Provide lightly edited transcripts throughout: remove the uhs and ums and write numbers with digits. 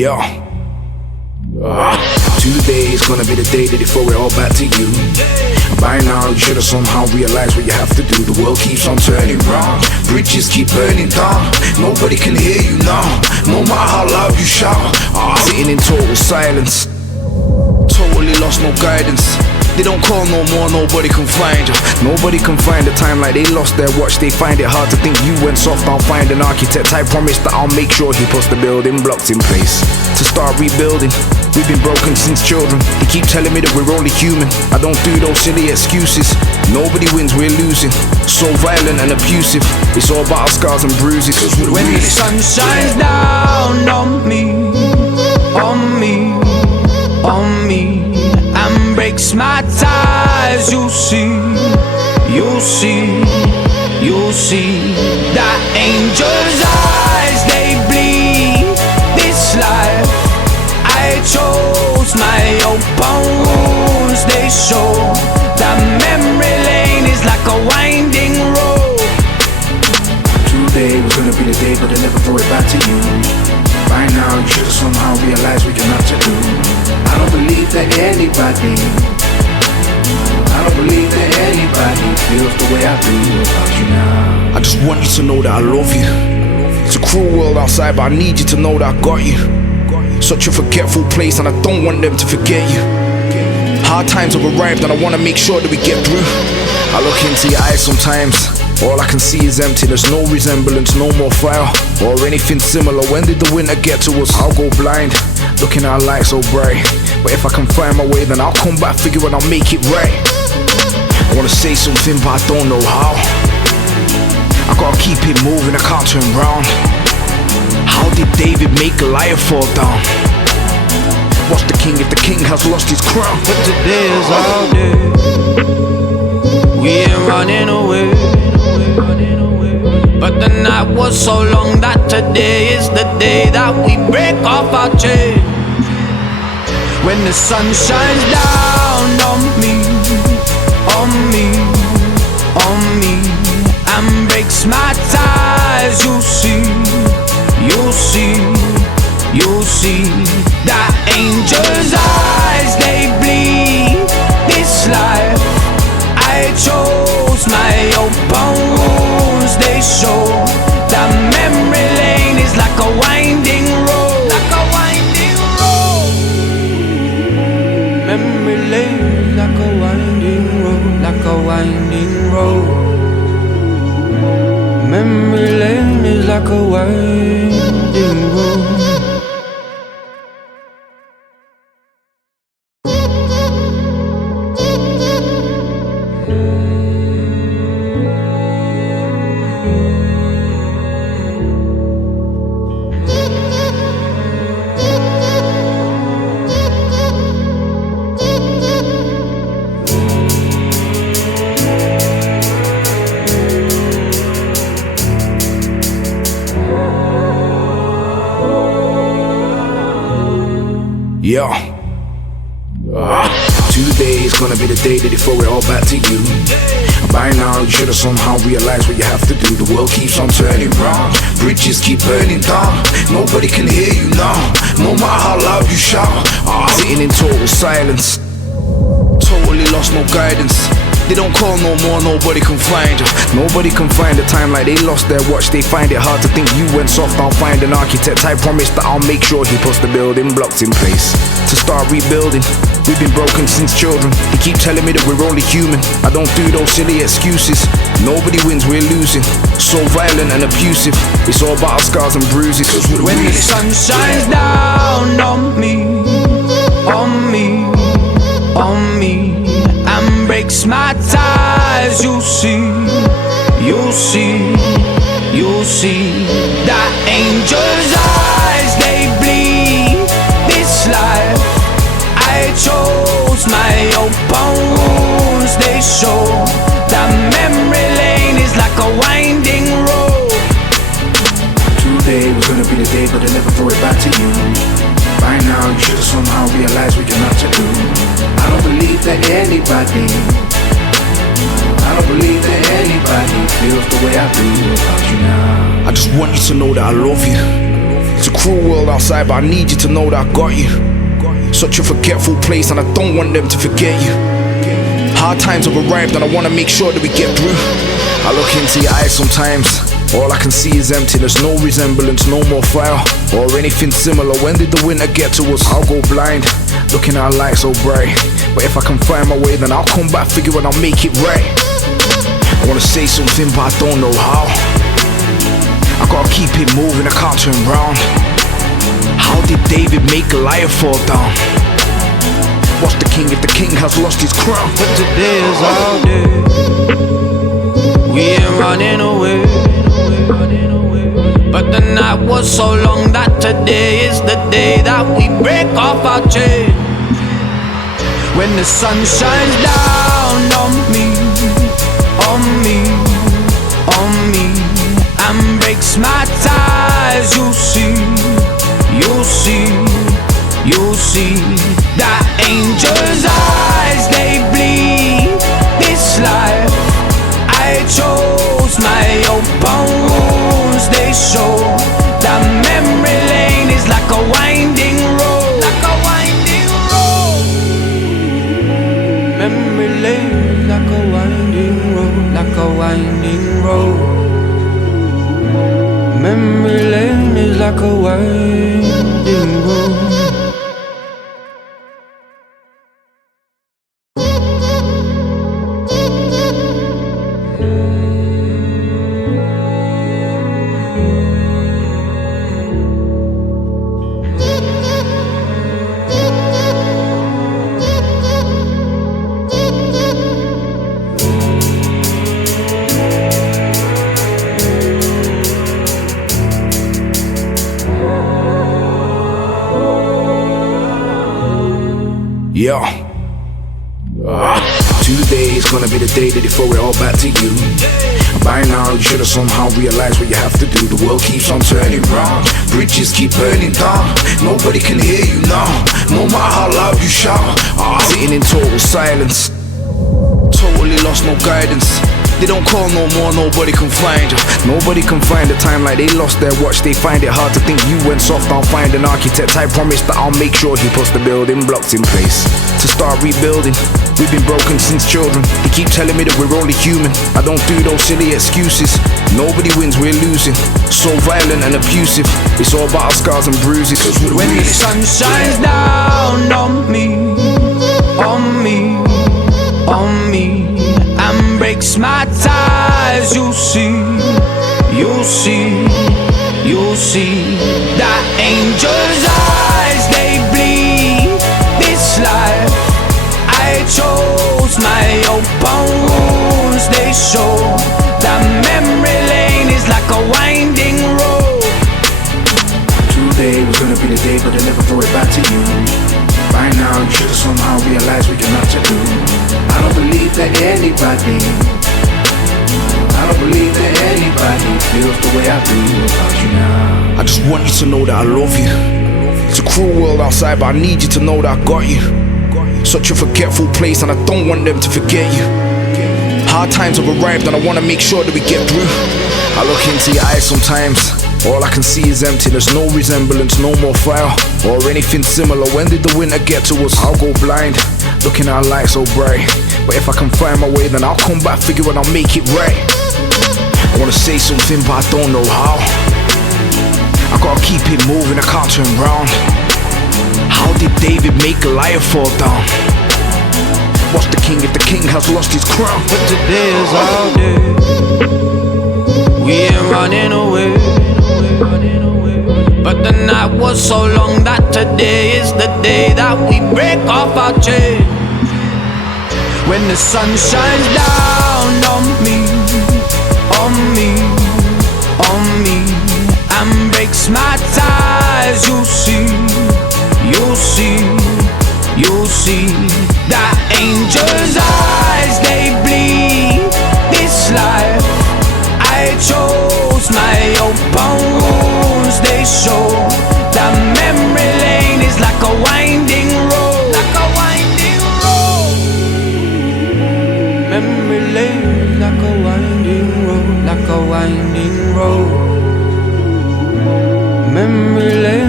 Yeah. Today is gonna be the day that they throw it all back to you. By now you should have somehow realized what you have to do. The world keeps on turning round, bridges keep burning down. Nobody can hear you now, no matter how loud you shout. Sitting in total silence, totally lost, no guidance. They don't call no more, nobody can find you. Nobody can find the time like they lost their watch. They find it hard to think you went soft. I'll find an architect, I promise that I'll make sure he puts the building blocks in place to start rebuilding. We've been broken since children. They keep telling me that we're only human. I don't do those silly excuses. Nobody wins, we're losing. So violent and abusive. It's all about our scars and bruises. Cause we're when the sun shines down on me, on me, on me, and breaks my ties, you'll see, you'll see, you'll see that angel's eyes, they bleed this life. I chose my open wounds, they show that memory lane is like a winding road. Today was gonna be the day, but they never throw it back to you. By now you should've somehow realized what you're not to do. I don't believe that anybody feels the way I do about you now. I just want you to know that I love you. It's a cruel world outside, but I need you to know that I got you. Such a forgetful place, and I don't want them to forget you. Hard times have arrived, and I wanna make sure that we get through. I look into your eyes sometimes, all I can see is empty. There's no resemblance, no more fire or anything similar. When did the winter get to us? I'll go blind, looking at a light so bright. But if I can find my way, then I'll come back, figure and I'll make it right. I wanna say something, but I don't know how. I gotta keep it moving, I can't turn round. How did David make Goliath fall down? What's the king if the king has lost his crown? But today is our day, we ain't running away. But the night was so long that today is the day that we break off our chains. When the sun shines down on me, on me, on me, and breaks my ties, you'll see, you'll see, you'll see that angel's eyes, they bleed this life. I chose my open wounds, they show that memory lane is like a winding road, like a winding road. Memory lane like a winding road, like a winding road. Memory lane is like a winding road. Yeah. Today is gonna be the day that they throw it all back to you. By now you should've somehow realized what you have to do. The world keeps on turning round, bridges keep burning down. Nobody can hear you now, no matter how loud you shout. Sitting in total silence, totally lost, no guidance. They don't call no more, nobody can find you. Nobody can find the time like they lost their watch. They find it hard to think you went soft. I'll find an architect, I promise that I'll make sure he puts the building blocks in place to start rebuilding. We've been broken since children. They keep telling me that we're only human. I don't do those silly excuses. Nobody wins, we're losing. So violent and abusive. It's all about our scars and bruises. Cause we're when the sun shines down on me, on me, on me, and breaks my ties, you'll see, you'll see, you'll see that angel's eyes, they bleed this life. I chose my open wounds, they show that memory lane is like a winding road. Today was gonna be the day, but they never throw it back to you. By now you should've somehow realized what you're not to do. I don't believe that anybody feels the way I do about you now. I just want you to know that I love you. It's a It's a cruel world outside, but I need you to know that I got you. Such a forgetful place, and I don't want them to forget you. Hard times have arrived, and I wanna make sure that we get through. I look into your eyes sometimes, all I can see is empty. There's no resemblance, no more fire, or anything similar. When did the winter get to us? I'll go blind, looking at a light so bright. But if I can find my way, then I'll come back, figure and I'll make it right. I wanna say something, but I don't know how. I gotta keep it moving, I can't turn round. How did David make Goliath fall down? What's the king if the king has lost his crown? But today is our day. We ain't running away. But the night was so long that today is the day that we break off our chain. When the sun shines down on me, on me, on me, and breaks my ties, you'll see, you'll see, you'll see that angel's eyes, they bleed this life. I chose my open wounds, they show that memory lane is like a winding road, like a winding road. Memory lane like a winding road, like a winding road. Memory lane is like a winding road. Yeah. Today is gonna be the day that they throw it all back to you. By now you should have somehow realized what you have to do. The world keeps on turning round, bridges keep burning down. Nobody can hear you now, no matter how loud you shout. Sitting in total silence, totally lost, no guidance. They don't call no more, nobody can find you. Nobody can find the time like they lost their watch. They find it hard to think you went soft. I'll find an architect, I promise that I'll make sure he puts the building blocks in place to start rebuilding. We've been broken since children. They keep telling me that we're only human. I don't do those silly excuses. Nobody wins, we're losing. So violent and abusive. It's all about our scars and bruises. When the sun shines down on me, on me, on me, and breaks my ties, you'll see, you'll see, you'll see that angel's eyes, they bleed this life. I chose my open wounds, they show that memory lane is like a winding road. Today was gonna be the day, but they never throw it back to you. By now you should have somehow realized what you're not to do. I don't believe that anybody feels the way I do about you now. I just want you to know that I love you. It's a cruel world outside, but I need you to know that I got you. Such a forgetful place, and I don't want them to forget you. Hard times have arrived, and I wanna make sure that we get through. I look into your eyes sometimes, all I can see is empty. There's no resemblance, no more fire, or anything similar. When did the winter get to us? I'll go blind, looking at a light so bright. But if I can find my way, then I'll come back, figure and I'll make it right. I wanna say something, but I don't know how. I gotta keep it moving, I can't turn round. How did David make Goliath fall down? What's the king if the king has lost his crown? But today is our day. We ain't running away. But the night was so long that today is the day that we break off our chain. When the sun shines down on me, on me, on me, and breaks my ties, you'll see, you'll see, you'll see that angel's eyes, they bleed this life. I chose my open wounds, they show that memory lane is like a winding road, like a winding road. Memory lane like a winding road, like a winding road. Memory lane.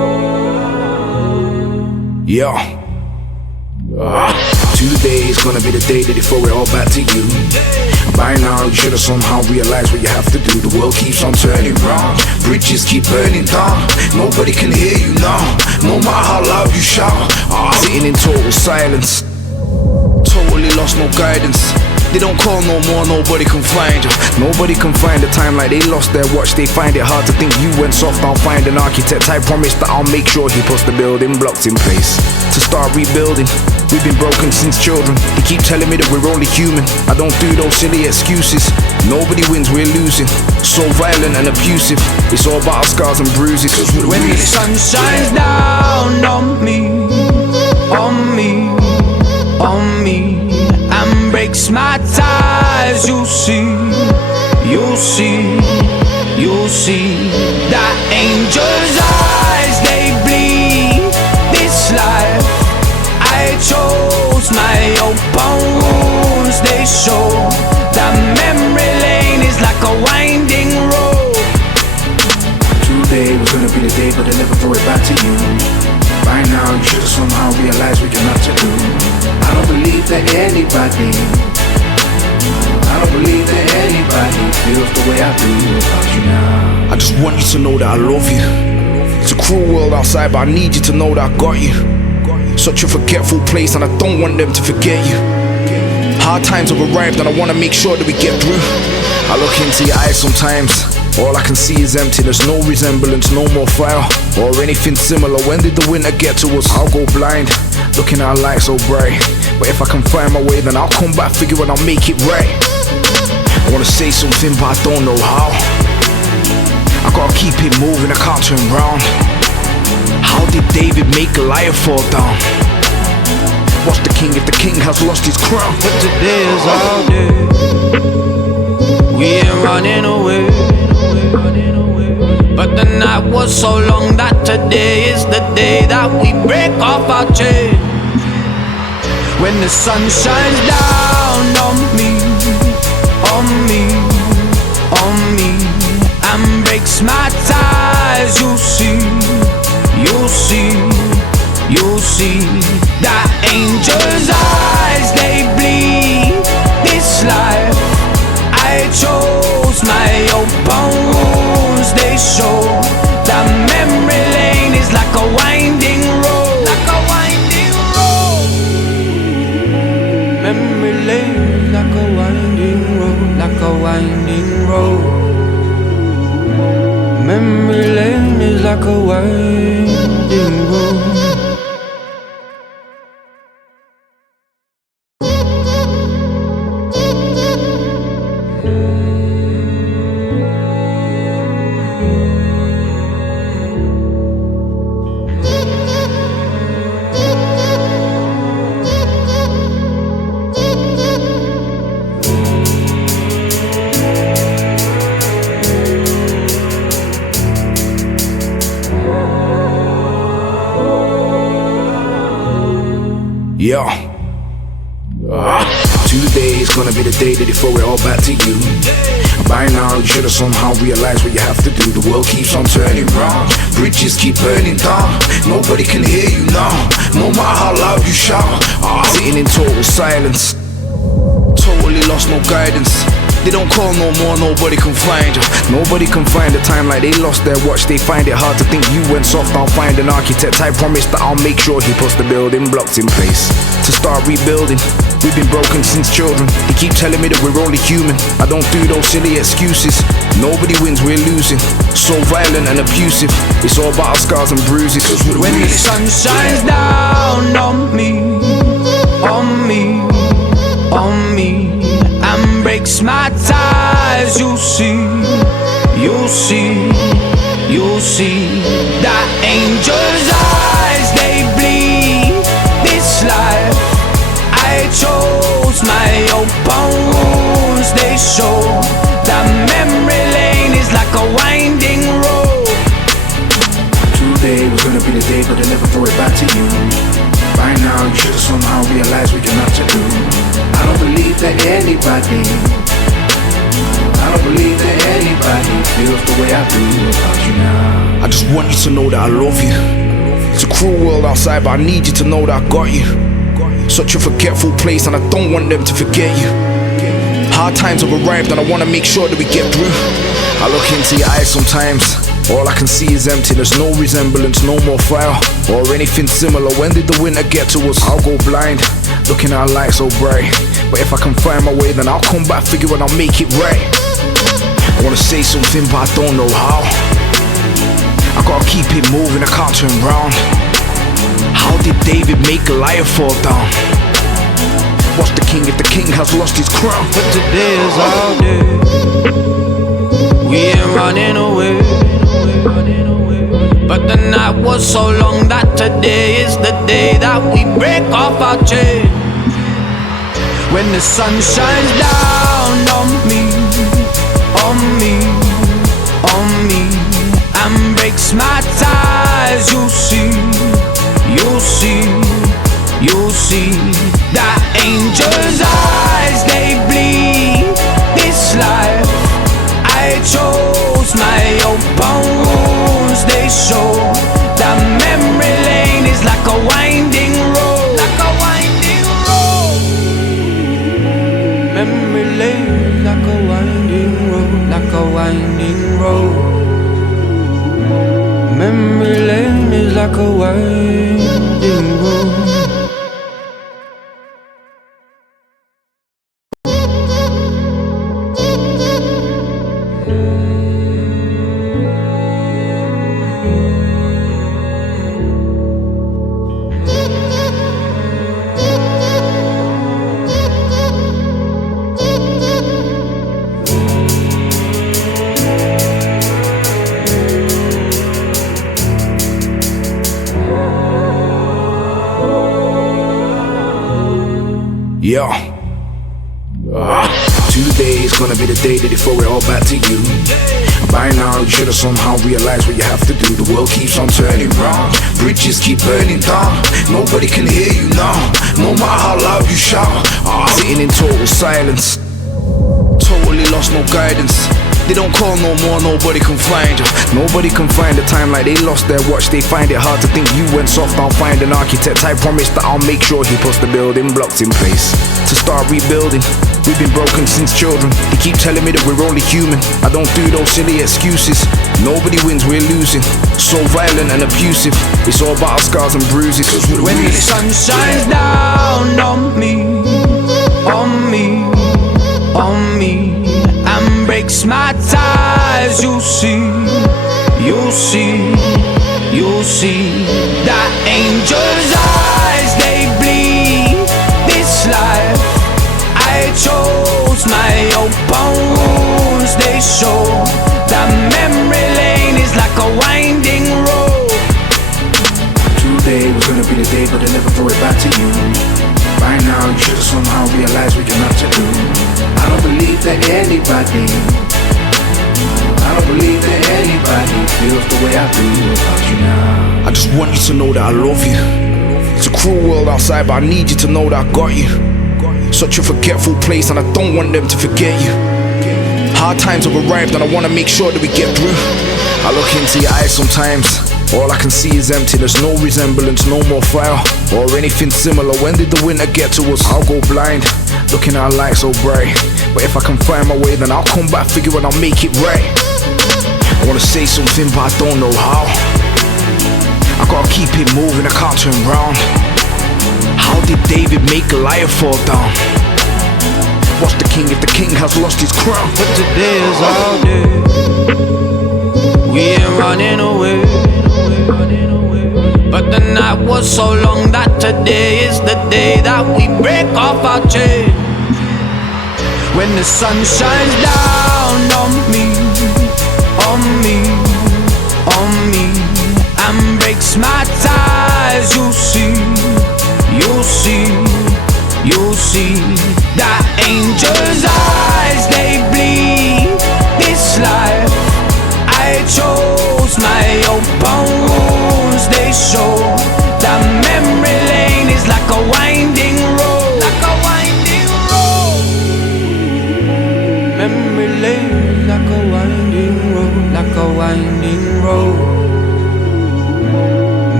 Yeah. Today is gonna be the day that they throw it all back to you. By now you should have somehow realized what you have to do. The world keeps on turning round, bridges keep burning down. Nobody can hear you now, no matter how loud you shout. Sitting in total silence, totally lost, no guidance. They don't call no more, nobody can find you. Nobody can find the time like they lost their watch. They find it hard to think you went soft. I'll find an architect, I promise that I'll make sure he puts the building blocks in place to start rebuilding. We've been broken since children. They keep telling me that we're only human. I don't do those silly excuses. Nobody wins, we're losing. So violent and abusive. It's all about our scars and bruises. When the sun shines down on me, on me, on me, and breaks my ties, you'll see, you'll see, you'll see that angel's eyes, they bleed this life. I chose my open wounds, they show that memory lane is like a winding road. Today was gonna be the day, but they never throw it back to you. By now you should have somehow realized what you're not to do. I don't believe that anybody feels the way I do about you now. I just want you to know that I love you. It's a cruel world outside, but I need you to know that I got you. Such a forgetful place, and I don't want them to forget you. Hard times have arrived, and I want to make sure that we get through. I look into your eyes sometimes, all I can see is emptiness. No resemblance, no more fire or anything similar. When did the winter get to us? I'll go blind, looking at our light so bright. But if I can find my way, then I'll come back, figure and I'll make it right. I wanna say something, but I don't know how. I gotta keep it moving, I can't turn round. How did David make Goliath fall down? What's the king if the king has lost his crown? But today is our day, we ain't running away. But the night was so long that today is the day that we break off our chain. When the sun shines down on me, on me, on me, and breaks my ties, you'll see, you'll see, you'll see that angel's eyes, they bleed this life. I chose my open wounds, they show that memory lane is like a winding road, like a winding road. Memory lane like a winding road, like a winding road. Memory lane is like a winding road. Yeah. Today is gonna be the day that they throw it all back to you. By now you should have somehow realized what you have to do. The world keeps on turning round, bridges keep burning down. Nobody can hear you now, no matter how loud you shout. Sitting in total silence, totally lost, no guidance. They don't call no more, nobody can find you. Nobody can find the time like they lost their watch. They find it hard to think you went soft. I'll find an architect, I promise that I'll make sure he puts the building blocks in place to start rebuilding. We've been broken since children. They keep telling me that we're only human. I don't do those silly excuses. Nobody wins, we're losing. So violent and abusive. It's all about our scars and bruises. When the sun shines down on me, on me, on me, and breaks my ties, you'll see, you'll see, you'll see that angel's eyes, they bleed this life. I chose my open wounds, they show that memory lane is like a winding road. Today was gonna be the day, but they never throw it back to you. By now you should have somehow realized what you're not to do. I don't believe that anybody feels the way I do about you now. I just want you to know that I love you. It's a cruel world outside, but I need you to know that I got you. Such a forgetful place, and I don't want them to forget you. Hard times have arrived, and I wanna make sure that we get through. I look into your eyes sometimes, all I can see is emptiness. No resemblance, no more fire or anything similar. When did the winter get to us? I'll go blind, looking at a light so bright. But if I can find my way, then I'll come back, figure and I'll make it right. I wanna say something, but I don't know how. I gotta keep it moving, I can't turn round. How did David make Goliath fall down? What's the king if the king has lost his crown? But today is our day. We ain't running away. But the night was so long that today is the day that we break off our chain. When the sun shines down on me, on me, on me, and breaks my ties, you'll see, you'll see, you'll see that angel's eyes, they bleed this life. I chose my open wounds, they show that memory lane is like a winding road, like a winding road. Memory lane like a winding road, like a winding road. Memory lane is like a winding road. Yeah. Today is gonna be the day that they throw it all back to you. By now you should have somehow realized what you have to do. The world keeps on turning round, bridges keep burning down. Nobody can hear you now, no matter how loud you shout. Sitting in total silence, totally lost, no guidance. They don't call no more, nobody can find you. Nobody can find the time like they lost their watch. They find it hard to think you went soft. I'll find an architect, I promise that I'll make sure he puts the building blocks in place to start rebuilding. We've been broken since children. They keep telling me that we're only human. I don't do those silly excuses. Nobody wins, we're losing. So violent and abusive. It's all about our scars and bruises. Cause we're the when the sun shines down on me, on me, on me, and breaks my ties, you'll see, you'll see, you'll see that angel's eyes, they bleed this life. I chose my open wounds, they show that memory lane is like a winding road. Today was gonna be the day, but they never throw it back to you. By now you should have somehow realized what you're not to do. I don't believe that anybody, I don't believe that anybody feels the way I do about you now. I just want you to know that I love you. It's a cruel world outside, but I need you to know that I got you. Such a forgetful place, and I don't want them to forget you. Hard times have arrived, and I wanna make sure that we get through. I look into your eyes sometimes, all I can see is emptiness. No resemblance, no more fire or anything similar. When did the winter get to us? I'll go blind, looking at a light so bright. But if I can find my way, then I'll come back, figure and I'll make it right. I wanna say something, but I don't know how. I gotta keep it moving, I can't turn round. How did David make Goliath fall down? What's the king if the king has lost his crown? But today is our day. We ain't running away. But the night was so long that today is the day that we break off our chain. When the sun shines down on me, on me, on me, and breaks my ties, you'll see, you'll see, you'll see that angel's eyes, they bleed this life. I chose my open wounds, they show that memory lane is like a winding road, like a winding road. Memory lane like a winding road, like a winding road.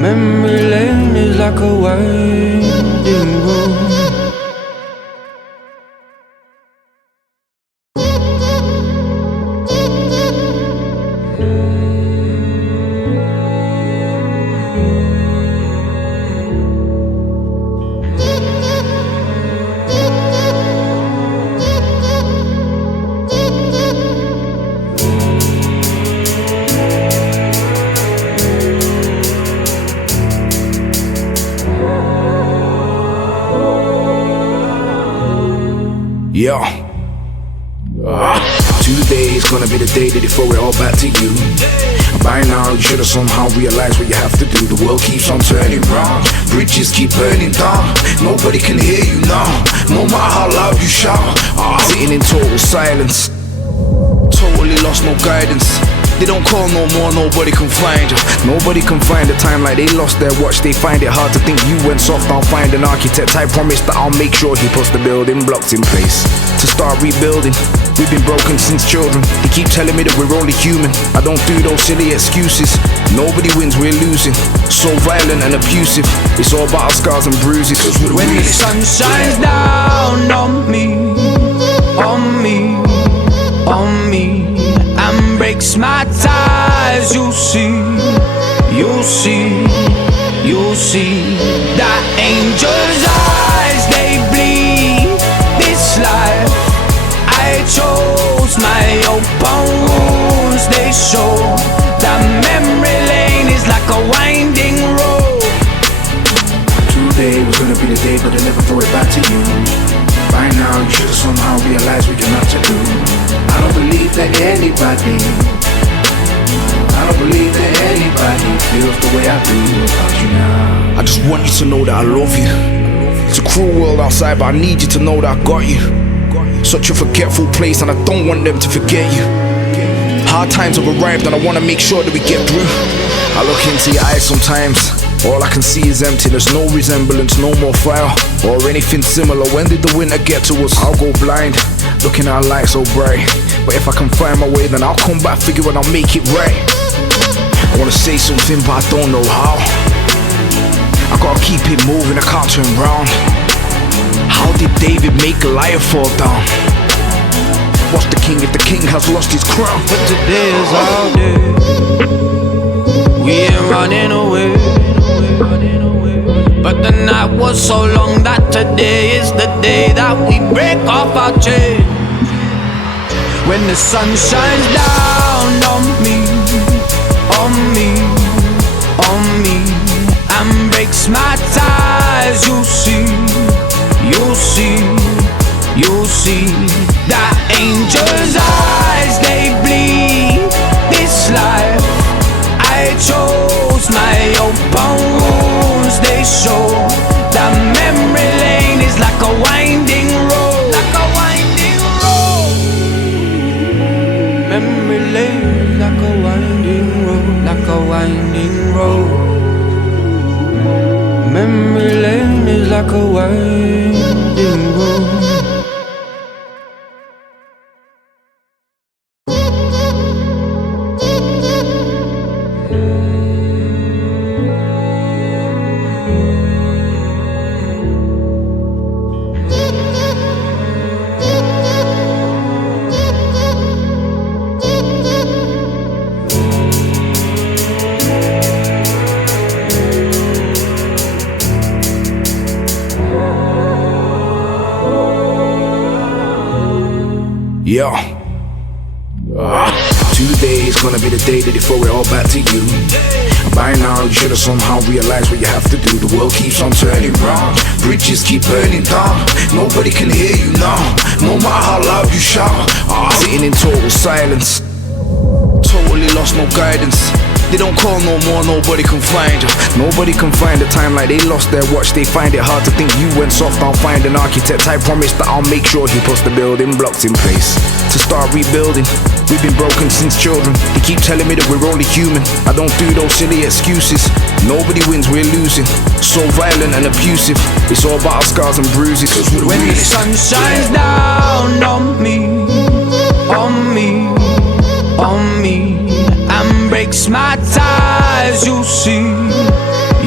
Memory lane is like a winding road. Yeah. Today is gonna be the day that they throw it all back to you. By now you should have somehow realized what you have to do. The world keeps on turning round, bridges keep burning down. Nobody can hear you now, no matter how loud you shout. Sitting in total silence, totally lost, no guidance. They don't call no more, nobody can find you. Nobody can find the time like they lost their watch. They find it hard to think you went soft. I'll find an architect, I promise that I'll make sure he puts the building blocks in place to start rebuilding. We've been broken since children. They keep telling me that we're only human. I don't do those silly excuses. Nobody wins, we're losing. So violent and abusive. It's all about our scars and bruises. When the sun shines down on me, on me, on me, and breaks my ties, you'll see, you'll see, you'll see that angel's eyes, they bleed this life. I chose my open wounds, they show that memory lane is like a winding road. Today was gonna be the day, but they never throw it back to you. By now you should have somehow realized what you're not to do. I don't believe that anybody feels the way I do about you now. I just want you to know that I love you. It's a cruel world outside, but I need you to know that I got you. Such a forgetful place, and I don't want them to forget you. Hard times have arrived, and I want to make sure that we get through. I look into your eyes sometimes, all I can see is empty. There's no resemblance, no more fire or anything similar. When did the winter get to us? I'll go blind, looking at our light so bright. But if I can find my way, then I'll come back, figure and I'll make it right. I wanna say something, but I don't know how. I gotta keep it moving, I can't turn round. How did David make Goliath fall down? What's the king if the king has lost his crown? But today is our day. We ain't running away. But the night was so long that today is the day that we break off our chain. When the sun shines down on me, on me, on me, and breaks my ties, you'll see, you'll see, you'll see that angel's eyes, they bleed this life. I chose my open wounds, they show that memory lane is like a winding road, like a winding road. Memory lane like a winding road, like a winding road. Memory lane is like a winding road. Yeah. Today is gonna be the day that they throw it all back to you. By now you should have somehow realized what you have to do. The world keeps on turning round, bridges keep burning down. Nobody can hear you now, no matter how loud you shout. Sitting in total silence, totally lost, no guidance. They don't call no more, nobody can find you. Nobody can find the time like they lost their watch. They find it hard to think you went soft. I'll find an architect, I promise that I'll make sure he puts the building blocks in place to start rebuilding. We've been broken since children. They keep telling me that we're only human. I don't do those silly excuses. Nobody wins, we're losing. So violent and abusive. It's all about our scars and bruises. When the sun shines down on me, on me, on me, and breaks my ties, you'll see,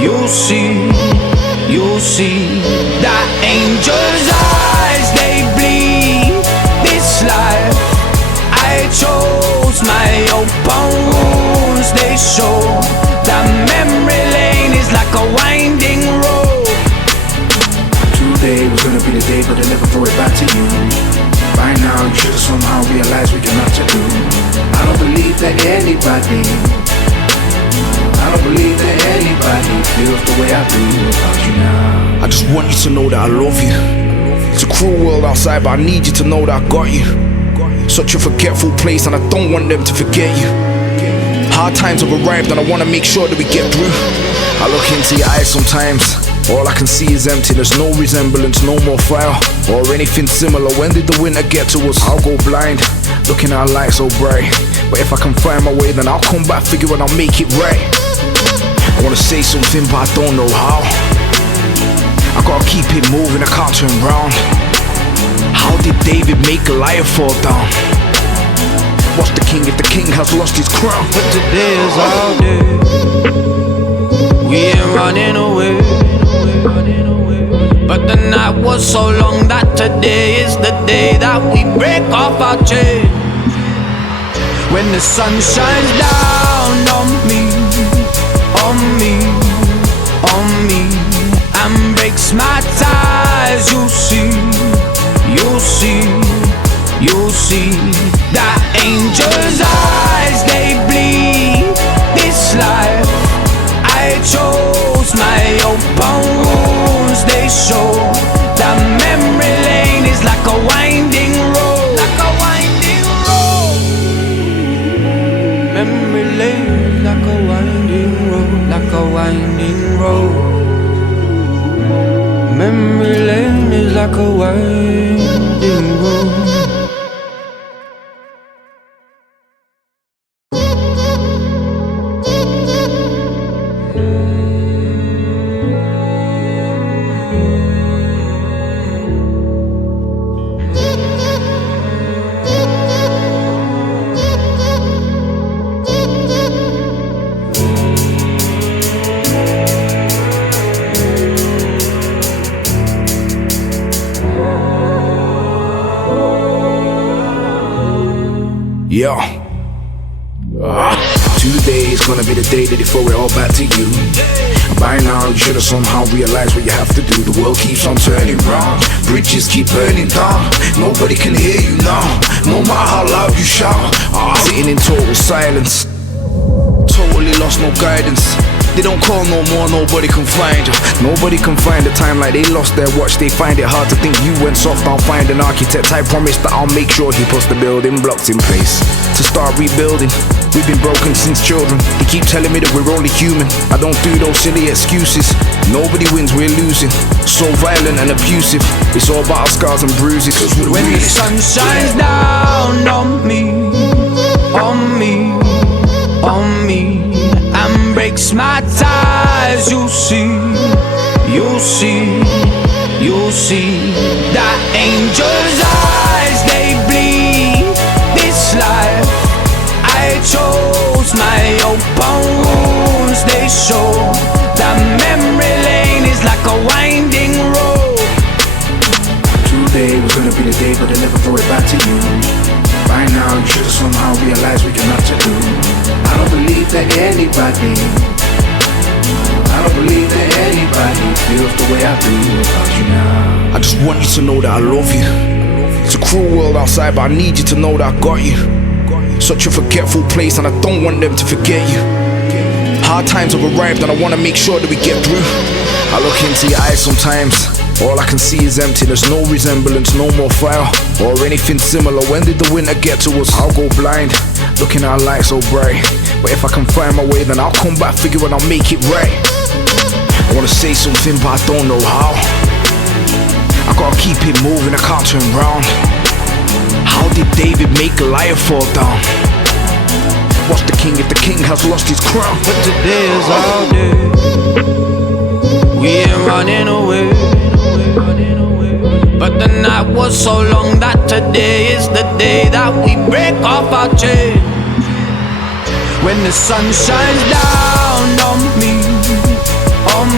you'll see that angel's eyes, they bleed. This life I chose, my open wounds, they show that memory lane is like a winding road. Today was gonna be the day, but they never throw it back to you. By now you should've somehow realized what you're not to do. I don't believe that anybody feels the way I do about you now. I just want you to know that I love you. It's a cruel world outside, but I need you to know that I got you. Such a forgetful place, and I don't want them to forget you. Hard times have arrived, and I wanna make sure that we get through. I look into your eyes sometimes, all I can see is empty. There's no resemblance, no more fire or anything similar. When did the winter get to us? I'll go blind, looking at a light so bright. But if I can find my way, then I'll come back, figure and I'll make it right. I wanna say something, but I don't know how. I gotta keep it moving, I can't turn round. How did David make Goliath fall down? What's the king if the king has lost his crown? But today is our day, we ain't running away. But the night was so long that today is the day that we break off our chains. When the sun shines down on me, on me, on me, and breaks my ties, you'll see, you'll see, you'll see that angel's eyes, they bleed. This life I chose, my open wounds, they show that memory lane is like a winding road, like a winding road. Memory lane like a winding road, like a winding road. Memory lane is like a winding road. Yeah. Today is gonna be the day that they throw it all back to you. By now you should've somehow realized what you have to do. The world keeps on turning round, bridges keep burning down. Nobody can hear you now, no matter how loud you shout. Sitting in total silence, totally lost, no guidance. They don't call no more, nobody can find you. Nobody can find the time like they lost their watch. They find it hard to think you went soft. I'll find an architect, I promise that I'll make sure he puts the building blocks in place to start rebuilding. We've been broken since children. They keep telling me that we're only human. I don't do those silly excuses. Nobody wins, we're losing. So violent and abusive. It's all about our scars and bruises. When the sun shines down on me, on me, on me, and breaks my ties, you'll see, you'll see, you'll see that angel's eyes, they bleed. This life I chose, my open wounds, they show that memory lane is like a winding road. Today was gonna be the day, but they never throw it back to you. By now you should've somehow realized what you're not to do. I don't believe that anybody feels the way I do about you now. I just want you to know that I love you. It's a cruel world outside, but I need you to know that I got you. Such a forgetful place, and I don't want them to forget you. Hard times have arrived, and I wanna make sure that we get through. I look into your eyes sometimes, all I can see is empty. There's no resemblance, no more fire or anything similar. When did the winter get to us? I'll go blind, looking at a light so bright. But if I can find my way, then I'll come back, figure and I'll make it right. I wanna say something, but I don't know how. I gotta keep it moving, I can't turn round. How did David make Goliath fall down? What's the king if the king has lost his crown? But today is our day, we ain't running away. But the night was so long that today is the day that we break off our chains. When the sun shines down on me, on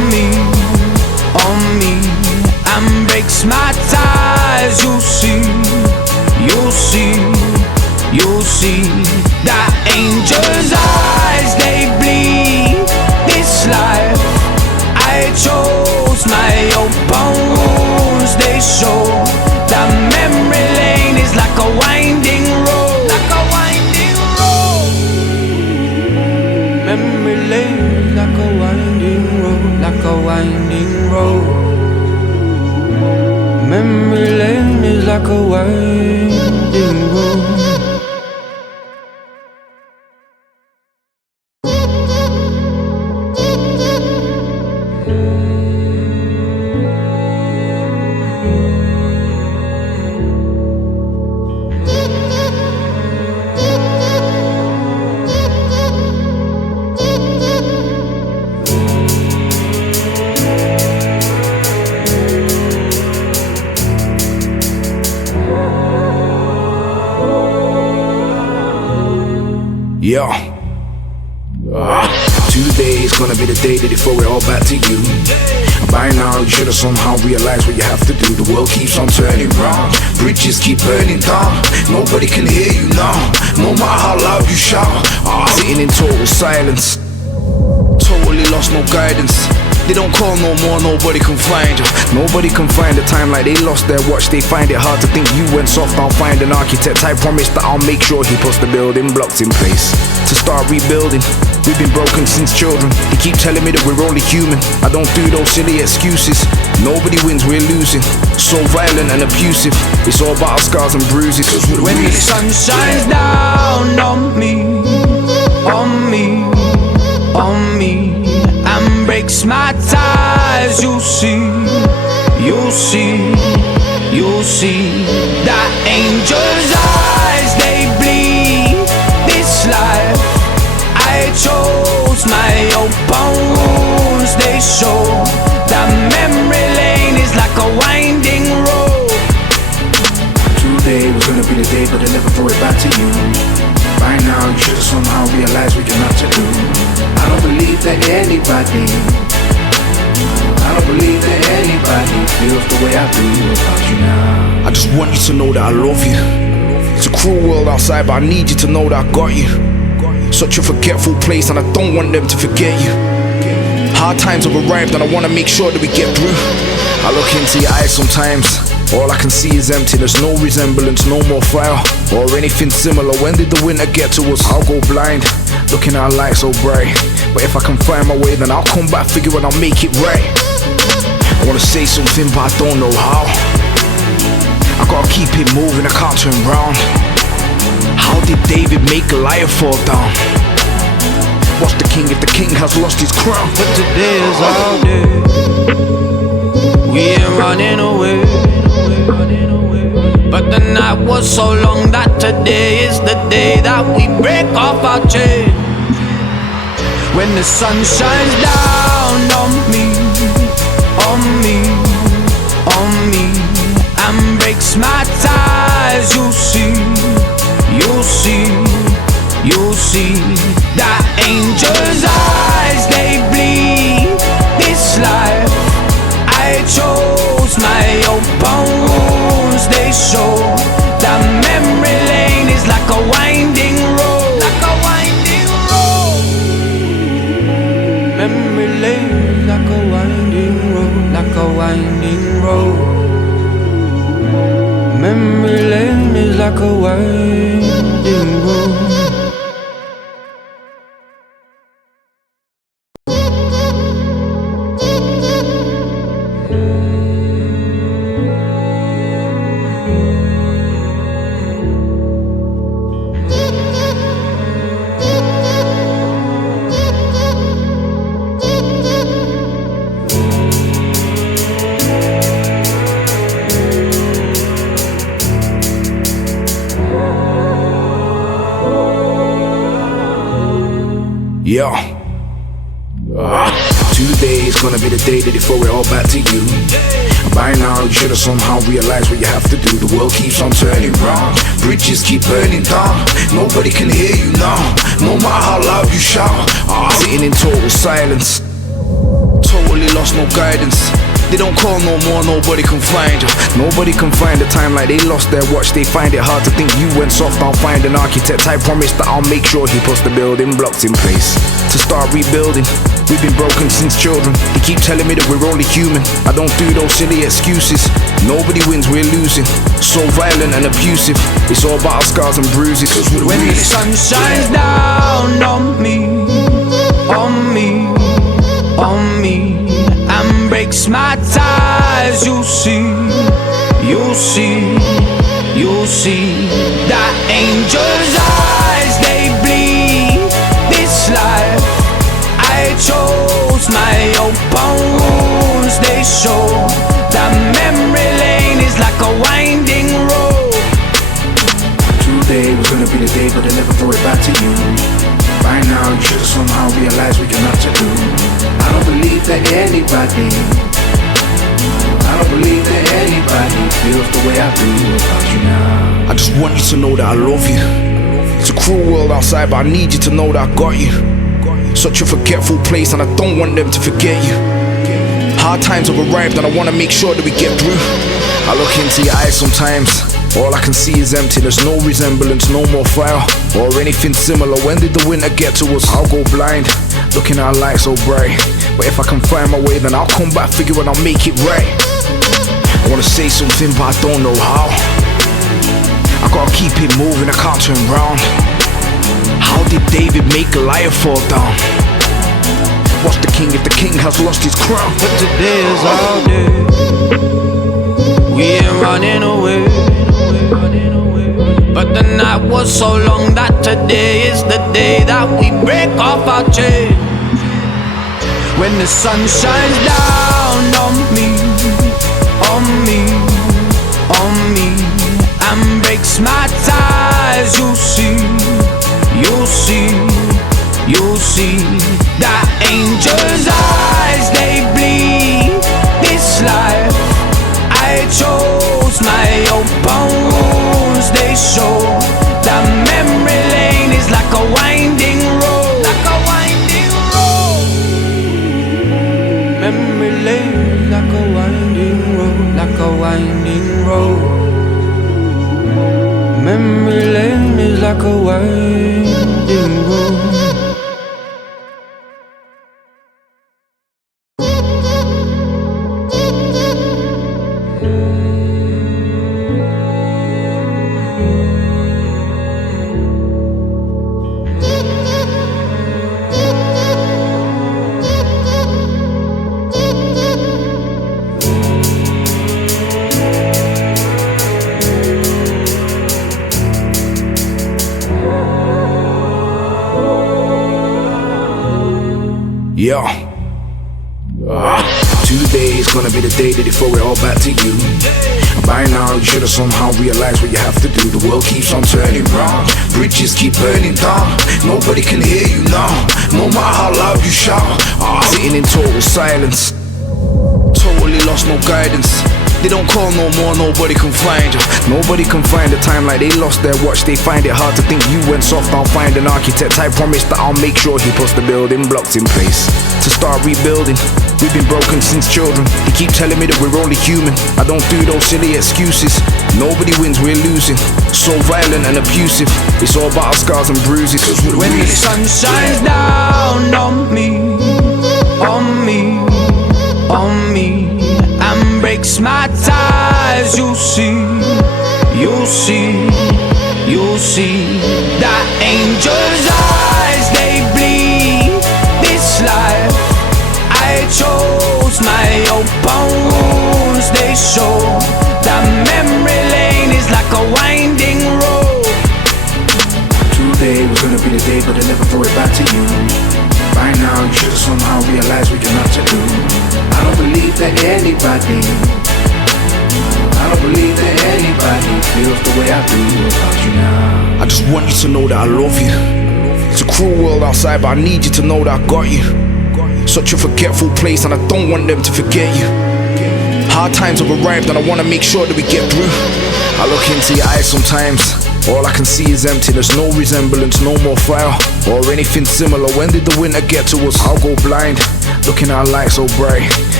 breaks my ties. You see, you see, you see that angel's eyes, they bleed this life. I chose my open wounds. They show that memory lane is like a winding road, like a winding road. Memory lane is like a winding road, like a winding road. Memory lane is like a winding road. Yeah. Today is gonna be the day that they throw it all back to you. By now you should have somehow realized what you have to do. The world keeps on turning round, bridges keep burning down. Nobody can hear you now, no matter how loud you shout. Sitting in total silence, totally lost, no guidance. They don't call no more, nobody can find you. Nobody can find the time like they lost their watch. They find it hard to think you went soft. I'll find an architect, I promise that I'll make sure he puts the building blocks in place to start rebuilding. We've been broken since children. They keep telling me that we're only human. I don't do those silly excuses. Nobody wins, we're losing. So violent and abusive. It's all about our scars and bruises. When the sun shines down on me, on me, on me, and breaks my ties, you see, you see, you see that angel's eyes, they bleed this life. I chose my open wounds. They show that memory lane is like a winding road. Today was gonna be the day, but they never throw it back to you. By now you should have somehow realized what you're not to do. I don't believe that anybody feels the way I do about you now. I just want you to know that I love you. It's a cruel world outside, but I need you to know that I got you. Such a forgetful place, and I don't want them to forget you. Hard times have arrived, and I wanna make sure that we get through. I look into your eyes sometimes, all I can see is emptiness. No resemblance, no more fire or anything similar. When did the winter get to us? I'll go blind, looking at our light so bright. But if I can find my way, then I'll come back, figure and I'll make it right. I wanna say something, but I don't know how. I gotta keep it moving, I can't turn round. How did David make Goliath fall down? What's the king if the king has lost his crown? But today is our day. We ain't running away. But the night was so long that today is the day that we break off our chain. When the sun shines down on me, on me, on me, and breaks my ties, you see, you see, you see that angel's eyes, they bleed this life. I chose my open wounds. They show that memory lane is like a winding road, like a winding road. Memory lane like a winding road, like a winding road. Memory lane is like a winding road. Yeah. Today is gonna be the day that they throw it all back to you. By now you should have somehow realized what you have to do. The world keeps on turning round, bridges keep burning down. Nobody can hear you now, no matter how loud you shout. Sitting in total silence, totally lost, no guidance. They don't call no more, nobody can find you. Nobody can find the time like they lost their watch. They find it hard to think you went soft. I'll find an architect, I promise that I'll make sure he puts the building blocks in place to start rebuilding. We've been broken since children. They keep telling me that we're only human. I don't do those silly excuses. Nobody wins, we're losing. So violent and abusive. It's all about our scars and bruises. Cause we're when the sun shines down on me, on me, on me, and breaks my ties, you'll see, you'll see, you'll see that angel's eyes, they bleed this life. I chose my open wounds, they show that memory lane is like a winding road. Today was gonna be the day, but they never throw it back to you. By now you should've somehow realized what you're not to do. I don't believe that anybody feels the way I do about you now. I just want you to know that I love you. It's a cruel world outside, but I need you to know that I got you. Such a forgetful place, and I don't want them to forget you. Hard times have arrived, and I wanna make sure that we get through. I look into your eyes sometimes, all I can see is empty. There's no resemblance, no more fire or anything similar. When did the winter get to us? I'll go blind, looking at a light so bright. But if I can find my way, then I'll come back, figure and I'll make it right. I wanna say something, but I don't know how. I gotta keep it moving, I can't turn round. How did David make Goliath fall down? What's the king if the king has lost his crown? But today is our day. We ain't running away. But the night was so long that today is the day that we break off our chains. When the sun shines down on me, on me, on me, and breaks my ties, you'll see, you'll see, you'll see that angel's eyes, they bleed this life. I chose my open wounds, they show that memory lane is like a winding road, like a winding road. Memory lane like a winding road, like a winding road. Memory lane is like a winding road. Yeah. Today is gonna be the day that they throw it all back to you. By now you should've somehow realized what you have to do. The world keeps on turning round, bridges keep burning down. Nobody can hear you now, no matter how loud you shout. Sitting in total silence, totally lost, no guidance. They don't call no more, nobody can find you. Nobody can find the time like they lost their watch. They find it hard to think you went soft. I'll find an architect, I promise that I'll make sure he puts the building blocks in place to start rebuilding. We've been broken since children. They keep telling me that we're only human. I don't do those silly excuses. Nobody wins, we're losing. So violent and abusive. It's all about our scars and bruises. Cause we're when the sun shines down on me, on me, on me, and breaks my ties, you'll see, you'll see, you'll see that angel's eyes, they bleed this life. I chose my open wounds, they show that memory lane is like a winding road. Today was gonna be the day, but they never throw it back to you. By now you should've somehow realized what you're not to do. I don't believe that anybody feels the way I do about you now. I just want you to know that I love you. It's a cruel world outside, but I need you to know that I got you. Such a forgetful place, and I don't want them to forget you. Hard times have arrived, and I wanna make sure that we get through. I look into your eyes sometimes, all I can see is empty. There's no resemblance, no more fire or anything similar. When did the winter get to us? I'll go blind, looking at a light so bright.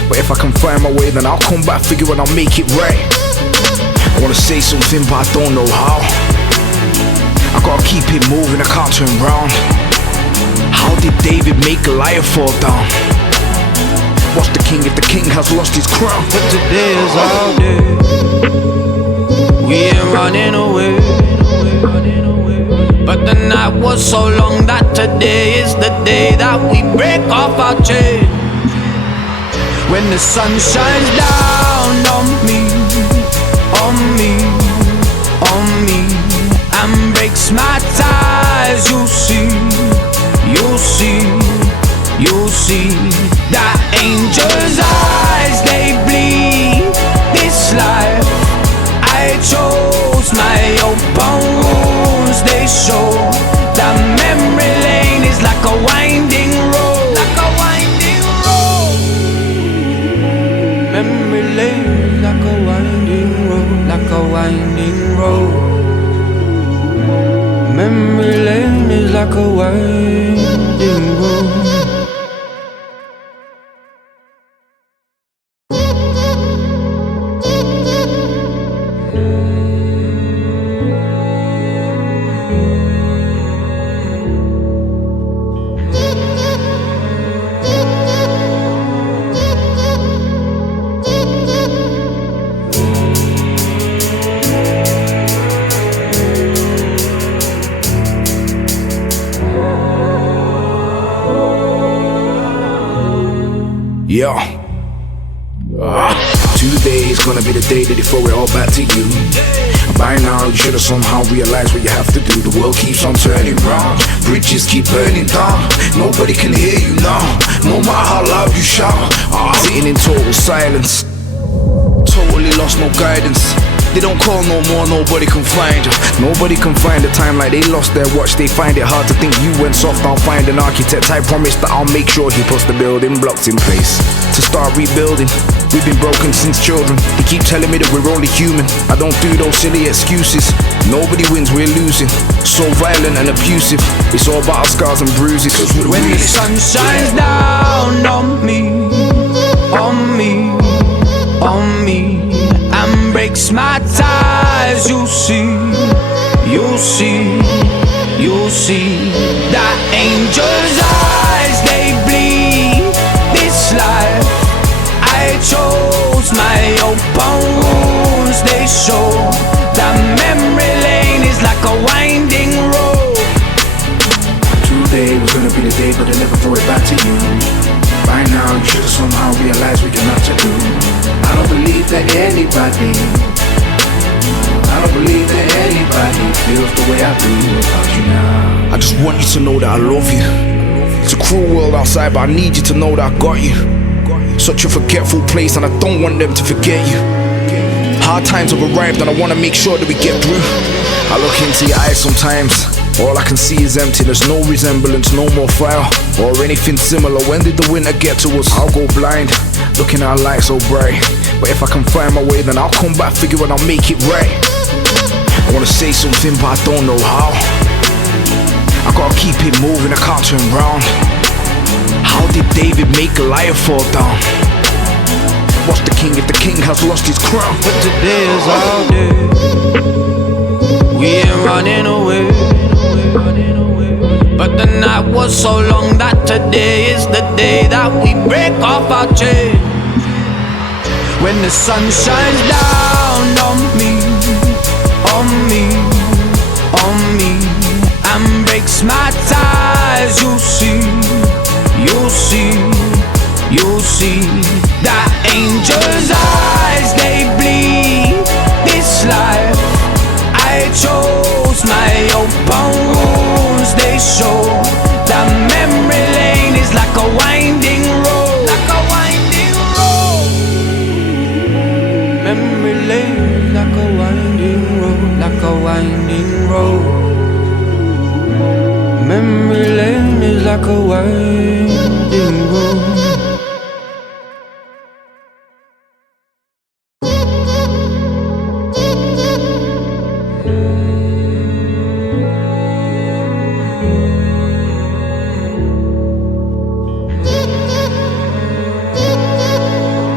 But if I can find my way, then I'll come back, figure and I'll make it right. I wanna say something, but I don't know how. I gotta keep it moving, I can't turn round. How did David make Goliath fall down? What's the king if the king has lost his crown? But today is our day. We ain't running away. But the night was so long that today is the day that we break off our chain. When the sun shines down on me, on me, on me, and breaks my ties, you'll see, you'll see, you'll see that angel's eyes, they bleed this life. I chose my open wounds, they show that memory lane is like a winding road, like a winding road. Memory lane like a winding road, like a winding road. Memory lane is like a winding road. Yeah. Today is gonna be the day that they throw it all back to you. By now you should have somehow realized what you have to do. The world keeps on turning round, bridges keep burning down. Nobody can hear you now, no matter how loud you shout. Sitting in total silence, totally lost, no guidance. They don't call no more, nobody can find. Nobody can find the time like they lost their watch. They find it hard to think you went soft. I'll find an architect, I promise that I'll make sure he puts the building blocks in place to start rebuilding. We've been broken since children. They keep telling me that we're only human. I don't do those silly excuses. Nobody wins, we're losing. So violent and abusive. It's all about our scars and bruises. When the sun shines down on me, on me, on me, and breaks my ties, you'll see, you'll see, you'll see that angel's eyes, they bleed this life. I chose my open wounds, they show that memory lane is like a winding road. Today was gonna be the day, but they never throw it back to you. By now you should have somehow realized what you're not to do. I don't believe that anybody feels the way I do about you now. I just want you to know that I love you. It's a cruel world outside, but I need you to know that I got you. Such a forgetful place, and I don't want them to forget you. Hard times have arrived, and I want to make sure that we get through. I look into your eyes sometimes, all I can see is emptiness. No resemblance, no more fire or anything similar. When did the winter get to us? I'll go blind, looking at a light so bright. But if I can find my way, then I'll come back, figure and I'll make it right. I wanna say something, but I don't know how. I gotta keep it moving, I can't turn round. How did David make Goliath fall down? What's the king if the king has lost his crown? But today is our day. We ain't running away. But the night was so long that today is the day that we break off our chain. When the sun shines down on me, on me, on me, and breaks my ties, you'll see, you'll see, you'll see that angel's eyes, they bleed this life. I chose my open wounds, they show that memory lane is like a winding road, like a winding road. Memory lane like a winding road, like a winding road. Memory lane is like a winding road.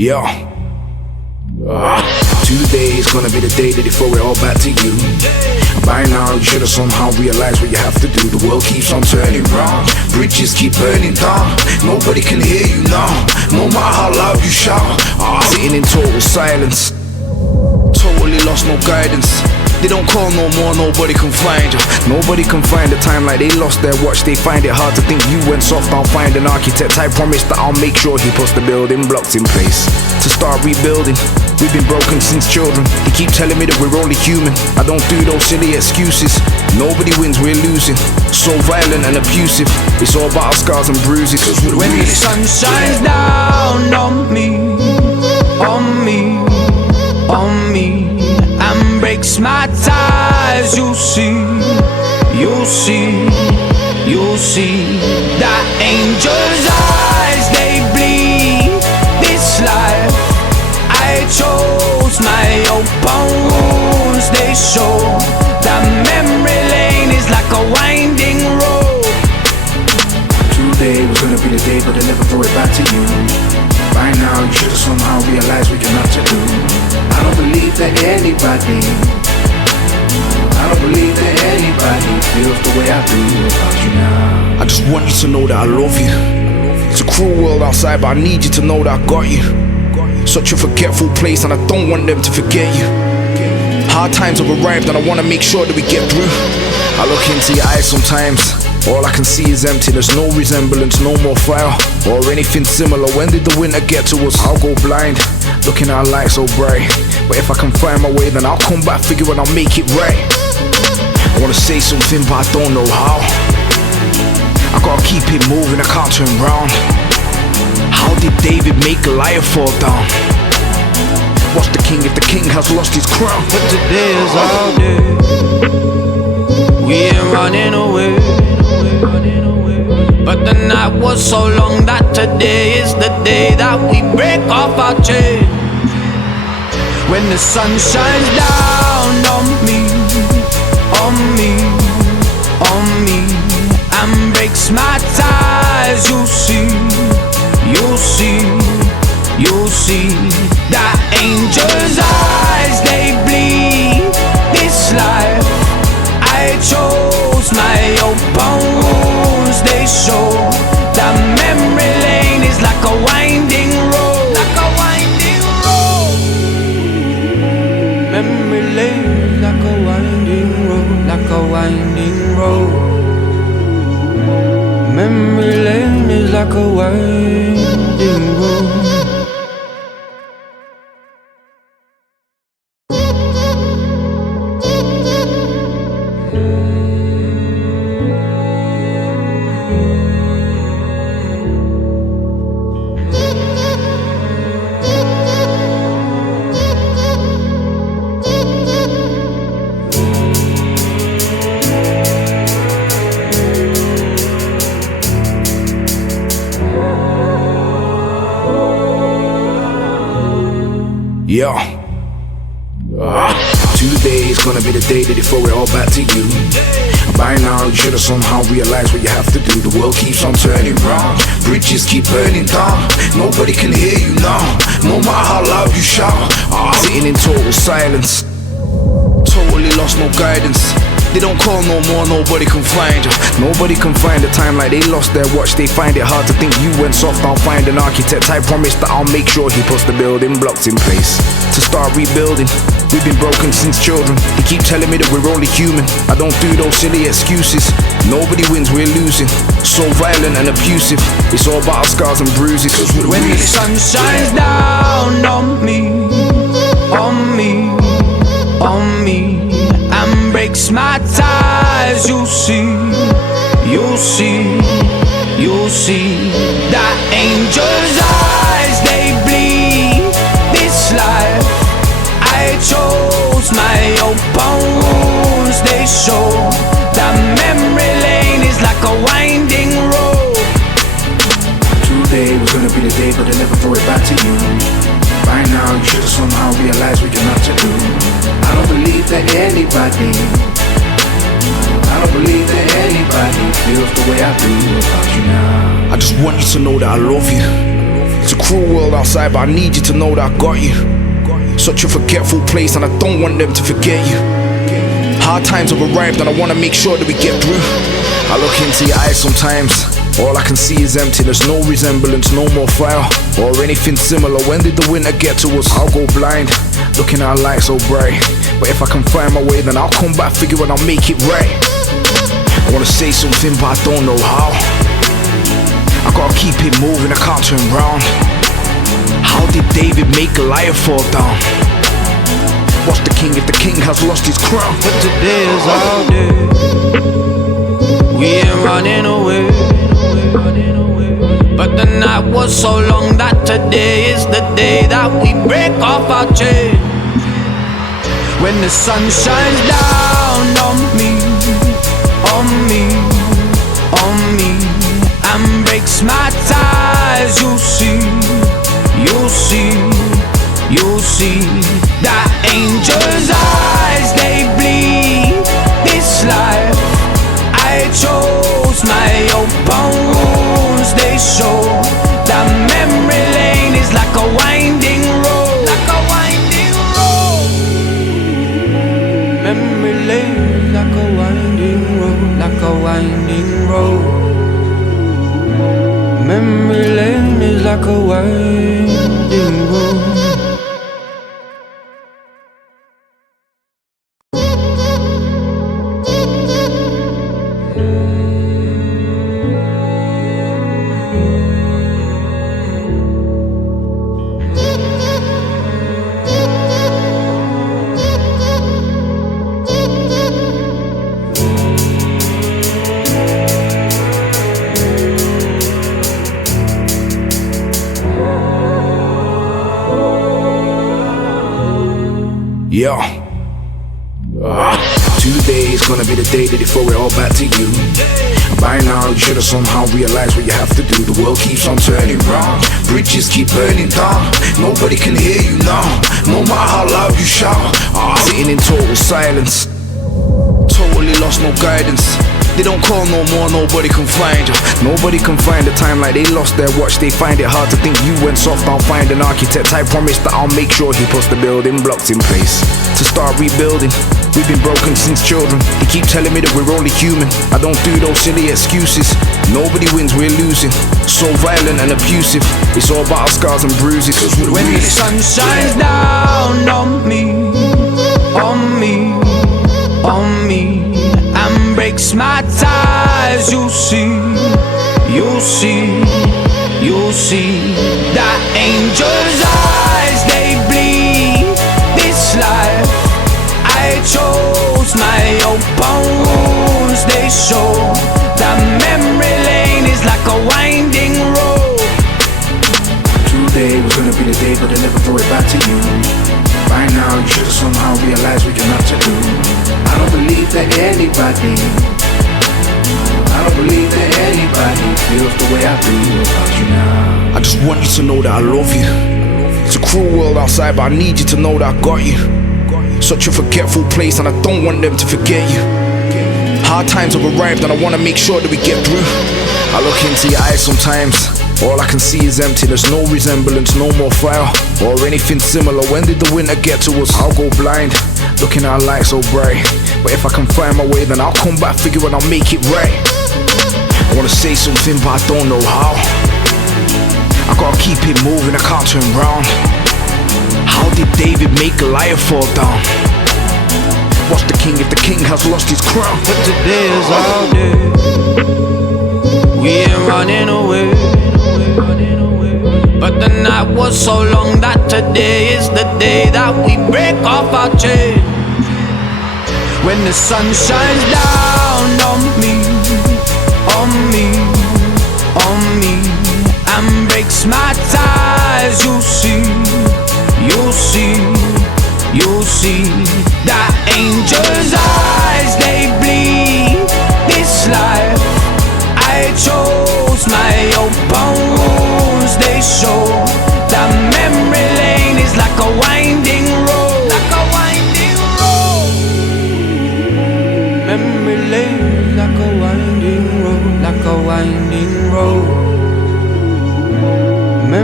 Yeah. Today is gonna be the day that they throw it all back to you. By now you should have somehow realized what you have to do. The world keeps on turning round, bridges keep burning down. Nobody can hear you now, no matter how loud you shout. Sitting in total silence, totally lost, no guidance. They don't call no more, nobody can find you. Nobody can find the time like they lost their watch. They find it hard to think you went soft. I'll find an architect, I promise that I'll make sure he puts the building blocks in place to start rebuilding. We've been broken since children. They keep telling me that we're only human. I don't do those silly excuses. Nobody wins, we're losing. So violent and abusive. It's all about our scars and bruises. When the sun shines down on me, on me, on me, and breaks my ties, you'll see, you'll see, you'll see that angel's eyes, they bleed this life. I chose my open wounds, they show that memory lane is like a winding road. Today was gonna be the day, but they never throw it back to you. By now you should have somehow realized what you're not to do. I don't believe that anybody feels the way I do about you now. I just want you to know that I love you. It's a cruel world outside, but I need you to know that I got you. Such a forgetful place, and I don't want them to forget you. Hard times have arrived, and I want to make sure that we get through. I look into your eyes sometimes, all I can see is empty. There's no resemblance, no more fire or anything similar. When did the winter get to us? I'll go blind, looking at our light so bright. But if I can find my way, then I'll come back, figure and I'll make it right. I wanna say something, but I don't know how. I gotta keep it moving, I can't turn round. How did David make Goliath fall down? What's the king if the king has lost his crown? But today is our day, we ain't running away. But the night was so long that today is the day that we break off our chain. When the sun shines down on me, on me, on me, and breaks my ties, you'll see, you'll see, you'll see that angel's eyes, they bleed this life. I chose my open wounds, they show that memory lane is like a winding road, like a winding road. Memory lane like a winding road, like a winding road. Memory lane is like a winding road. Yeah. Today is gonna be the day that they throw it all back to you. By now you should have somehow realized what you have to do. The world keeps on turning round, bridges keep burning down. Nobody can hear you now, no matter how loud you shout. Sitting in total silence, totally lost, no guidance. They don't call no more, nobody can find you. Nobody can find the time like they lost their watch. They find it hard to think you went soft. I'll find an architect, I promise that I'll make sure he puts the building blocks in place to start rebuilding. We've been broken since children. They keep telling me that we're only human. I don't do those silly excuses. Nobody wins, we're losing. So violent and abusive. It's all about our scars and bruises. When the sun shines down on me, on me, on me, and breaks my ties, you'll see, you'll see, you'll see that angel's eyes, they bleed this life. I chose my open wounds, they show that memory lane is like a winding road. Today was gonna be the day, but they never throw it back to you. By now you should have somehow realized what you're not to do. I don't believe that anybody feels the way I do about you now. I just want you to know that I love you. It's a cruel world outside, but I need you to know that I got you. Such a forgetful place, and I don't want them to forget you. Hard times have arrived, and I wanna make sure that we get through. I look into your eyes sometimes, all I can see is empty. There's no resemblance, no more fire or anything similar. When did the winter get to us? I'll go blind, looking at a light so bright. But if I can find my way, then I'll come back, figure and I'll make it right. I wanna say something, but I don't know how. I gotta keep it moving, I can't turn round. How did David make Goliath fall down? What's the king if the king has lost his crown? But today is our day. We ain't running away. But the night was so long that today is the day that we break off our chain. When the sun shines down on me, on me, on me, and breaks my ties, you'll see, you'll see, you'll see that angel's eyes, they bleed this life. I chose my open wounds, they show that memory lane is like a winding road, like a winding road. Memory lane like a winding road, like a winding road. Memory lane is like a winding road. Yeah. Today is gonna be the day that they throw it all back to you. By now you should have somehow realized what you have to do. The world keeps on turning round, bridges keep burning down. Nobody can hear you now, no matter how loud you shout. Sitting in total silence, totally lost, no guidance. They don't call no more, nobody can find you. Nobody can find the time like they lost their watch. They find it hard to think you went soft. I'll find an architect, I promise that I'll make sure he puts the building blocks in place to start rebuilding. We've been broken since children. They keep telling me that we're only human. I don't do those silly excuses. Nobody wins, we're losing. So violent and abusive. It's all about our scars and bruises. Cause we're when the sun shines down on me, on me, on me, and breaks my ties, you'll see, you'll see, you'll see that angel's eyes, they bleed this life. I chose my open wounds, they show that memory lane is like a winding road. Today was gonna be the day, but they never throw it back to you. By now you should have somehow realized what you're not to do. I don't believe that anybody feels the way I do about you now. I just want you to know that I love you. It's a cruel world outside, but I need you to know that I got you. Such a forgetful place, and I don't want them to forget you. Hard times have arrived, and I wanna make sure that we get through. I look into your eyes sometimes, all I can see is empty. There's no resemblance, no more fire or anything similar. When did the winter get to us? I'll go blind, looking at a light so bright. But if I can find my way, then I'll come back, figure and I'll make it right. I wanna say something, but I don't know how. I gotta keep it moving, I can't turn round. How did David make Goliath fall down? What's the king if the king has lost his crown? But today is our day. We ain't running away. But the night was so long that today is the day that we break off our chain. When the sun shines down on me, on me, on me, and breaks my ties, you'll see, you'll see, you'll see that angel's eyes, they bleed this life. I chose my open wounds, they show that memory lane is like a winding road, like a winding road. Memory lane like a winding road, like a winding road.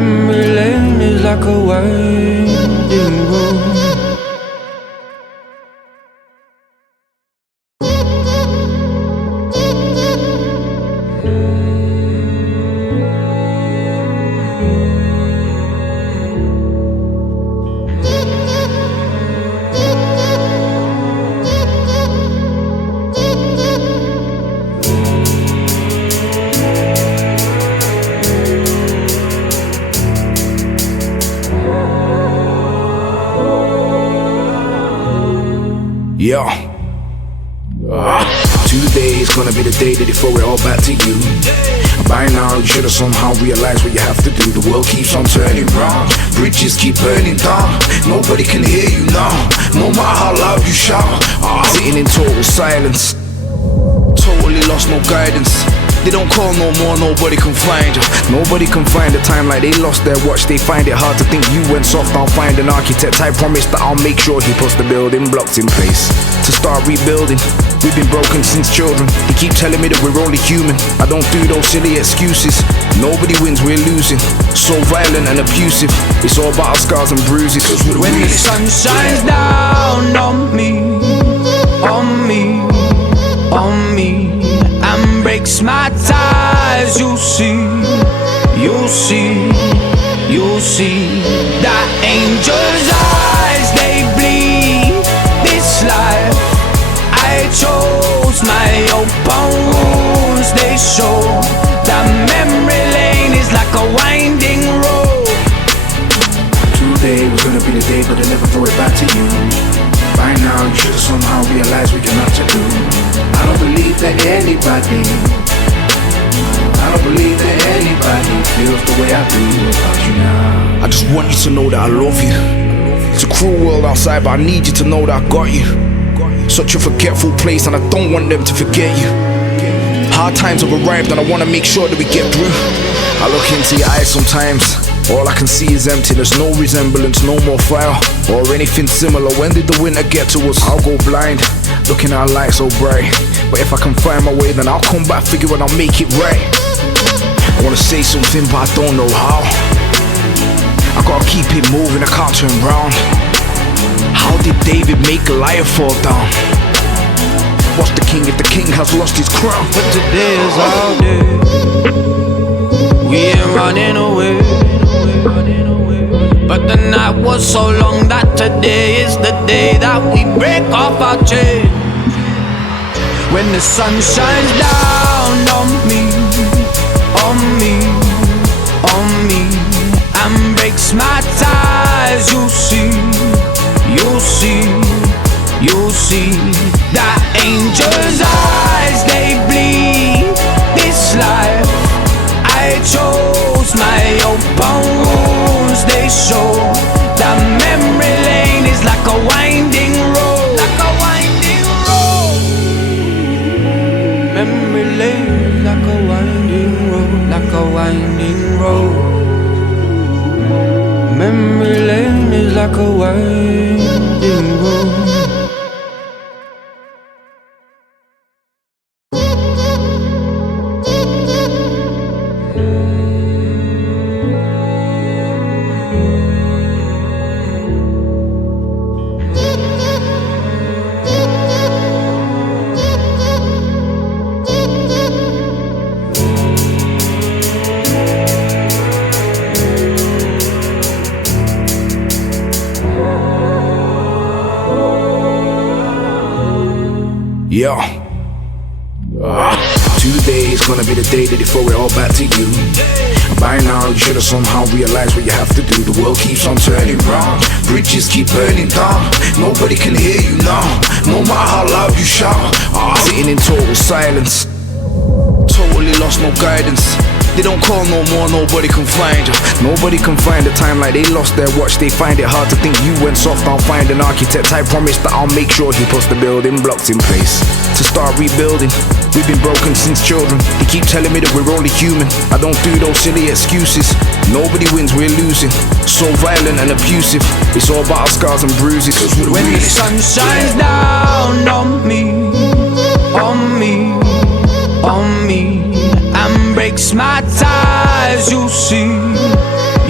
Memory lane is like a winding road. Yeah. Today is gonna be the day that they throw it all back to you. By now you should've somehow realized what you have to do. The world keeps on turning round, bridges keep burning down. Nobody can hear you now, no matter how loud you shout. Sitting in total silence, totally lost, no guidance. They don't call no more, nobody can find you. Nobody can find the time like they lost their watch. They find it hard to think you went soft. I'll find an architect, I promise that I'll make sure he puts the building blocks in place to start rebuilding. We've been broken since children. They keep telling me that we're only human. I don't do those silly excuses. Nobody wins, we're losing. So violent and abusive. It's all about our scars and bruises. When the sun shines down on me, on me, on me, and breaks my ties, you'll see, you'll see, you'll see that angel's eyes, they bleed this life. I chose my open wounds, they show that memory lane is like a winding road. Today was gonna be the day, but they never throw it back to you. By now you should've somehow realized what you're not to do. I don't believe that anybody feels the way I do about you now. I just want you to know that I love you. It's a cruel world outside, but I need you to know that I got you. Such a forgetful place, and I don't want them to forget you. Hard times have arrived, and I wanna make sure that we get through. I look into your eyes sometimes, all I can see is empty. There's no resemblance, no more fire or anything similar. When did the winter get to us? I'll go blind, looking at our light so bright. But if I can find my way, then I'll come back, figure and I'll make it right. I wanna say something, but I don't know how. I gotta keep it moving, I can't turn round. How did David make Goliath fall down? What's the king if the king has lost his crown? But today is our day, we ain't running away. But the night was so long that today is the day that we break off our chain. When the sun shines down on me, on me, on me, and breaks my ties, you'll see, you'll see, you'll see that angel's eyes, they bleed this life. I chose my open wounds, they show that memory lane is like a winding road, like a winding road. Memory lane like a winding road, like a winding road. Memory lane is like a winding road. Yeah. Today is gonna be the day that they throw it all back to you. By now you should've somehow realized what you have to do. The world keeps on turning round, bridges keep burning down. Nobody can hear you now, no matter how loud you shout. Sitting in total silence, totally lost, no guidance. They don't call no more, nobody can find you. Nobody can find the time like they lost their watch. They find it hard to think you went soft. I'll find an architect, I promise that I'll make sure he puts the building blocks in place to start rebuilding. We've been broken since children. They keep telling me that we're only human. I don't do those silly excuses. Nobody wins, we're losing. So violent and abusive. It's all about our scars and bruises. When the sun shines down on me, on me, on me, and breaks my ties, you'll see,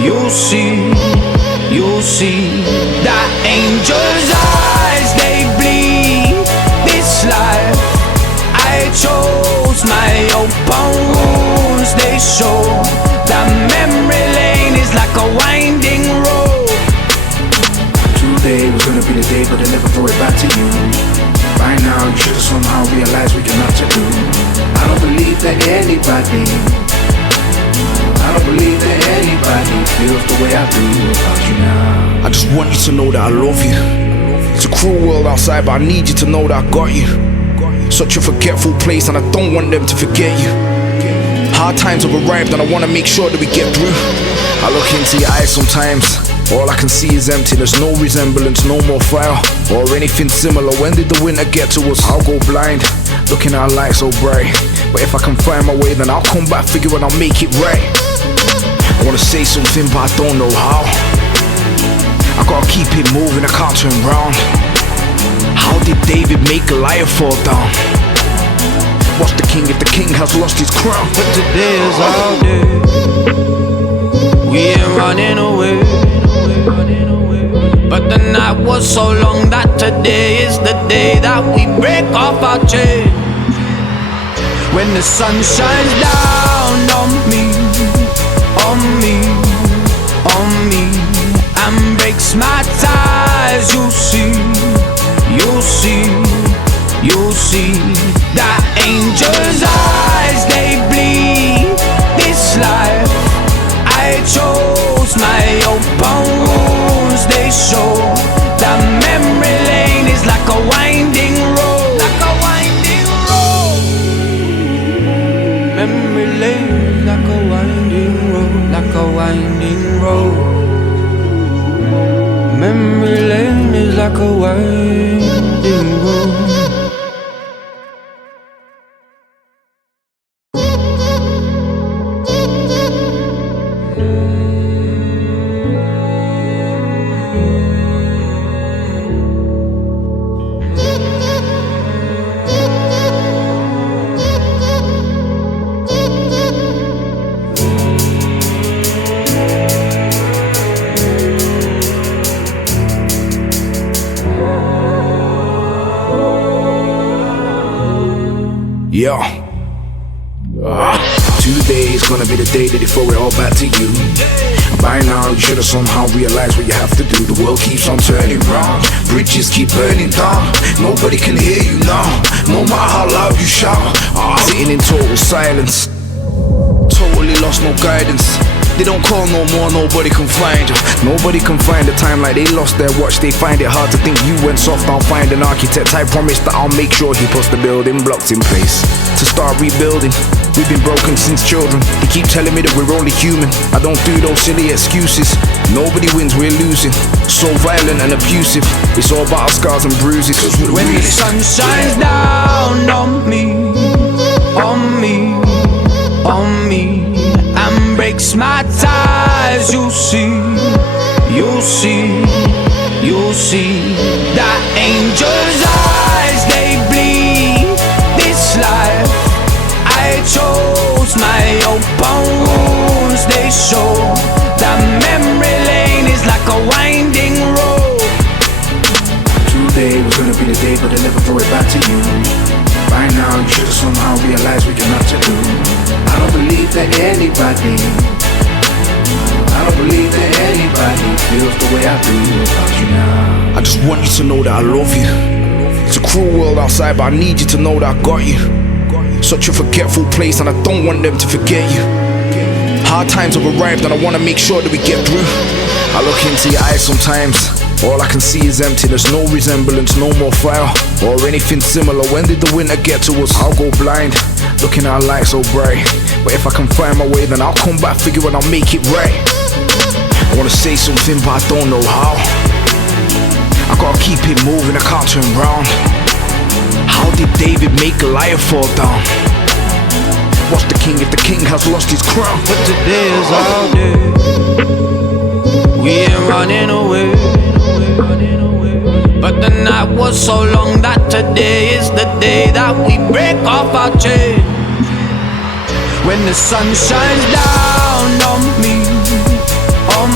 you'll see that angel's eyes, they bleed. This life I chose, my open wounds, they show that memory lane is like a winding road. Today was gonna be the day, but they never throw it back to you. By now you should've somehow realized what you're not to do. I don't believe that anybody feels the way I do about you now. I just want you to know that I love you. It's a cruel world outside, but I need you to know that I got you. Such a forgetful place, and I don't want them to forget you. Hard times have arrived, and I wanna make sure that we get through. I look into your eyes sometimes, all I can see is emptiness. No resemblance, no more fire or anything similar. When did the winter get to us? I'll go blind, looking at a light so bright. But if I can find my way, then I'll come back, figure and I'll make it right. I wanna say something, but I don't know how. I gotta keep it moving, I can't turn round. How did David make Goliath fall down? What's the king if the king has lost his crown? But today is our day, we ain't running away. But the night was so long that today is the day that we break off our chains. When the sun shines down on me, on me, on me, and breaks my ties, you'll see, you'll see, you'll see that angel's eyes, they bleed. This life I chose, my open wounds, they show that memory lane is like a winding road, like a winding road. Memory lane, like a winding road, like a winding road. Memory lane is like a winding road. Yeah. Today is gonna be the day that they throw it all back to you. By now you should've somehow realized what you have to do. The world keeps on turning round, bridges keep burning down. Nobody can hear you now, no matter how loud you shout. Sitting in total silence, totally lost, no guidance. They don't call no more, nobody can find you. Nobody can find the time like they lost their watch. They find it hard to think you went soft. I'll find an architect, I promise that I'll make sure he puts the building blocks in place to start rebuilding. We've been broken since children. They keep telling me that we're only human. I don't do those silly excuses. Nobody wins, we're losing. So violent and abusive. It's all about our scars and bruises. When the sun shines down on me, on me, on me, and breaks my ties, you'll see, you'll see, you'll see that angel's eyes, they bleed. This life I chose, my open wounds, they show that memory lane is like a winding road. Today was gonna be the day, but they never throw it back to you. By now you should've somehow realized what you're not to do. I don't believe that anybody feels the way I do about you now. I just want you to know that I love you. It's a cruel world outside, but I need you to know that I got you. Such a forgetful place, and I don't want them to forget you. Hard times have arrived, and I wanna make sure that we get through. I look into your eyes sometimes, all I can see is emptiness. No resemblance, no more fire or anything similar. When did the winter get to us? I'll go blind, looking at a light so bright. But if I can find my way, then I'll come back, figure and I'll make it right. I wanna say something, but I don't know how. I gotta keep it moving, I can't turn round. How did David make Goliath fall down? What's the king if the king has lost his crown? But today is our day, we ain't running away. But the night was so long that today is the day that we break off our chains. When the sun shines down on me, on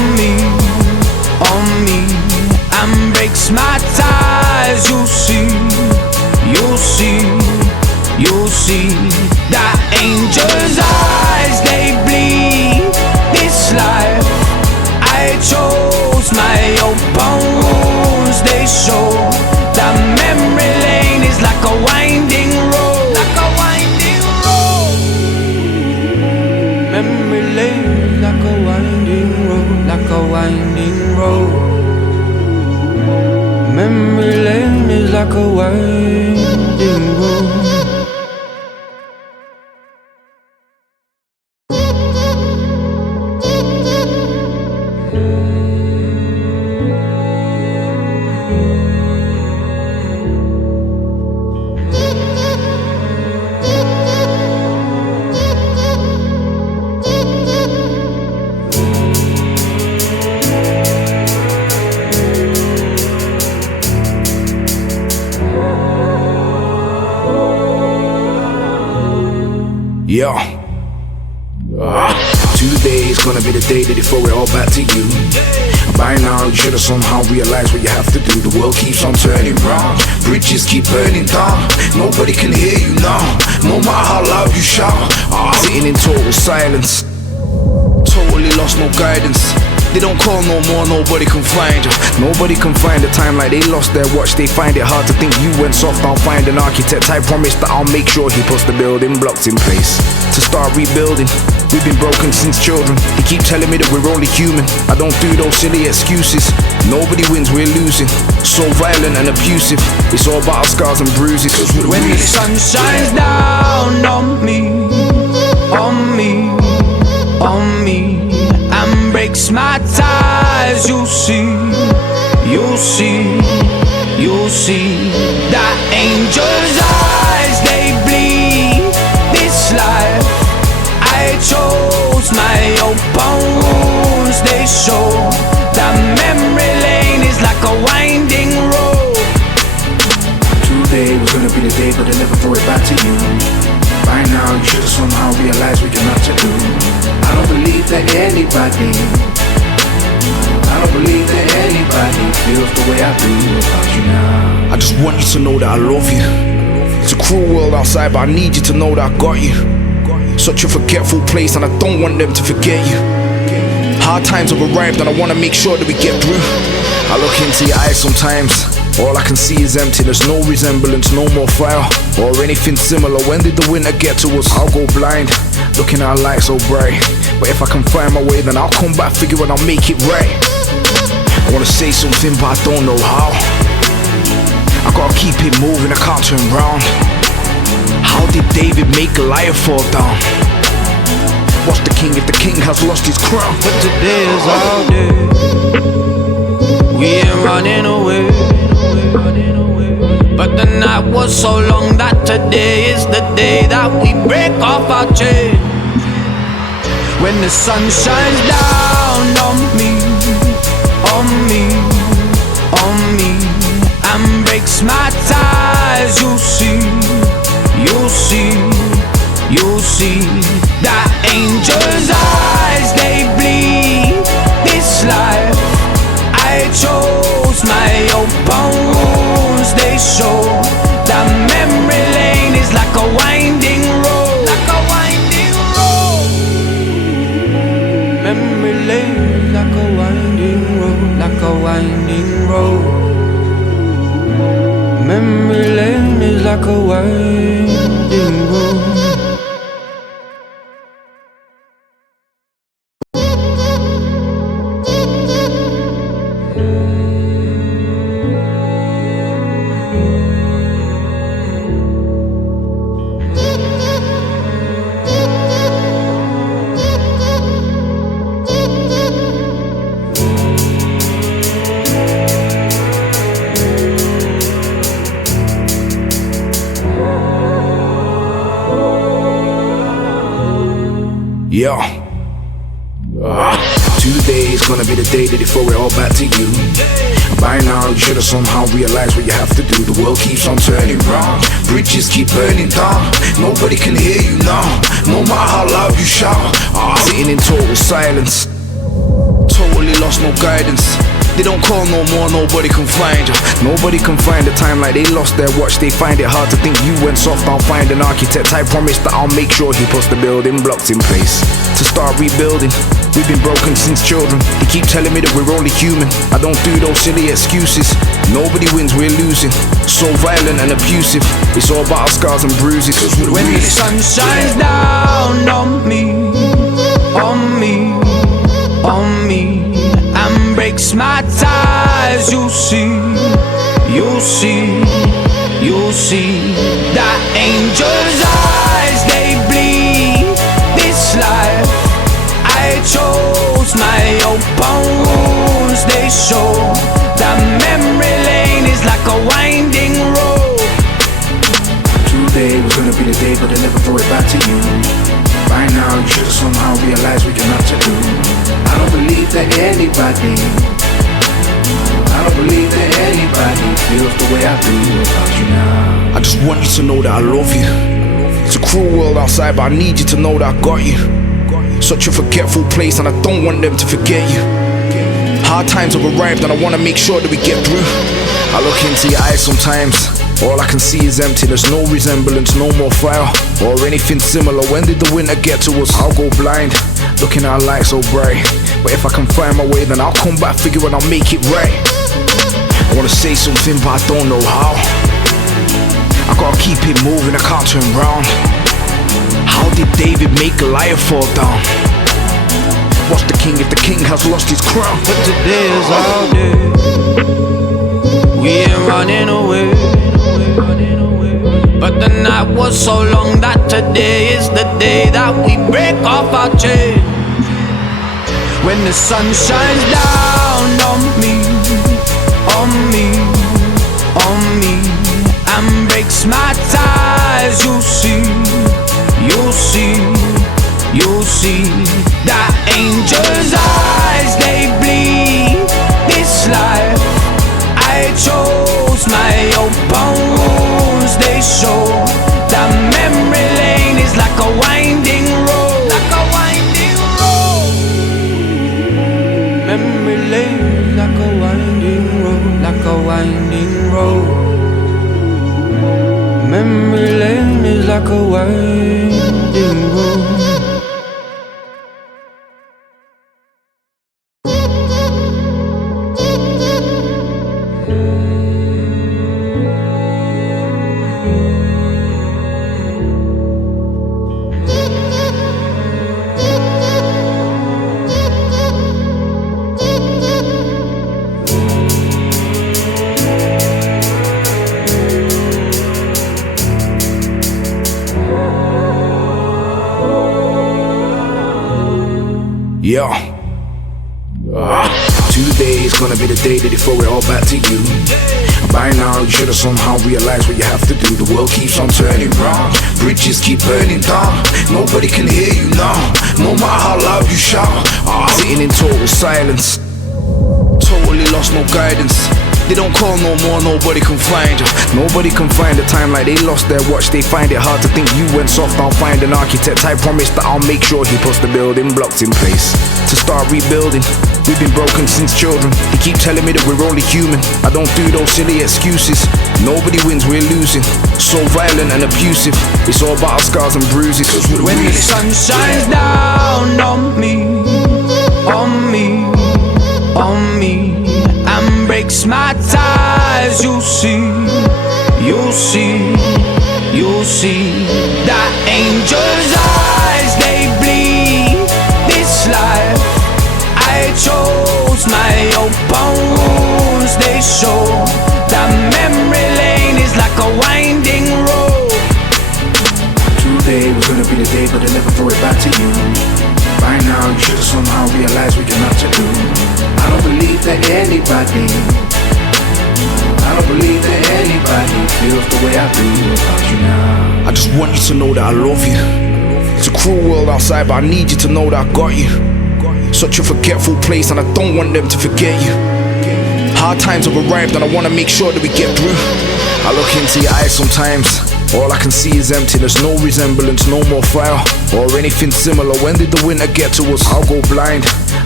me, on me, and breaks my ties. You see, you see, you see that angel's eyes, they bleed this life. I chose my open wounds, they show that memory lane is like a winding road, like a winding road. Memory lane, like a winding road, like a winding road. Memory lane is like a winding road. Yeah. Today is gonna be the day that they throw it all back to you. By now you should have somehow realized what you have to do. The world keeps on turning round, bridges keep burning down. Nobody can hear you now, no matter how loud you shout. Sitting in total silence, totally lost, no guidance. They don't call no more, nobody can find you. Nobody can find the time like they lost their watch. They find it hard to think you went soft. I'll find an architect, I promise that I'll make sure he puts the building blocks in place to start rebuilding. We've been broken since children. They keep telling me that we're only human. I don't do those silly excuses. Nobody wins, we're losing. So violent and abusive. It's all about our scars and bruises. When the sun shines down on me, on me, on me, and breaks my ties, you see, you see, you see that angel's eyes, they bleed this life. I chose my open wounds, they show that memory lane is like a winding road. Today was gonna be the day, but they never throw it back to you. By now you should have somehow realized what you're not to do. I don't believe that anybody feels the way I do about you now. I just want you to know that I love you. It's a cruel world outside, but I need you to know that I got you. Such a forgetful place, and I don't want them to forget you. Hard times have arrived, and I want to make sure that we get through. I look into your eyes sometimes, all I can see is emptiness. No resemblance, no more fire or anything similar. When did the winter get to us? I'll go blind, looking at a light so bright. But if I can find my way, then I'll come back, figure and I'll make it right. I wanna say something, but I don't know how. I gotta keep it moving, I can't turn round. How did David make Goliath fall down? What's the king if the king has lost his crown? But today is our day, we ain't running away. But the night was so long that today is the day that we break off our chain. When the sun shines down on me, on me, on me, and breaks my ties, you see, you see, you see that angel's eyes, they bleed this life. I chose my open wounds, they show that memory lane is like a winding road, like a winding road. Memory lane, like a winding road, like a winding road. Memory lane is like a winding road. Yeah. Today is gonna be the day that they throw it all back to you. By now you should have somehow realized what you have to do. The world keeps on turning round, bridges keep burning down. Nobody can hear you now, no matter how loud you shout. Sitting in total silence, totally lost, no guidance. They don't call no more, nobody can find you. Nobody can find the time like they lost their watch. They find it hard to think you went soft. I'll find an architect, I promise that I'll make sure he puts the building blocks in place to start rebuilding. We've been broken since children. They keep telling me that we're only human. I don't do those silly excuses. Nobody wins, we're losing. So violent and abusive. It's all about our scars and bruises. When the sun shines down on me, on me, on me, and breaks my ties, you'll see, you'll see, you'll see that angel's eyes, they bleed this life. I chose my open wounds, they show that memory lane is like a winding road. Today was gonna be the day, but they never throw it back to you. By now you should've somehow realized what you're not to do. I don't believe that anybody feels the way I do about you now. I just want you to know that I love you. It's a cruel world outside, but I need you to know that I got you. Such a forgetful place, and I don't want them to forget you. Hard times have arrived, and I wanna make sure that we get through. I look into your eyes sometimes, all I can see is empty. There's no resemblance, no more fire or anything similar. When did the winter get to us? I'll go blind, looking at a light so bright. But if I can find my way, then I'll come back, figure and I'll make it right. I wanna say something, but I don't know how. I gotta keep it moving, I can't turn round. How did David make Goliath fall down? What's the king if the king has lost his crown? But today is our day. We ain't running away. But the night was so long that today is the day that we break off our chains. When the sun shines down on me, on me, on me, and breaks my ties, you'll see, you'll see, you'll see that angel's eyes, they bleed this life. I chose my open wounds, they show that memory lane is like a winding road, like a winding road. Memory lane like a winding road, like a winding road. Memory lane is like a winding road. Yeah. Today is gonna be the day that they throw it all back to you. By now you should've somehow realized what you have to do. The world keeps on turning round, bridges keep burning down. Nobody can hear you now, no matter how loud you shout. Sitting in total silence, totally lost, no guidance. They don't call no more, nobody can find you. Nobody can find the time like they lost their watch. They find it hard to think you went soft. I'll find an architect, I promise that I'll make sure he puts the building blocks in place to start rebuilding. We've been broken since children. They keep telling me that we're only human. I don't do those silly excuses. Nobody wins, we're losing. So violent and abusive. It's all about our scars and bruises. When the sun shines down on me, on me, on me, and breaks my ties, you'll see, you'll see, you'll see that angel's eyes, they bleed this life. I chose my open wounds, they show that memory lane is like a winding road. Today was gonna be the day, but they never throw it back to you. By now you should've somehow realized what you're not to do. I don't believe that anybody feels the way I do about you now. I just want you to know that I love you. It's a cruel world outside, but I need you to know that I got you. Such a forgetful place, and I don't want them to forget you. Hard times have arrived, and I wanna make sure that we get through. I look into your eyes sometimes, all I can see is empty. There's no resemblance, no more fire or anything similar. When did the winter get to us? I'll go blind,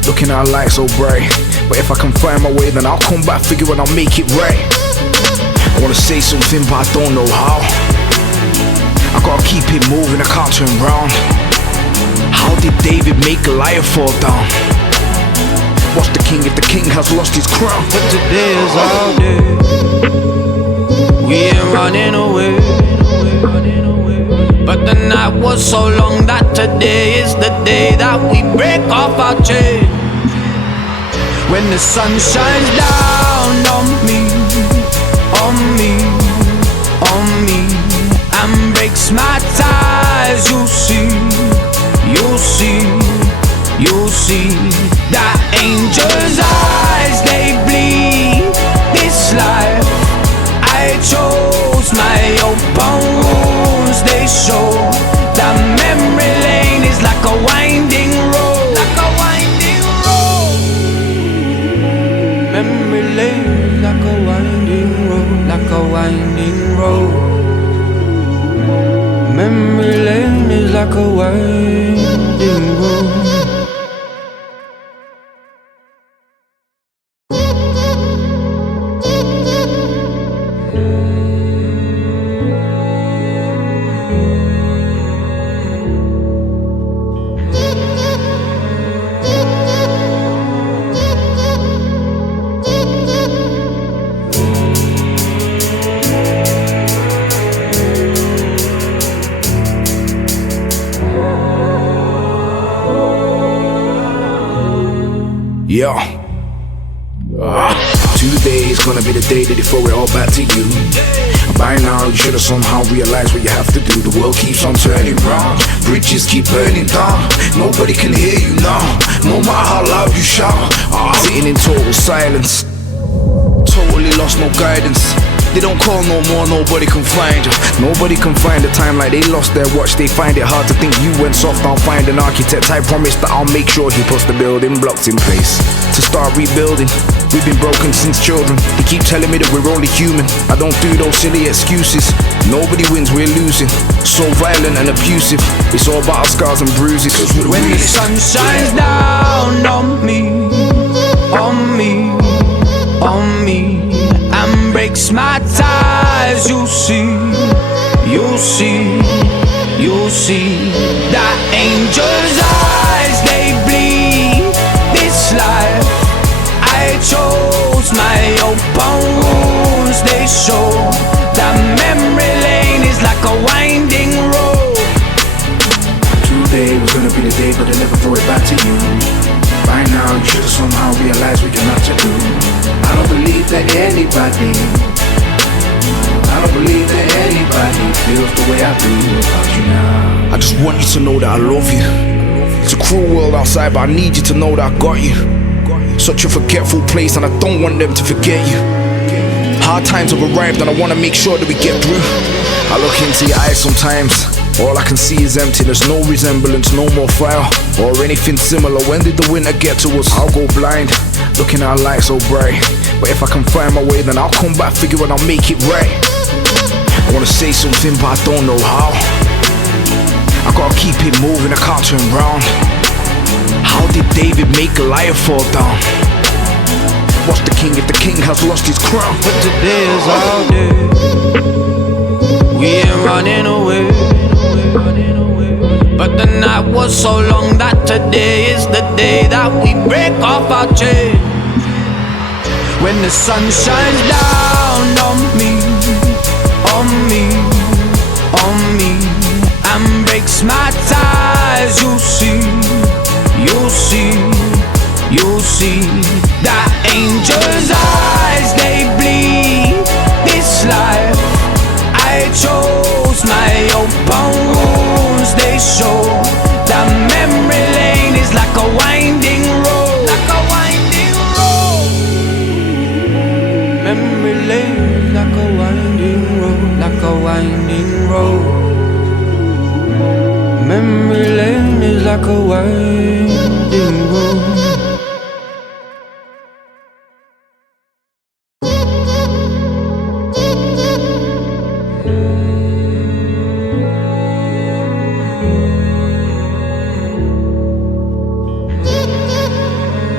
looking at light so bright. But if I can find my way, then I'll come back, figure and I'll make it right. I wanna say something, but I don't know how. I gotta keep it moving, I can't turn round. How did David make Goliath fall down? What's the king if the king has lost his crown? But today is our day. We ain't running away. But the night was so long that today is the day that we break off our chain. When the sun shines down on me, on me, on me, and breaks my ties, you'll see, you'll see, you'll see that angel's eyes, they bleed this life. I chose my open wounds, they show that memory lane is like a winding road, like a winding road. Memory lane like a winding road, like a winding road. Memory lane is like a winding road. Yeah. Today is gonna be the day that they throw it all back to you. By now you should've somehow realized what you have to do. The world keeps on turning round, bridges keep burning down. Nobody can hear you now, no matter how loud you shout. Sitting in total silence, totally lost, no guidance. They don't call no more, nobody can find you. Nobody can find the time like they lost their watch. They find it hard to think you went soft. I'll find an architect, I promise that I'll make sure he puts the building blocks in place to start rebuilding. We've been broken since children. They keep telling me that we're only human. I don't do those silly excuses. Nobody wins, we're losing. So violent and abusive. It's all about our scars and bruises. When the sun shines down on me, on me, on me, and breaks my ties, you'll see, you'll see, you'll see that angel's eyes, they bleed this life. I chose my open wounds, they show that memory lane is like a winding road. Today was gonna be the day, but they never throw it back to you. By now you should've somehow realized what you're not to do. I don't believe that anybody feels the way I do about you now. I just want you to know that I love you. It's a cruel world outside, but I need you to know that I got you. Such a forgetful place, and I don't want them to forget you. Hard times have arrived, and I wanna make sure that we get through. I look into your eyes sometimes, all I can see is emptiness. No resemblance, no more fire or anything similar. When did the winter get to us? I'll go blind, looking at light so bright. But if I can find my way, then I'll come back, figure and I'll make it right. I wanna say something, but I don't know how. I gotta keep it moving, I can't turn round. How did David make Goliath fall down? What's the king if the king has lost his crown? But today is our day. We ain't running away. But the night was so long that today is the day that we break off our chain. When the sun shines down on me, on me, on me, and breaks my ties, you'll see, you'll see, you'll see that angel's eyes, they bleed this life. I chose my open wounds, they show that memory lane is like a winding road, like a winding road. Memory lane like a winding road, like a winding road. Memory lane is like a winding road.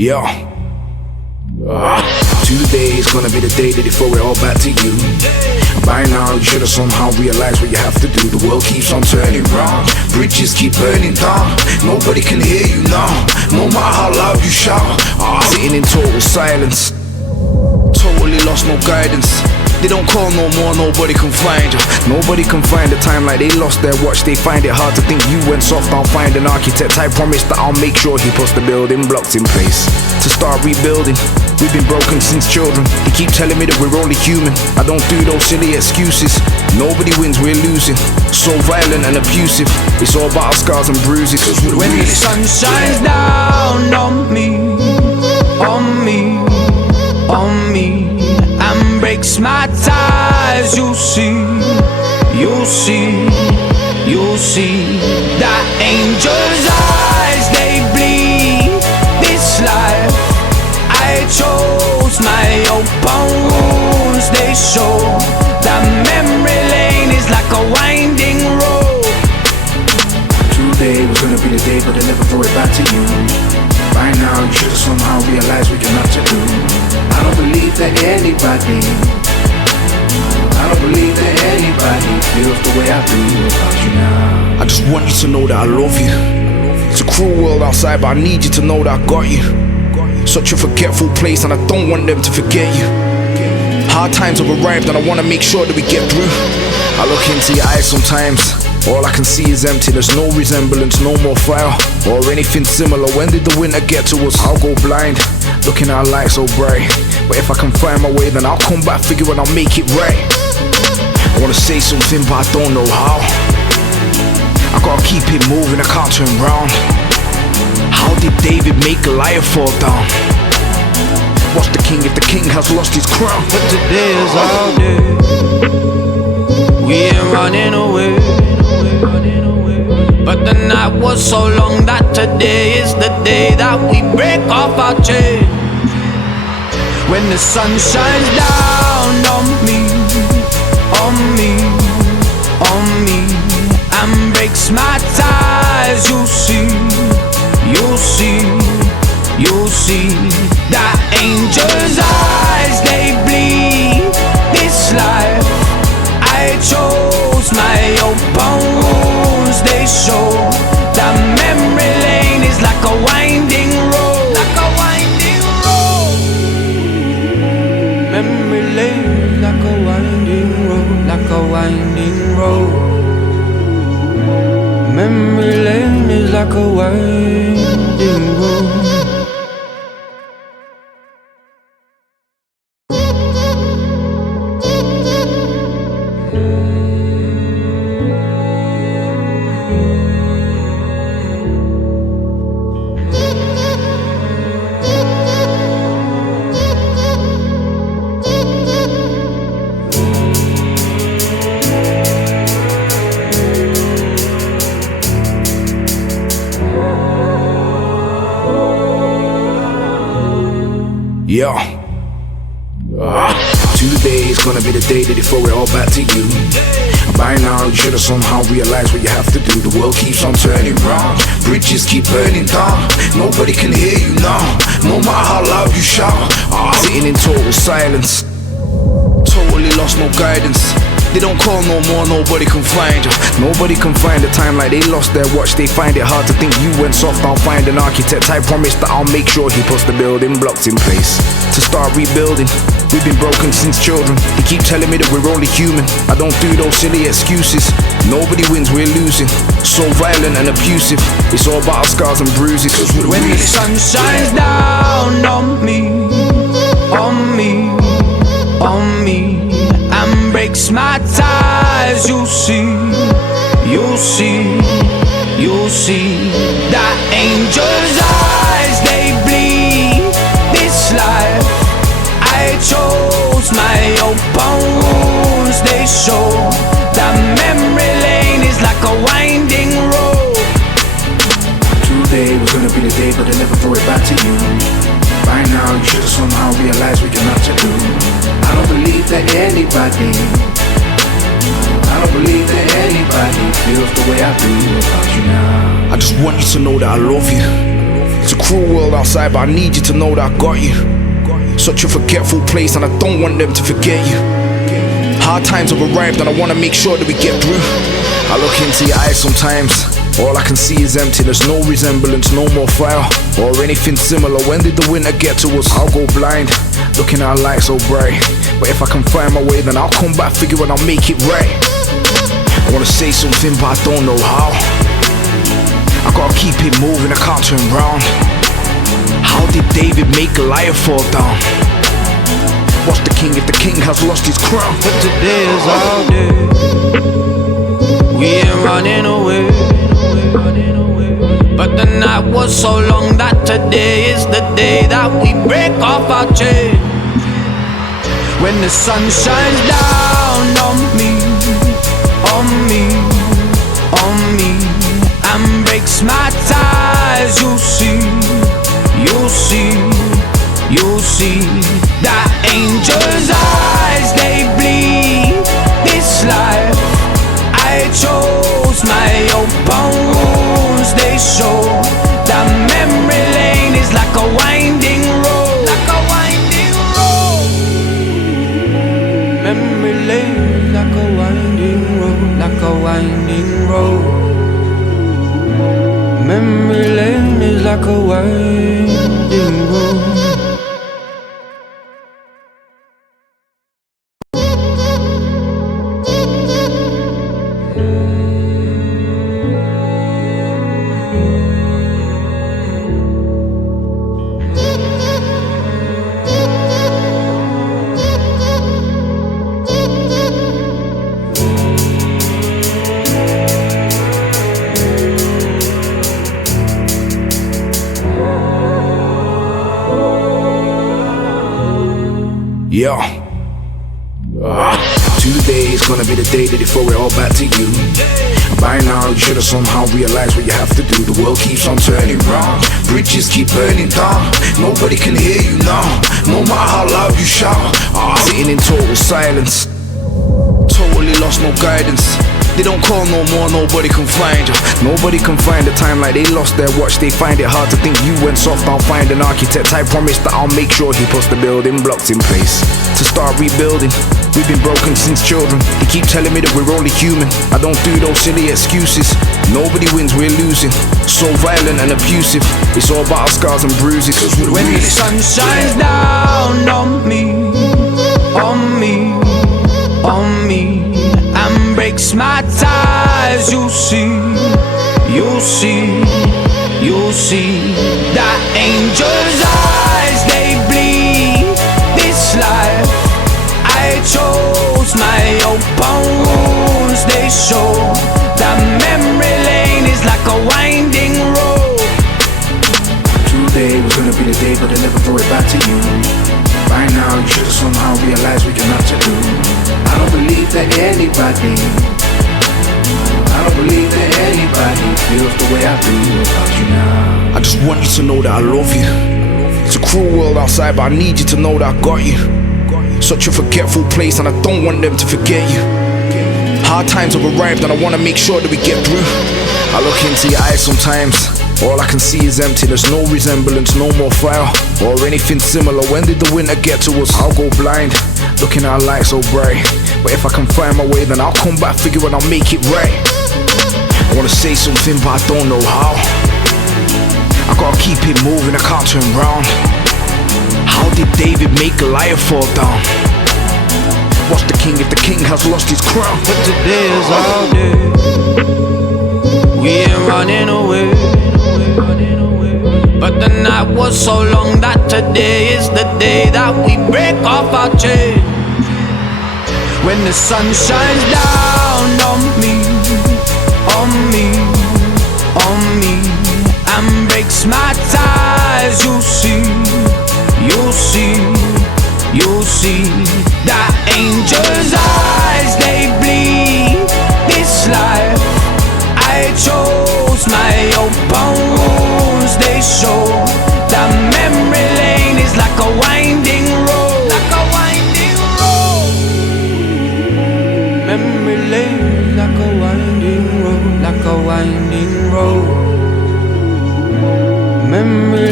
Yeah. Today is gonna be the day that they throw it all back to you. By now you should have somehow realized what you have to do. The world keeps on turning round, bridges keep burning down. Nobody can hear you now, no matter how loud you shout. Sitting in total silence, totally lost, no guidance. They don't call no more, nobody can find you. Nobody can find the time like they lost their watch. They find it hard to think you went soft. I'll find an architect, I promise that I'll make sure he puts the building blocks in place to start rebuilding. We've been broken since children. They keep telling me that we're only human. I don't do those silly excuses. Nobody wins, we're losing. So violent and abusive. It's all about our scars and bruises. When the sun shines down on me, on me, on me, and breaks my ties, you'll see, you'll see, you'll see that angel's eyes, they bleed this life. I chose my open wounds, they show that memory lane is like a winding road. Today was gonna be the day, but they never throw it back to you. By now you should have somehow realized what you're not to do. I don't believe that anybody feels the way I do about you now. I just want you to know that I love you. It's a cruel world outside, but I need you to know that I got you. Such a forgetful place, and I don't want them to forget you. Hard times have arrived, and I want to make sure that we get through. I look into your eyes sometimes, all I can see is empty. There's no resemblance, no more fire or anything similar. When did the winter get to us? I'll go blind, looking at our light so bright. But if I can find my way, then I'll come back, figure and I'll make it right. I wanna say something, but I don't know how. I gotta keep it moving, I can't turn round. How did David make Goliath fall down? What's the king if the king has lost his crown? But today is our day, we ain't running away. But the night was so long that today is the day that we break off our chain. When the sun shines down on me, on me, on me, and breaks my ties, you'll see, you'll see, you'll see that angel's eyes, they bleed this life. I chose my open wounds, they show that memory lane is like a winding road, like a winding road. Memory lane like a winding road, like a winding road. Memory lane is like a winding road. Yeah. Today is gonna be the day that they throw it all back to you. By now you should have somehow realized what you have to do. The world keeps on turning round, bridges keep burning down. Nobody can hear you now, no matter how loud you shout. Sitting in total silence, totally lost, no guidance. They don't call no more, nobody can find you. Nobody can find the time like they lost their watch. They find it hard to think you went soft. I'll find an architect, I promise that I'll make sure he puts the building blocks in place to start rebuilding. We've been broken since children. They keep telling me that we're only human. I don't do those silly excuses. Nobody wins, we're losing. So violent and abusive. It's all about our scars and bruises. When the sun shines down on me, on me, on me, and breaks my ties, you'll see, you'll see, you'll see that angel's eyes, they bleed this life. I chose my open wounds, they show that memory lane is like a winding road. Today was gonna be the day, but they never throw it back to you. By now you should have somehow realized what you're not to do. I don't believe that anybody feels the way I do about you now. I just want you to know that I love you. It's a cruel world outside, but I need you to know that I got you. Such a forgetful place, and I don't want them to forget you. Hard times have arrived, and I wanna make sure that we get through. I look into your eyes sometimes, all I can see is empty. There's no resemblance, no more fire or anything similar. When did the winter get to us? I'll go blind, looking at our light so bright. But if I can find my way, then I'll come back, figure and I'll make it right. I wanna say something, but I don't know how. I gotta keep it moving, I can't turn round. How did David make Goliath fall down? What's the king if the king has lost his crown? But today is our day. We ain't running away. But the night was so long that today is the day that we break off our chain. When the sun shines down on me, on me, on me, and breaks my ties, you'll see, you'll see, you'll see that angel's eyes, they bleed this life. I chose my open wounds, they show that memory lane is like a winding road, like a winding road. Memory lane like a winding road, like a winding road. Memory lane is like a winding road. Yeah. Today is gonna be the day that they throw it all back to you. By now you should have somehow realized what you have to do. The world keeps on turning round, bridges keep burning down. Nobody can hear you now, no matter how loud you shout. Sitting in total silence, totally lost, no guidance. They don't call no more, nobody can find you. Nobody can find the time like they lost their watch. They find it hard to think you went soft. I'll find an architect, I promise that I'll make sure he puts the building blocks in place to start rebuilding. We've been broken since children. They keep telling me that we're only human. I don't do those silly excuses. Nobody wins, we're losing. So violent and abusive. It's all about our scars and bruises. Cause we're when the sun shines down on me, on me, on me, and breaks my ties, you'll see, you'll see, you'll see that angel's eyes, they bleed this life. I chose my open wounds, they show that memory lane is like a winding road. Today was gonna be the day, but they never throw it back to you. By now you should have somehow realized what you're not to do. I don't believe that anybody feels the way I do about you now. I just want you to know that I love you. It's a cruel world outside, but I need you to know that I got you. Such a forgetful place, and I don't want them to forget you. Hard times have arrived, and I wanna make sure that we get through. I look into your eyes sometimes, all I can see is empty. There's no resemblance, no more fire or anything similar. When did the winter get to us? I'll go blind, looking at our light so bright. But if I can find my way, then I'll come back, figure and I'll make it right. I wanna say something, but I don't know how. I gotta keep it moving, I can't turn round. How did David make Goliath fall down? What's the king if the king has lost his crown? But today is our day. We ain't running away. But the night was so long that today is the day that we break off our chain. When the sun shines down on me, on me, on me, and breaks my ties, you'll see, you'll see, you'll see that angel's eyes, they bleed this life. I chose my open wounds, they show that memory lane is like a winding road, like a winding road. Memory lane like a winding road, like a winding road. Memory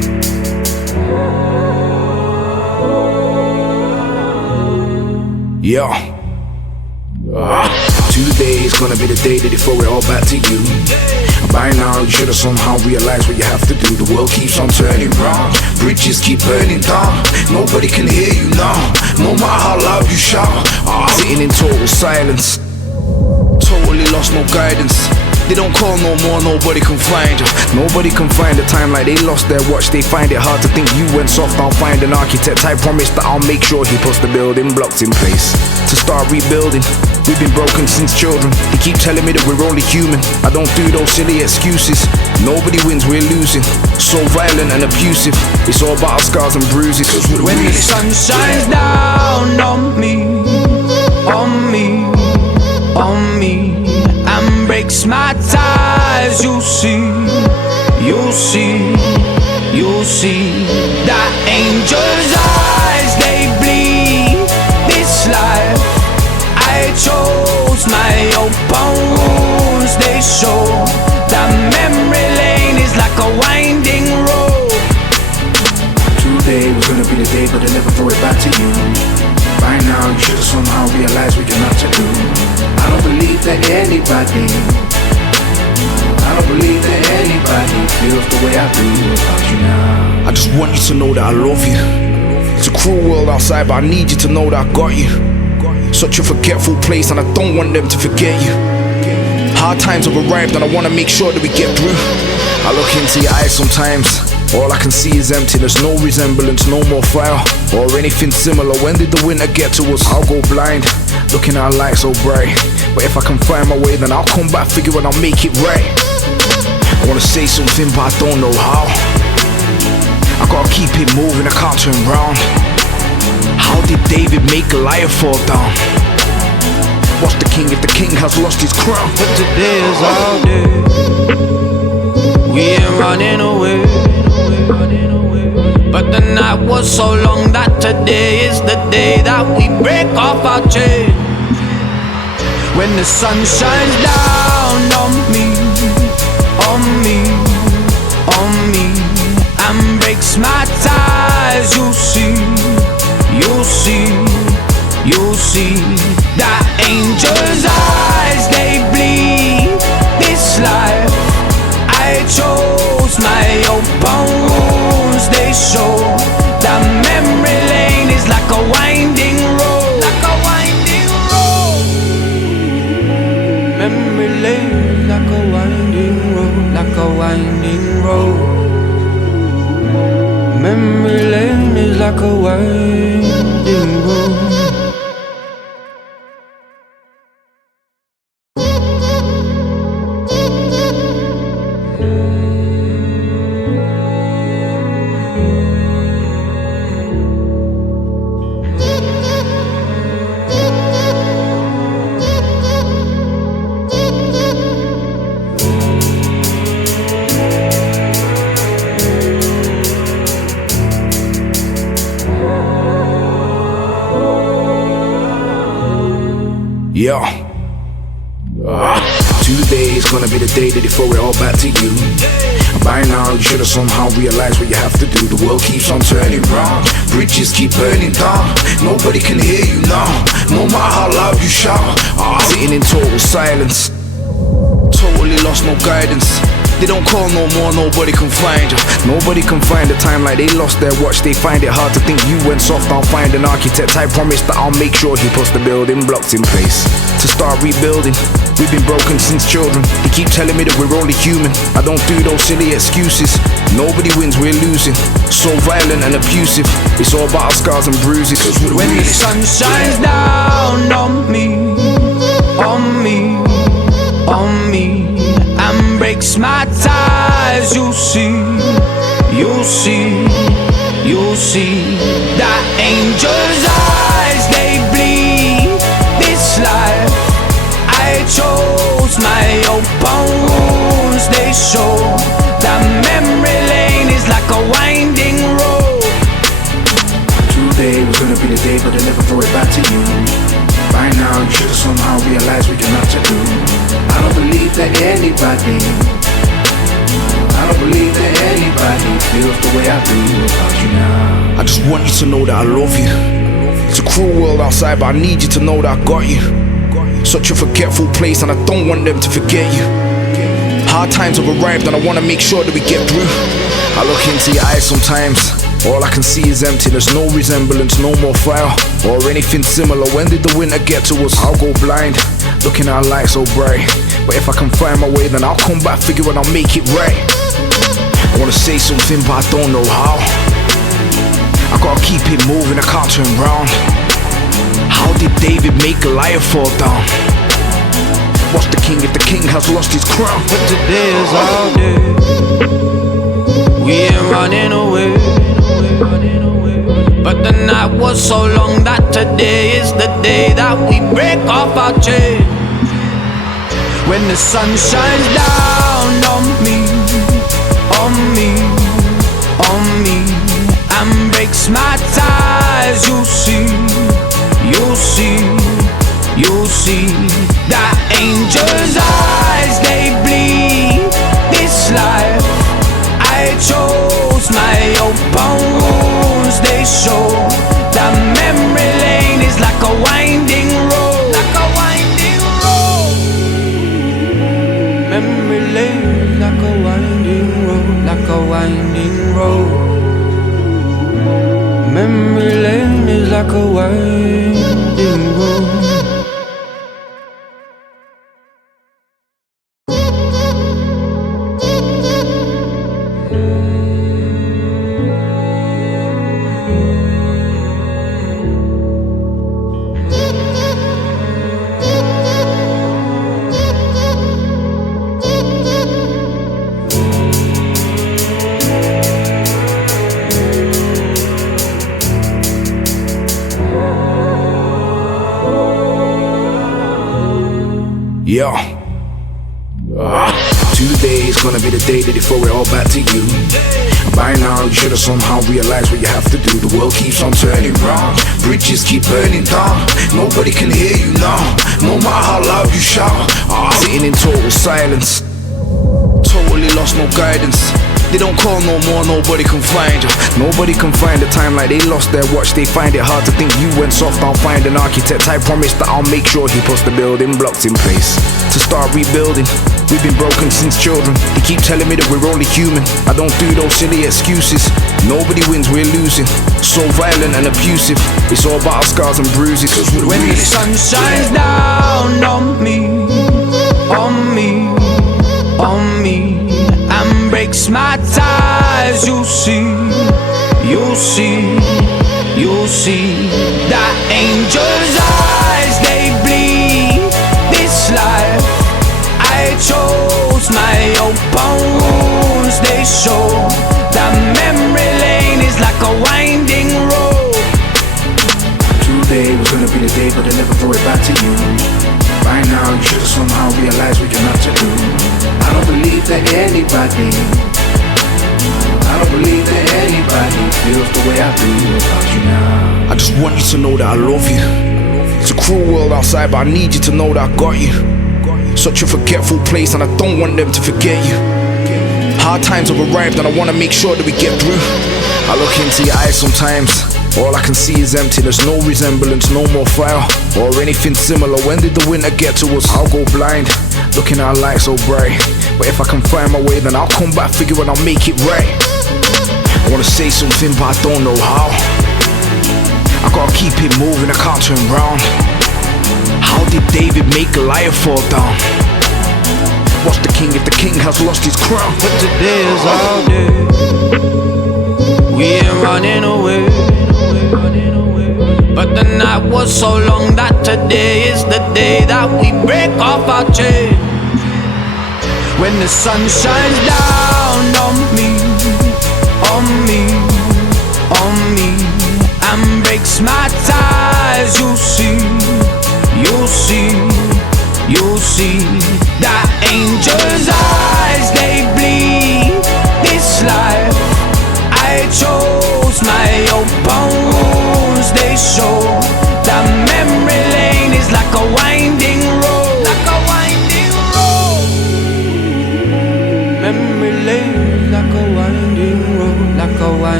Yeah. Today is gonna be the day that they throw it all back to you. By now you should have somehow realized what you have to do. The world keeps on turning round, bridges keep burning down. Nobody can hear you now, no matter how loud you shout. Sitting in total silence, totally lost, no guidance. They don't call no more, nobody can find you. Nobody can find the time like they lost their watch. They find it hard to think you went soft. I'll find an architect, I promise that I'll make sure he puts the building blocks in place to start rebuilding. We've been broken since children. They keep telling me that we're only human. I don't do those silly excuses. Nobody wins, we're losing. So violent and abusive. It's all about our scars and bruises. When the sun shines down on me, on me, on me, and breaks my ties, you'll see, you'll see, you'll see that angel's eyes, they bleed this life. I chose my open wounds, they show that memory lane is like a winding road. Today was gonna be the day, but they never throw it back to you. By now you should have somehow realized what you're not to do. I don't believe that anybody feels the way I do about you now. I just want you to know that I love you. It's a cruel world outside, but I need you to know that I got you. Such a forgetful place, and I don't want them to forget you. Hard times have arrived, and I want to make sure that we get through. I look into your eyes sometimes, all I can see is emptiness. No resemblance, no more fire or anything similar. When did the winter get to us? I'll go blind, looking at a light so bright. But if I can find my way, then I'll come back, figure and I'll make it right. I wanna say something, but I don't know how. I gotta keep it moving, I can't turn round. How did David make Goliath fall down? What's the king if the king has lost his crown? But today is our day, we ain't running away. But the night was so long that today is the day that we break off our chain. When the sun shines down on me, on me, on me, and breaks my ties, you'll see, you'll see, you'll see that angel's eyes, they bleed this life. I chose my open wounds, they show that memory lane is like a winding road, like a winding road. Memory lane like a winding road, like a winding road. Memory lane is like a winding road. Yeah. Today is gonna be the day that they throw it all back to you. By now you should have somehow realized what you have to do. The world keeps on turning round, bridges keep burning down. Nobody can hear you now, no matter how loud you shout. Sitting in total silence, totally lost, no guidance. They don't call no more, nobody can find you. Nobody can find the time like they lost their watch. They find it hard to think you went soft. I'll find an architect, I promise that I'll make sure he puts the building blocks in place to start rebuilding. We've been broken since children. They keep telling me that we're only human. I don't do those silly excuses. Nobody wins, we're losing. So violent and abusive. It's all about our scars and bruises. When the sun shines down on me, on me, on me, and breaks my ties, you'll see, you'll see, you'll see that angel's eyes, they bleed this life. I chose my open wounds, they show that memory lane is like a winding road. Today was gonna be the day, but they never throw it back to you. By now you should have somehow realized what you're not to do. I don't believe that anybody feels the way I do about you now. I just want you to know that I love you. It's a cruel world outside, but I need you to know that I got you. Such a forgetful place, and I don't want them to forget you. Hard times have arrived, and I wanna make sure that we get through. I look into your eyes sometimes, all I can see is emptiness. No resemblance, no more fire, or anything similar. When did the winter get to us? I'll go blind, looking at a light so bright. But if I can find my way, then I'll come back, figure and I'll make it right. I wanna say something, but I don't know how. I gotta keep it moving, I can't turn round. How did David make Goliath fall down? What's the king if the king has lost his crown? But today is our day. We ain't running away. But the night was so long that today is the day that we break off our chain. When the sun shines down on me, on me, on me, and breaks my ties, you'll see, you'll see, you'll see that angel's eyes, they bleed this life. I chose my open wounds, they show that memory lane is like a winding road, like a winding road. Memory lane like a winding road, like a winding road. Memory lane is like a winding road. Yeah. Today is gonna be the day that they throw it all back to you. By now you should have somehow realized what you have to do. The world keeps on turning round, bridges keep burning down. Nobody can hear you now, no matter how loud you shout. Sitting in total silence, totally lost, no guidance. They don't call no more, nobody can find you. Nobody can find the time like they lost their watch. They find it hard to think you went soft. I'll find an architect, I promise that I'll make sure he puts the building blocks in place to start rebuilding. We've been broken since children. They keep telling me that we're only human. I don't do those silly excuses. Nobody wins, we're losing. So violent and abusive. It's all about our scars and bruises. When the sun shines down on me, on me, on me, and breaks my ties, you'll see, you'll see, you'll see that angel's eyes, they bleed this life. I chose my open wounds, they show that memory lane is like a winding road. Today was gonna be the day, but they never throw it back to you. By now you should have somehow realized what you're not to do. I don't believe that anybody feels the way I do about you now. I just want you to know that I love you. It's a cruel world outside, but I need you to know that I got you. Such a forgetful place, and I don't want them to forget you. Hard times have arrived, and I wanna make sure that we get through. I look into your eyes sometimes, all I can see is emptiness. No resemblance, no more fire, or anything similar. When did the winter get to us? I'll go blind, looking at a light so bright. But if I can find my way, then I'll come back, figure and I'll make it right. I wanna say something, but I don't know how. I gotta keep it moving, I can't turn round. How did David make Goliath fall down? What's the king if the king has lost his crown? But today is our day. We ain't running away. But the night was so long that today is the day that we break off our chain. When the sun shines down on me, on me, on me, and breaks my ties, you'll see, you'll see, you'll see that angel's eyes, they bleed this life. I chose my open wounds, they show that memory lane is like a winding road, like a winding road. Memory lane like a winding road, like a winding road.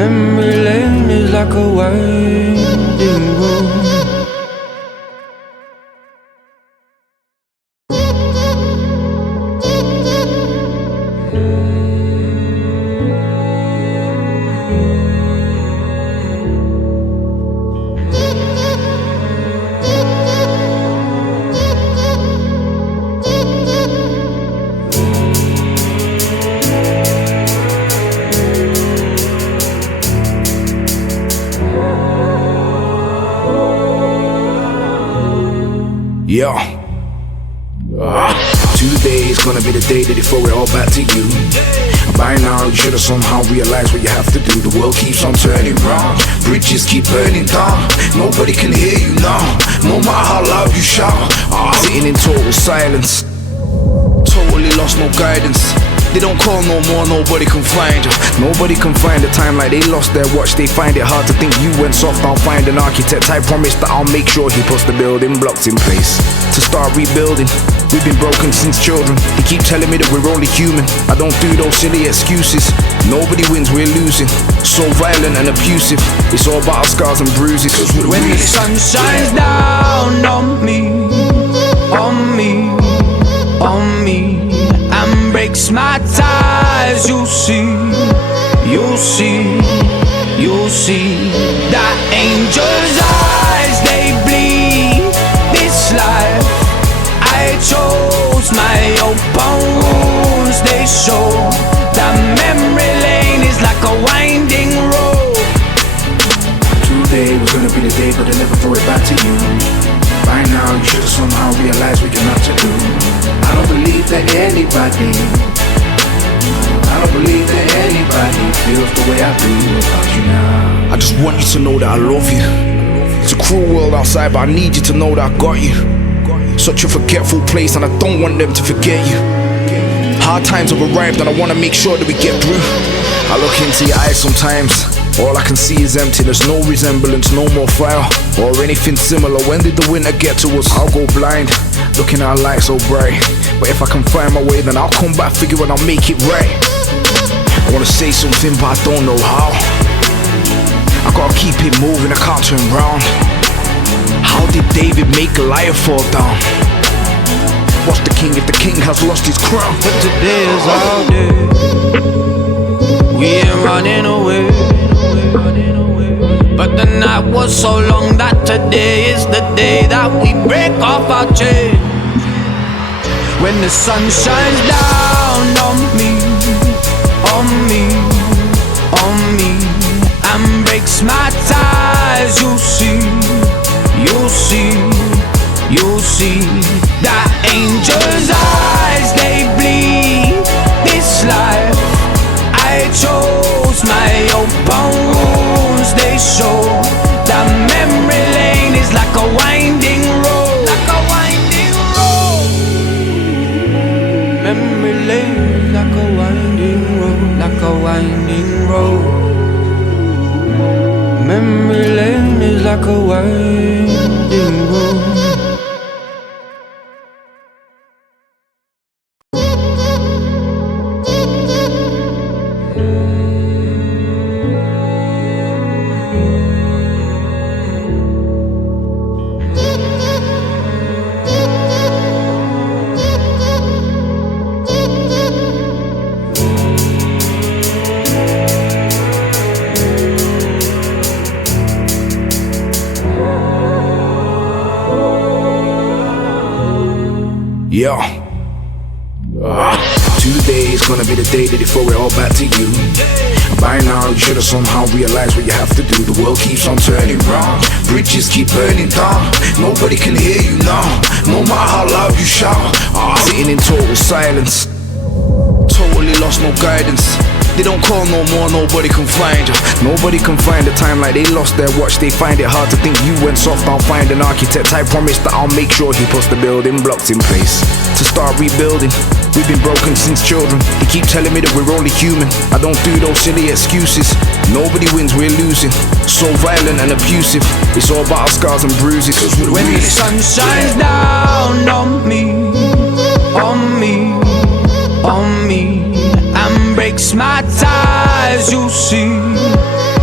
Memory lane is like a winding road. Yeah. Today is gonna be the day that they throw it all back to you. By now you should have somehow realized what you have to do. The world keeps on turning round, bridges keep burning down. Nobody can hear you now, no matter how loud you shout. Sitting in total silence, totally lost, no guidance. They don't call no more, nobody can find you. Nobody can find the time like they lost their watch. They find it hard to think you went soft. I'll find an architect, I promise that I'll make sure he puts the building blocks in place to start rebuilding. We've been broken since children. They keep telling me that we're only human. I don't do those silly excuses. Nobody wins, we're losing. So violent and abusive. It's all about our scars and bruises. When the sun shines down on me, on me, on me, and breaks my ties, you'll see, you'll see, you'll see that angel's eyes, they bleed this life. I chose my open wounds, they show that memory lane is like a winding road. Today was gonna be the day, but they never throw it back to you. By now you should have somehow realized what you're not to do. I don't believe that anybody feels the way I do about you now. I just want you to know that I love you. It's a cruel world outside, but I need you to know that I got you. Such a forgetful place, and I don't want them to forget you. Hard times have arrived, and I wanna make sure that we get through. I look into your eyes sometimes, all I can see is emptiness. No resemblance, no more fire or anything similar. When did the winter get to us? I'll go blind, looking at our light so bright. But if I can find my way, then I'll come back, figure and I'll make it right. I wanna say something, but I don't know how. I gotta keep it moving, I can't turn round. How did David make Goliath fall down? What's the king if the king has lost his crown? But today is our day, we ain't running away. But the night was so long that today is the day that we break off our chain. When the sun shines down on me, on me, on me, and breaks my ties, you'll see, you'll see, you'll see that angel's eyes, they bleed this life. I chose my open wounds, they show that memory lane is like a winding road, like a winding road. Memory lane like a winding road, like a winding road. Memory lane is like a winding road. Yeah. Today is gonna be the day that they throw it all back to you. By now you should have somehow realized what you have to do. The world keeps on turning round, bridges keep burning down. Nobody can hear you now, no matter how loud you shout. Sitting in total silence, totally lost, no guidance. They don't call no more, nobody can find you. Nobody can find the time like they lost their watch. They find it hard to think you went soft. I'll find an architect, I promise that I'll make sure he puts the building blocks in place to start rebuilding. We've been broken since children. They keep telling me that we're only human. I don't do those silly excuses. Nobody wins, we're losing. So violent and abusive. It's all about our scars and bruises. When the sun shines down on me, on me, on me, and breaks my ties, you'll see,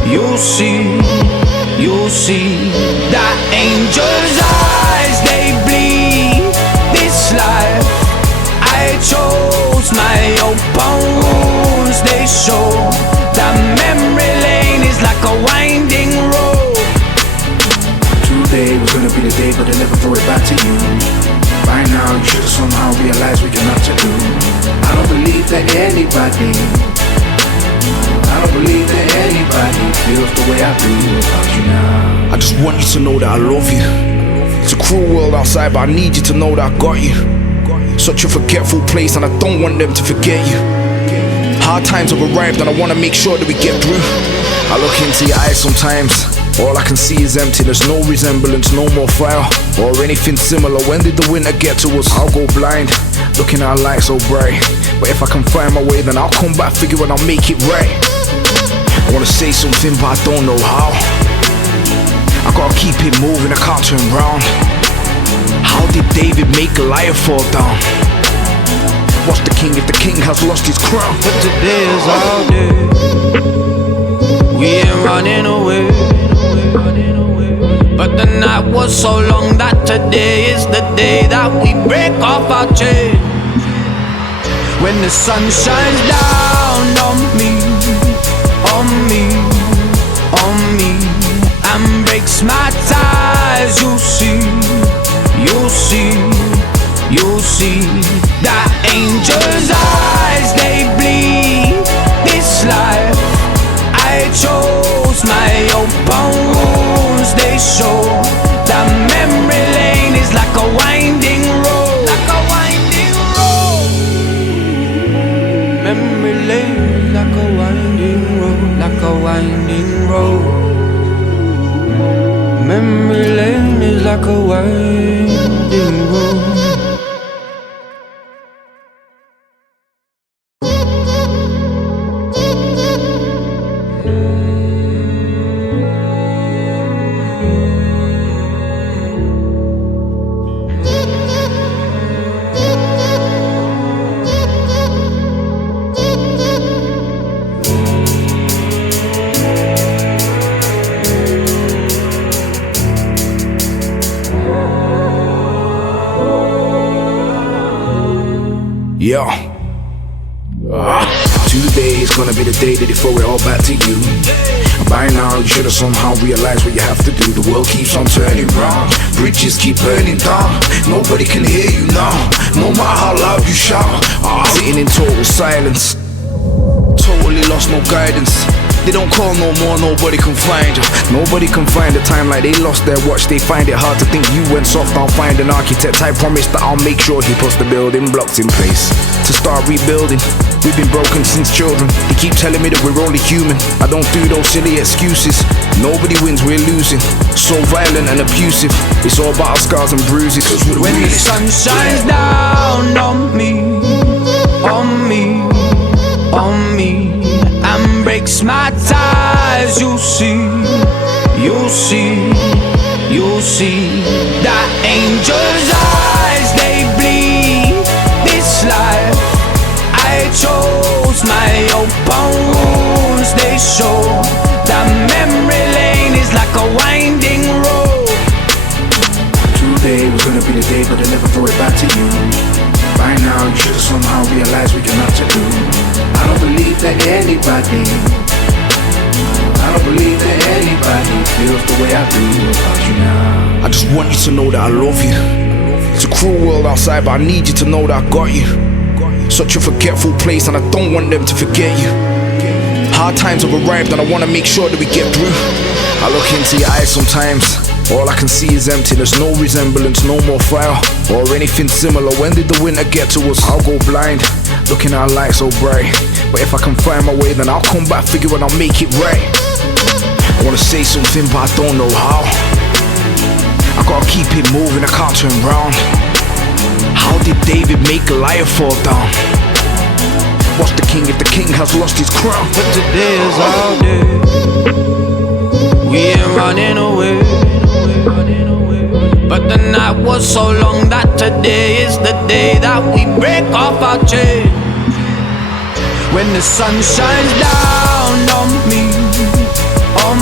you'll see that angel's eyes, they bleed. This life I chose, my open wounds, they show that memory lane is like a winding road. Today was gonna be the day, but they never throw it back to you. By now you should've somehow realized what you're not to do. I don't believe that anybody feels the way I do about you now. I just want you to know that I love you. It's a cruel world outside, but I need you to know that I got you. Such a forgetful place, and I don't want them to forget you. Hard times have arrived, and I wanna make sure that we get through. I look into your eyes sometimes, all I can see is empty. There's no resemblance, no more fire or anything similar. When did the winter get to us? I'll go blind, looking at a light so bright. But if I can find my way, then I'll come back, figure and I'll make it right. I wanna say something, but I don't know how. I gotta keep it moving, I can't turn round. How did David make Goliath fall down? What's the king if the king has lost his crown? But today is our day, we ain't running away. But the night was so long that today is the day that we break off our chains. When the sun shines down on me, on me, on me, and breaks my ties, you'll see, you'll see, you'll see that angel's eyes, they bleed. This life I chose, my open wounds, they show that memory lane is like a winding road, like a winding road. Memory lane like a winding road, like a winding road. Memory lane is like a winding road. Yeah. Today is gonna be the day that they throw it all back to you. By now you should've somehow realized what you have to do. The world keeps on turning round, bridges keep burning down. Nobody can hear you now, no matter how loud you shout. Sitting in total silence, totally lost, no guidance. They don't call no more, nobody can find you. Nobody can find a time like they lost their watch. They find it hard to think you went soft. I'll find an architect, I promise that I'll make sure he puts the building blocks in place to start rebuilding. We've been broken since children. They keep telling me that we're only human. I don't do those silly excuses. Nobody wins, we're losing. So violent and abusive. It's all about our scars and bruises. When the sun shines down on me, on me, on me, and breaks my ties, you'll see, you'll see, you'll see that angel's eyes, they bleed. This life I chose, my open wounds, they show that memory lane is like a winding road. Today was gonna be the day, but they never throw it back to you. By now you should've somehow realized what you're not to do. I don't believe that anybody feels the way I do about you now. I just want you to know that I love you. It's a cruel world outside, but I need you to know that I got you. Such a forgetful place, and I don't want them to forget you. Hard times have arrived, and I wanna make sure that we get through. I look into your eyes sometimes, all I can see is empty. There's no resemblance, no more fire or anything similar. When did the winter get to us? I'll go blind, looking at a light so bright. But if I can find my way, then I'll come back, figure and I'll make it right. I wanna say something, but I don't know how. I gotta keep it moving, I can't turn round. How did David make Goliath fall down? What's the king if the king has lost his crown? But today is our day, we ain't running away. But the night was so long that today is the day that we break off our chains. When the sun shines down on me,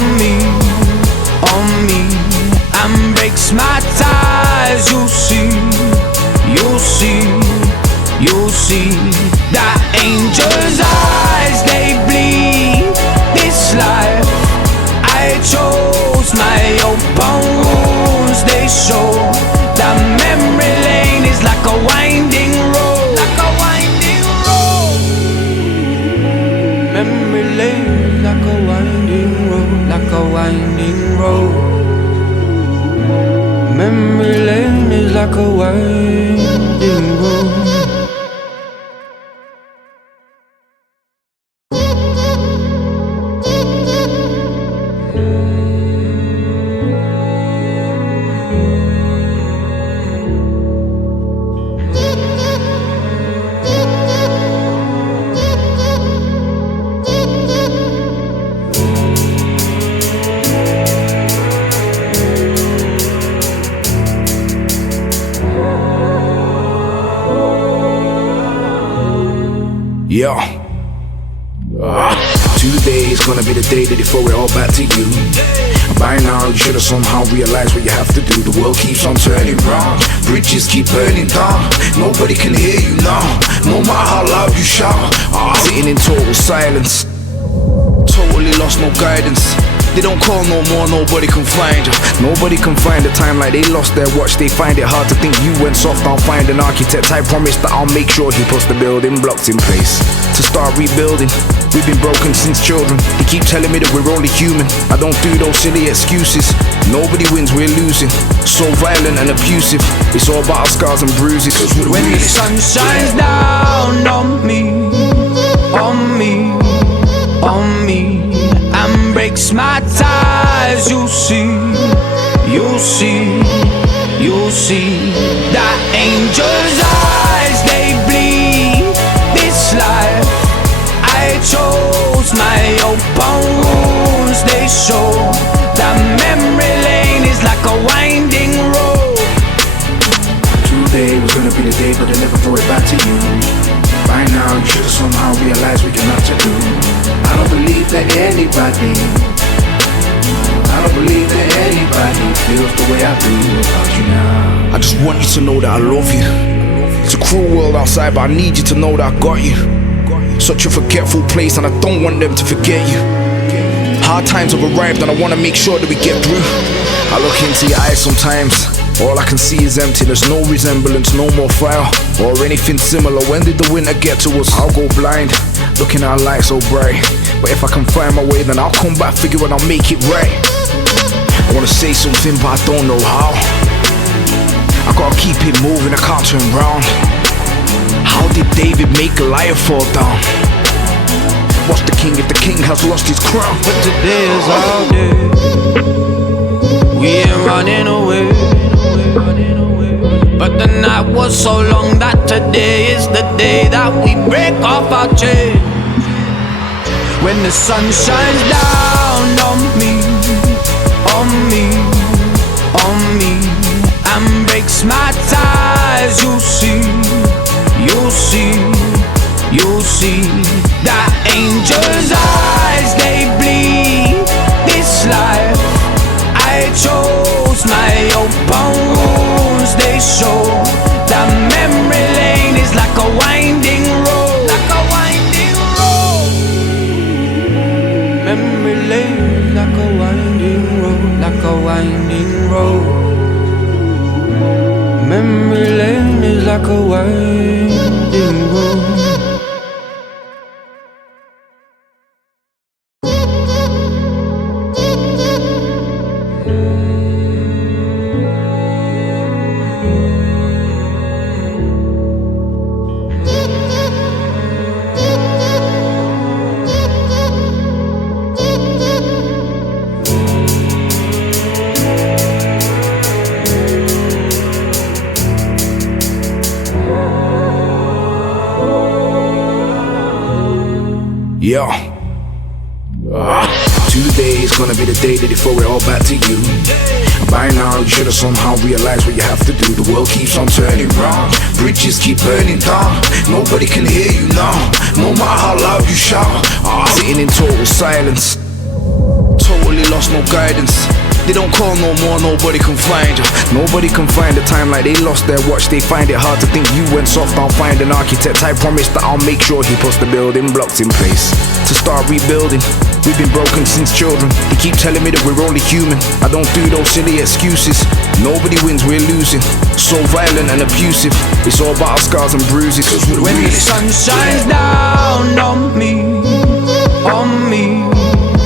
like a winding road, like a winding road. Memory lane is like a winding road. Yeah. Today is gonna be the day that they throw it all back to you. By now you should've somehow realized what you have to do. The world keeps on turning round, bridges keep burning down. Nobody can hear you now, no matter how loud you shout. Sitting in total silence, totally lost, no guidance. They don't call no more, nobody can find you. Nobody can find the time like they lost their watch. They find it hard to think you went soft. I'll find an architect, I promise that I'll make sure he puts the building blocks in place to start rebuilding. We've been broken since children. They keep telling me that we're only human. I don't do those silly excuses. Nobody wins, we're losing. So violent and abusive. It's all about our scars and bruises. When the sun shines down on me, on me, on me, and breaks my ties, you'll see, you'll see, you'll see that angel's eyes, they bleed this life. I chose my open wounds, they show that memory lane is like a winding road. Today was gonna be the day, but they never throw it back to you. By now you should've somehow realized what you're not to do. I don't believe that anybody feels the way I do about you now. I just want you to know that I love you. It's a cruel world outside, but I need you to know that I got you. Such a forgetful place, and I don't want them to forget you. Hard times have arrived, and I wanna make sure that we get through. I look into your eyes sometimes, all I can see is emptiness. No resemblance, no more fire or anything similar. When did the winter get to us? I'll go blind, looking at a light so bright. But if I can find my way, then I'll come back, figure and I'll make it right. I wanna say something, but I don't know how. I gotta keep it moving, I can't turn round. How did David make Goliath fall down? What's the king if the king has lost his crown? But today is our day, we ain't running away. But the night was so long that today is the day that we break off our chains. When the sun shines down on me, on me, on me, and breaks my ties, you'll see, you'll see, you'll see that angel's eyes, they bleed this life. I chose my open wounds, they show that memory lane is like a winding road, like a winding road. Memory lane like a winding road, like a winding road. Memory lane is like a winding road. Yeah. Today is gonna be the day that they throw it all back to you. By now you should've somehow realized what you have to do. The world keeps on turning round, bridges keep burning down. Nobody can hear you now, no matter how loud you shout. Sitting in total silence, totally lost, no guidance. They don't call no more, nobody can find you. Nobody can find the time like they lost their watch. They find it hard to think you went soft. I'll find an architect, I promise that I'll make sure he puts the building blocks in place to start rebuilding. We've been broken since children. They keep telling me that we're only human. I don't do those silly excuses. Nobody wins, we're losing. So violent and abusive. It's all about our scars and bruises. When the sun shines down on me, on me,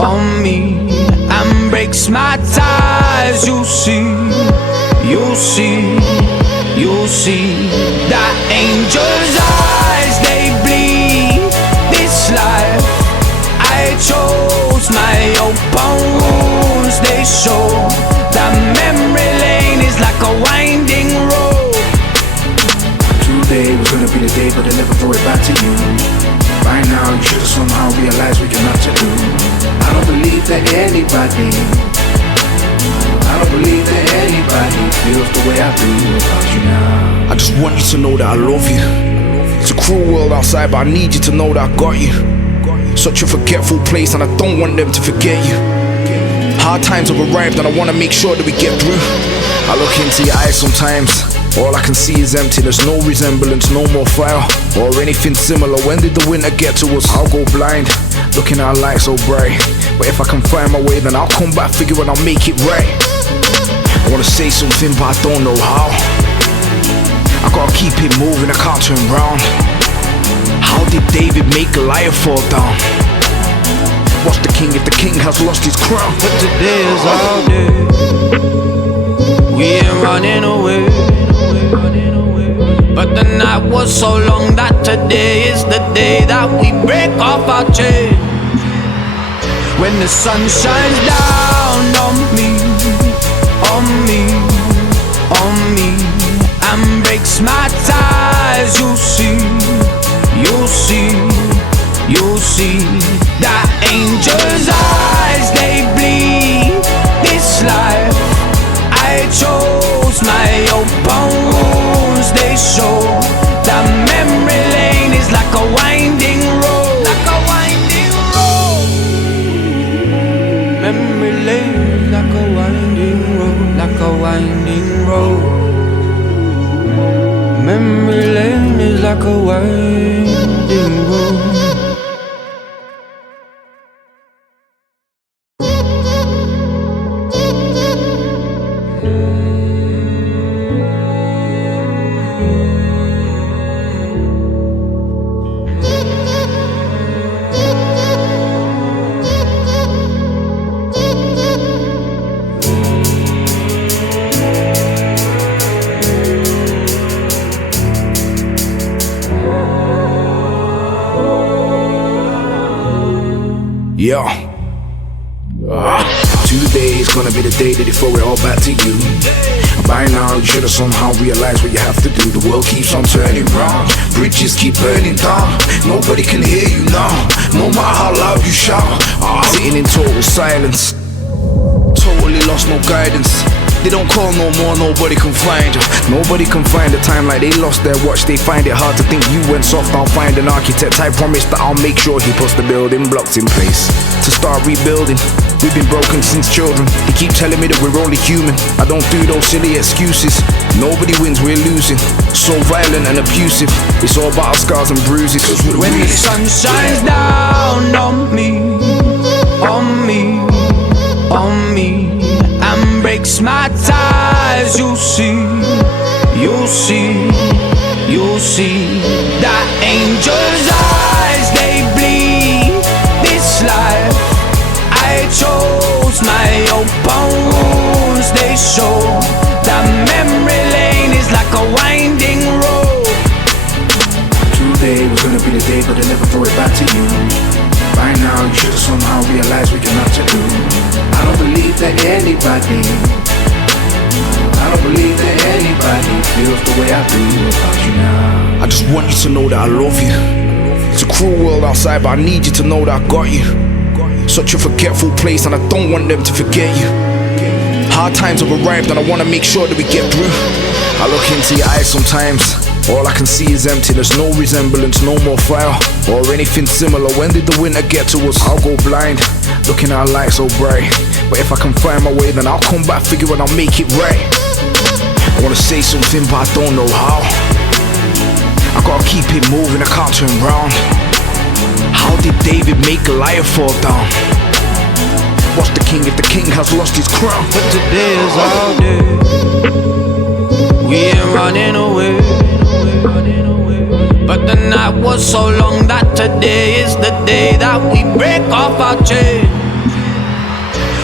on me and breaks my ties. You see, you see, you see that angel's eyes, they bleed this life. I chose my open wounds, they show that memory lane is like a winding road. Today was gonna be the day, but they never throw it back to you. By now you should've somehow realized what you're not to do. I don't believe that anybody feels the way I do about you now. I just want you to know that I love you. It's a cruel world outside, but I need you to know that I got you. Such a forgetful place, and I don't want them to forget you. Hard times have arrived, and I wanna make sure that we get through. I look into your eyes sometimes, all I can see is emptiness. No resemblance, no more fire or anything similar. When did the winter get to us? I'll go blind, looking at our light so bright. But if I can find my way, then I'll come back, figure and I'll make it right. I wanna say something, but I don't know how. I gotta keep it moving, I can't turn round. How did David make Goliath fall down? What's the king if the king has lost his crown? But today is our day, we ain't running away. But the night was so long that today is the day that we break off our chain. When the sun shines down on me, on me, on me, and breaks my ties. You see, you see, you see that angel's eyes, they bleed this life. I chose my open wounds, they show that memory lane is like a winding road, like a winding road. Memory lane like a winding road, like a winding road. Memory lane is like a winding road. Yeah. Today is gonna be the day that they throw it all back to you. By now you should've somehow realized what you have to do. The world keeps on turning round, bridges keep burning down. Nobody can hear you now, no matter how loud you shout. Sitting in total silence, totally lost, no guidance. They don't call no more, nobody can find you. Nobody can find the time like they lost their watch. They find it hard to think you went soft. I'll find an architect, I promise that I'll make sure he puts the building blocks in place to start rebuilding. We've been broken since children. They keep telling me that we're only human. I don't do those silly excuses. Nobody wins, we're losing. So violent and abusive. It's all about our scars and bruises. When the sun shines down on me, on me, on me, and breaks my ties. You see, you see, you see that angel's eyes, they bleed this life. I chose my open wounds, they show that memory lane is like a winding road. Today was gonna be the day, but they never throw it back to you. By now you should've somehow realized what you're not to do. I don't believe that anybody feels the way I do about you now. I just want you to know that I love you. It's a cruel world outside, but I need you to know that I got you. Such a forgetful place, and I don't want them to forget you. Hard times have arrived, and I wanna make sure that we get through. I look into your eyes sometimes, all I can see is emptiness. No resemblance, no more fire or anything similar. When did the winter get to us? I'll go blind, looking at our light so bright. But if I can find my way, then I'll come back, figure and I'll make it right. I wanna say something, but I don't know how. I gotta keep it moving, I can't turn round. How did David make Goliath fall down? What's the king if the king has lost his crown? But today is our day, we ain't running away. But the night was so long that today is the day that we break off our chain.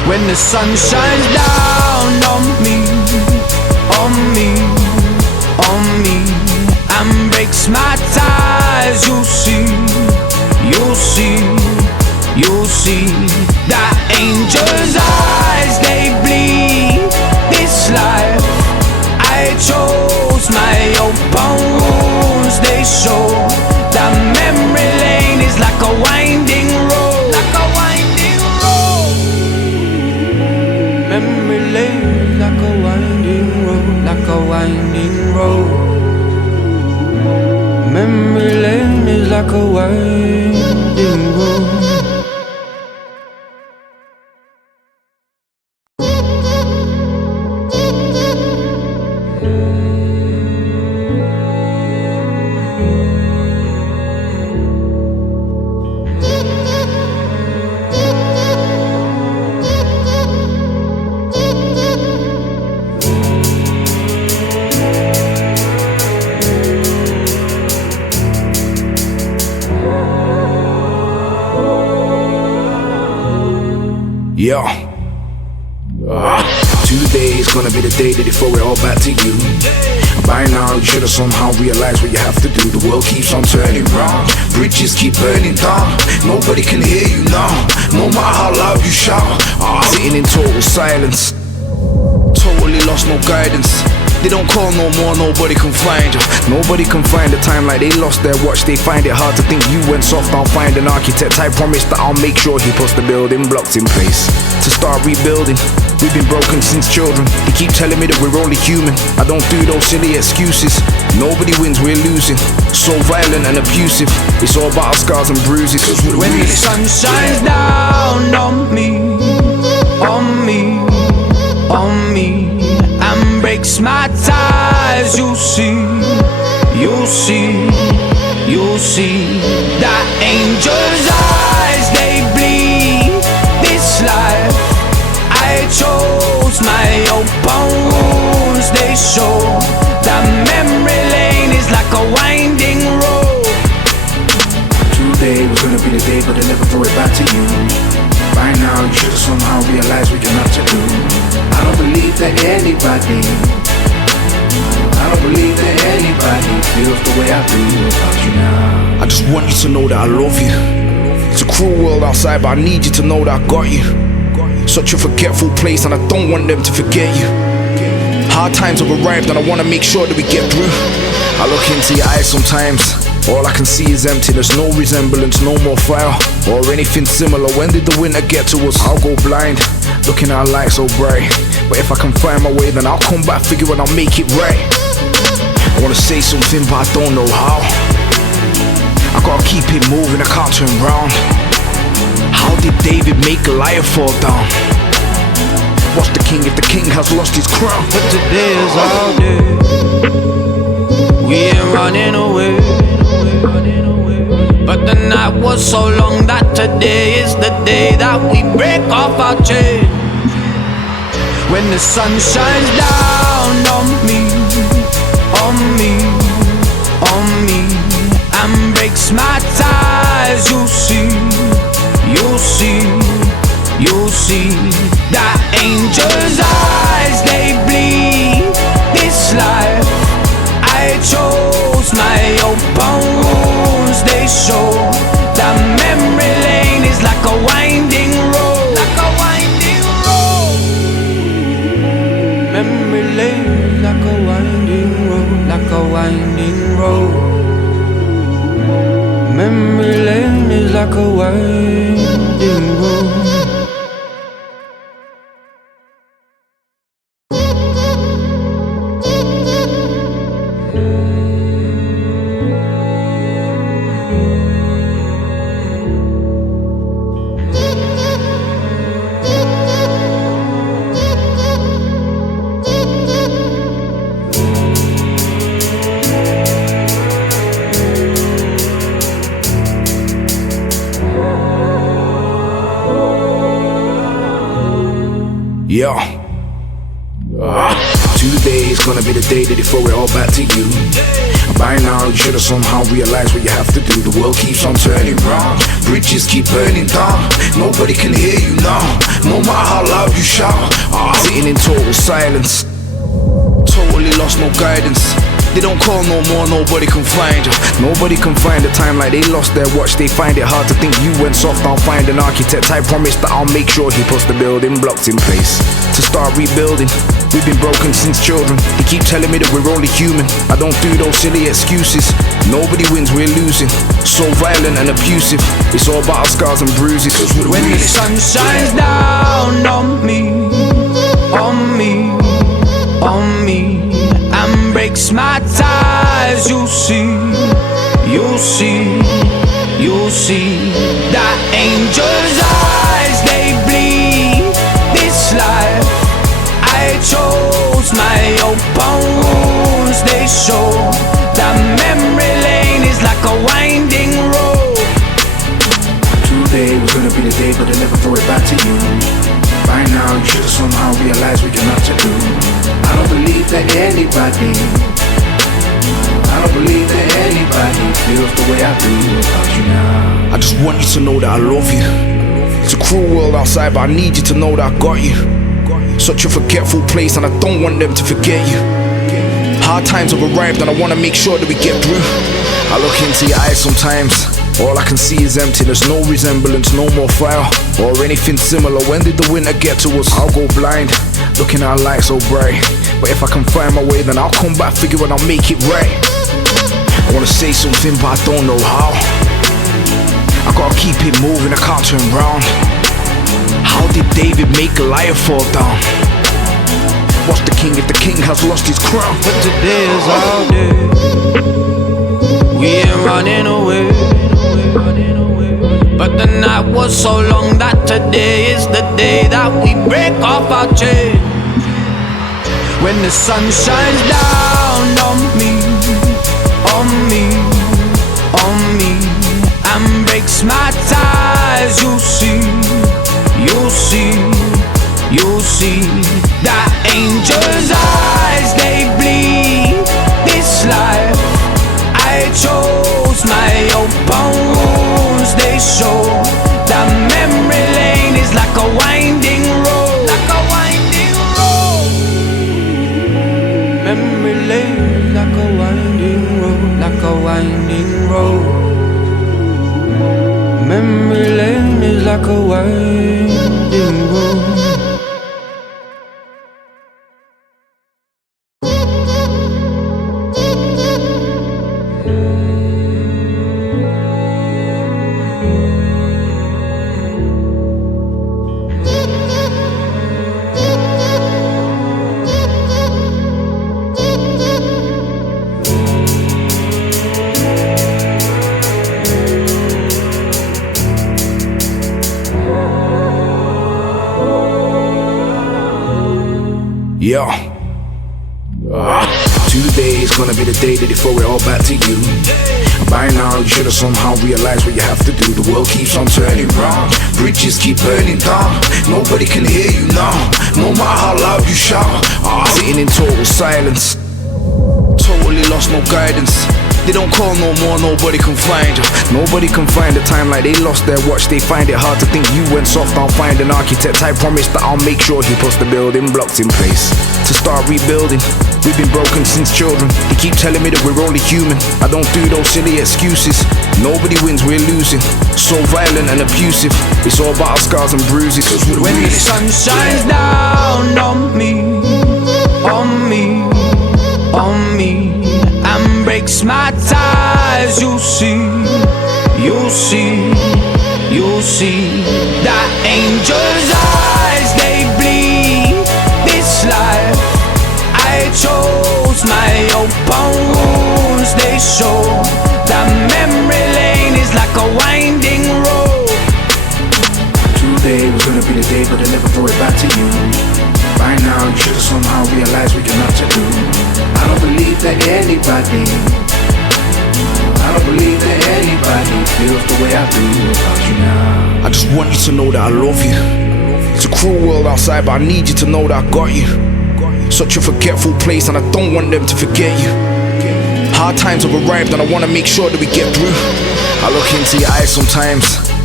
when the sun shines down on me, on me, on me, and breaks my ties. You'll see, you'll see, you'll see that angel's eyes, they bleed this life. I chose my open wounds, they show that memory lane is like a winding road, like a winding road. Memory lane like a winding road, like a winding road. Memory lane is like a winding road. Yeah. Today is gonna be the day that they throw it all back to you. By now you should have somehow realized what you have to do. The world keeps on turning round, bridges keep burning down. Nobody can hear you now, no matter how loud you shout. Sitting in total silence, totally lost, no guidance. They don't call no more, nobody can find you. Nobody can find the time like they lost their watch. They find it hard to think you went soft. I'll find an architect, I promise that I'll make sure he puts the building blocks in place to start rebuilding. We've been broken since children. They keep telling me that we're only human. I don't do those silly excuses. Nobody wins, we're losing. So violent and abusive. It's all about our scars and bruises. Cause we're when the sun shines down on me, on me, on me, and breaks my ties. You'll see, you'll see, you'll see that angel's eyes, they bleed this life. I chose my open wounds, they show that memory lane is like a winding road. Today was gonna be the day, but they never throw it back to you. By now you should have somehow realized what you're not to do. I don't believe that anybody, I don't believe that anybody feels the way I do about you now. I just want you to know that I love you. It's a cruel world outside, but I need you to know that I got you. Such a forgetful place, and I don't want them to forget you. Hard times have arrived, and I wanna make sure that we get through. I look into your eyes sometimes, all I can see is empty. There's no resemblance, no more fire or anything similar. When did the winter get to us? I'll go blind, looking at a light so bright. But if I can find my way, then I'll come back, figure and I'll make it right. I wanna say something, but I don't know how. I gotta keep it moving, I can't turn round. How did David make Goliath fall down? What's the king if the king has lost his crown? But today is our day, we ain't running away. But the night was so long that today is the day that we break off our chains. When the sun shines down on me, on me, on me, and breaks my ties. You'll see, you'll see, you'll see that angel's eyes, they bleed this life. I chose my open wounds, they show that memory lane is like a winding road, like a winding road. Memory lane like a winding road, like a winding road. Memory lane is like a winding road. Yeah. Today is gonna be the day that they throw it all back to you. By now you should have somehow realized what you have to do. The world keeps on turning round, bridges keep burning down. Nobody can hear you now, no matter how loud you shout. Sitting in total silence, totally lost, no guidance. They don't call no more, nobody can find you. Nobody can find the time like they lost their watch. They find it hard to think you went soft. I'll find an architect, I promise that I'll make sure he puts the building blocks in place to start rebuilding. We've been broken since children. They keep telling me that we're only human. I don't do those silly excuses. Nobody wins, we're losing. So violent and abusive. It's all about our scars and bruises. When the sun shines down on me, on me, on me, and breaks my ties, you'll see, you'll see, you'll see that angel's eyes, they bleed this life. I chose my open wounds, they show that memory lane is like a winding road. Today was gonna be the day, but they never throw it back to you. By now you should've somehow realized what you're not to do. I don't believe that anybody feels the way I do about you now. I just want you to know that I love you. It's a cruel world outside, but I need you to know that I got you. Such a forgetful place, and I don't want them to forget you. Hard times have arrived, and I wanna make sure that we get through. I look into your eyes sometimes, all I can see is empty. There's no resemblance, no more fire or anything similar. When did the winter get to us? I'll go blind, looking at a light so bright. But if I can find my way, then I'll come back, figure and I'll make it right. I wanna say something, but I don't know how. I gotta keep it moving, I can't turn round. How did David make Goliath fall down? What's the king if the king has lost his crown? But today is our day. We ain't running away. But the night was so long that today is the day that we break off our chain. When the sun shines down on me, on me, on me, and breaks my ties, you'll see, you'll see, you'll see that angel's eyes, they bleed this life. I chose my open wounds, they show that memory lane is like a winding road, like a winding road. Memory lane like a winding road, like a winding road. Memory lane is like a winding road. Yeah. Today is gonna be the day that they throw it all back to you. By now you should've somehow realized what you have to do. The world keeps on turning round, bridges keep burning down. Nobody can hear you now, no matter how loud you shout. Sitting in total silence, totally lost, no guidance. They don't call no more, nobody can find you. Nobody can find the time like they lost their watch. They find it hard to think you went soft. I'll find an architect, I promise that I'll make sure he puts the building blocks in place to start rebuilding. We've been broken since children. They keep telling me that we're only human. I don't do those silly excuses. Nobody wins, we're losing. So violent and abusive. It's all about our scars and bruises. When the sun shines down on me, on me, on me, and breaks my ties, you'll see, you'll see, you'll see that angel's eyes, they bleed this life. I chose my open wounds, they show that memory lane is like a winding road. Today was gonna be the day, but they never throw it back to you. By now you should've somehow realized what you're not to do. I don't believe that anybody feels the way I do about you now. I just want you to know that I love you. It's a cruel world outside, but I need you to know that I got you. Such a forgetful place, and I don't want them to forget you. Hard times have arrived, and I wanna make sure that we get through. I look into your eyes sometimes,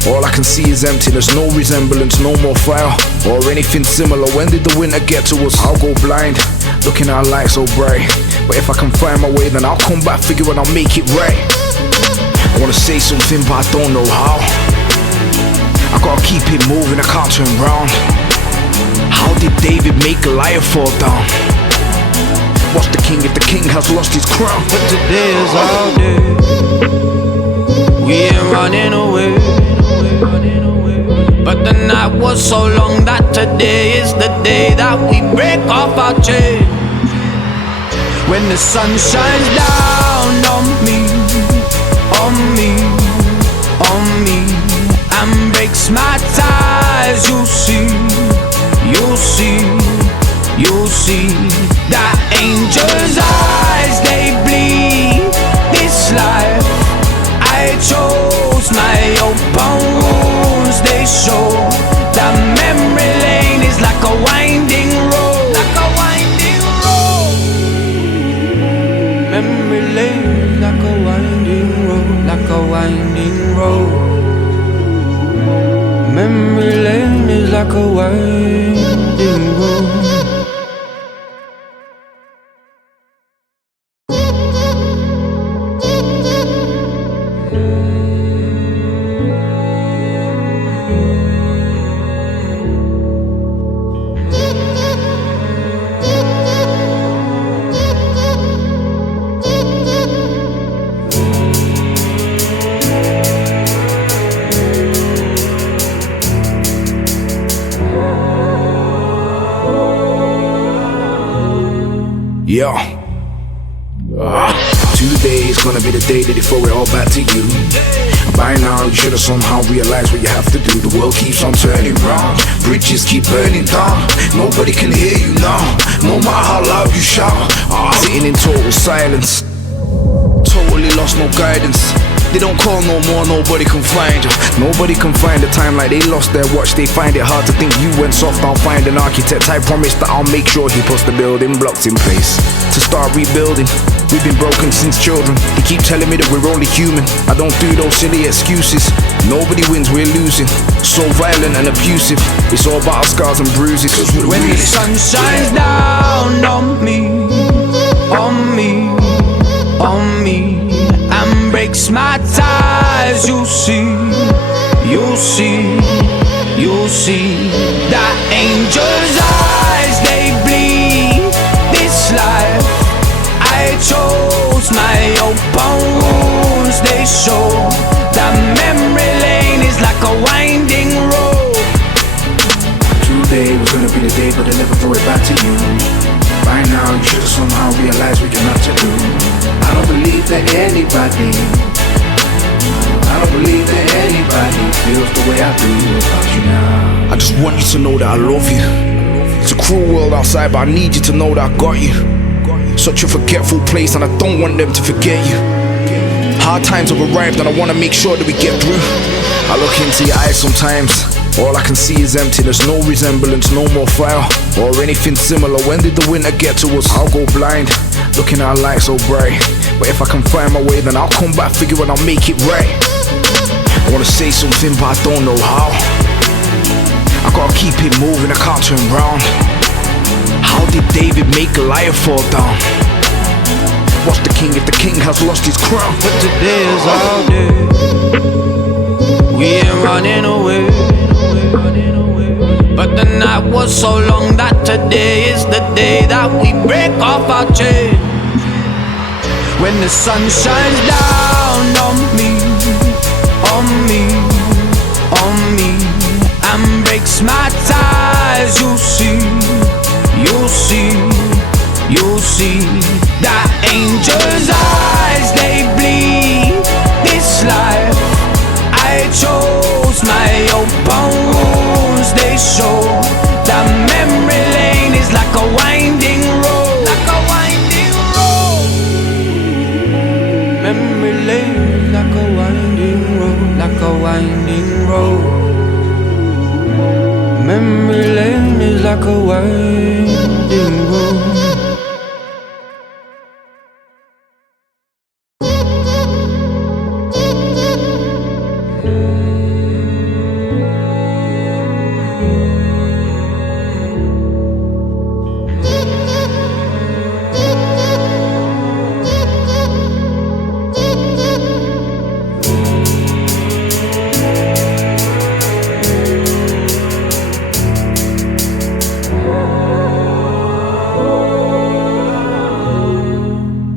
All I can see is emptiness, no resemblance, no more fire or anything similar. When did the winter get to us? I'll go blind, looking at a light so bright. But if I can find my way, then I'll come back, figure and I'll make it right. I wanna say something, but I don't know how. I gotta keep it moving, I can't turn round. How did David make Goliath fall down? What's the king if the king has lost his crown? But today is our day. We ain't running away. But the night was so long that today is the day that we break off our chain. When the sun shines down on me, on me, on me, and breaks my ties, you'll see, you'll see, you'll see that angel's eyes, they bleed this life. I chose my open wounds, they show that memory lane is like a winding road, like a winding road. Memory lane like a winding road, like a winding road. Memory lane is like a winding road. Yeah. Today is gonna be the day that they throw it all back to you. By now you should have somehow realized what you have to do. The world keeps on turning round, bridges keep burning down. Nobody can hear you now, no matter how loud you shout. Sitting in total silence, totally lost, no guidance. They don't call no more, nobody can find you. Nobody can find the time like they lost their watch. They find it hard to think you went soft. I'll find an architect, I promise that I'll make sure he puts the building blocks in place to start rebuilding. We've been broken since children. They keep telling me that we're only human. I don't do those silly excuses. Nobody wins, we're losing. So violent and abusive. It's all about our scars and bruises. When the sun shines down on me, on me, on me, and breaks my ties, you'll see, you'll see, you'll see that angel's eyes, they bleed this life. I chose my open wounds, they show that memory lane is like a winding road. Today was gonna be the day, but they never throw it back to you. By now you should have somehow realized what you have to do. I don't believe that anybody feels the way I do about you now. I just want you to know that I love you. It's a cruel world outside, but I need you to know that I got you. Such a forgetful place, and I don't want them to forget you. Hard times have arrived, and I want to make sure that we get through. I look into your eyes sometimes, all I can see is emptiness, no resemblance, no more fire or anything similar. When did the winter get to us? I'll go blind, looking at a light so bright. But if I can find my way, then I'll come back, figure and I'll make it right. I wanna say something, but I don't know how. I gotta keep it moving, I can't turn round. How did David make Goliath fall down? What's the king if the king has lost his crown? But today is our day. We ain't running away. But the night was so long that today is the day that we break off our chain. When the sun shines down on me, on me, on me, and breaks my ties, you'll see, you'll see, you'll see that angel's eyes, they bleed this life. I chose my open wounds, they show that memory lane is like a winding road, like a winding road. Memory lane like a winding road, like a winding road. Memory lane is like a winding road.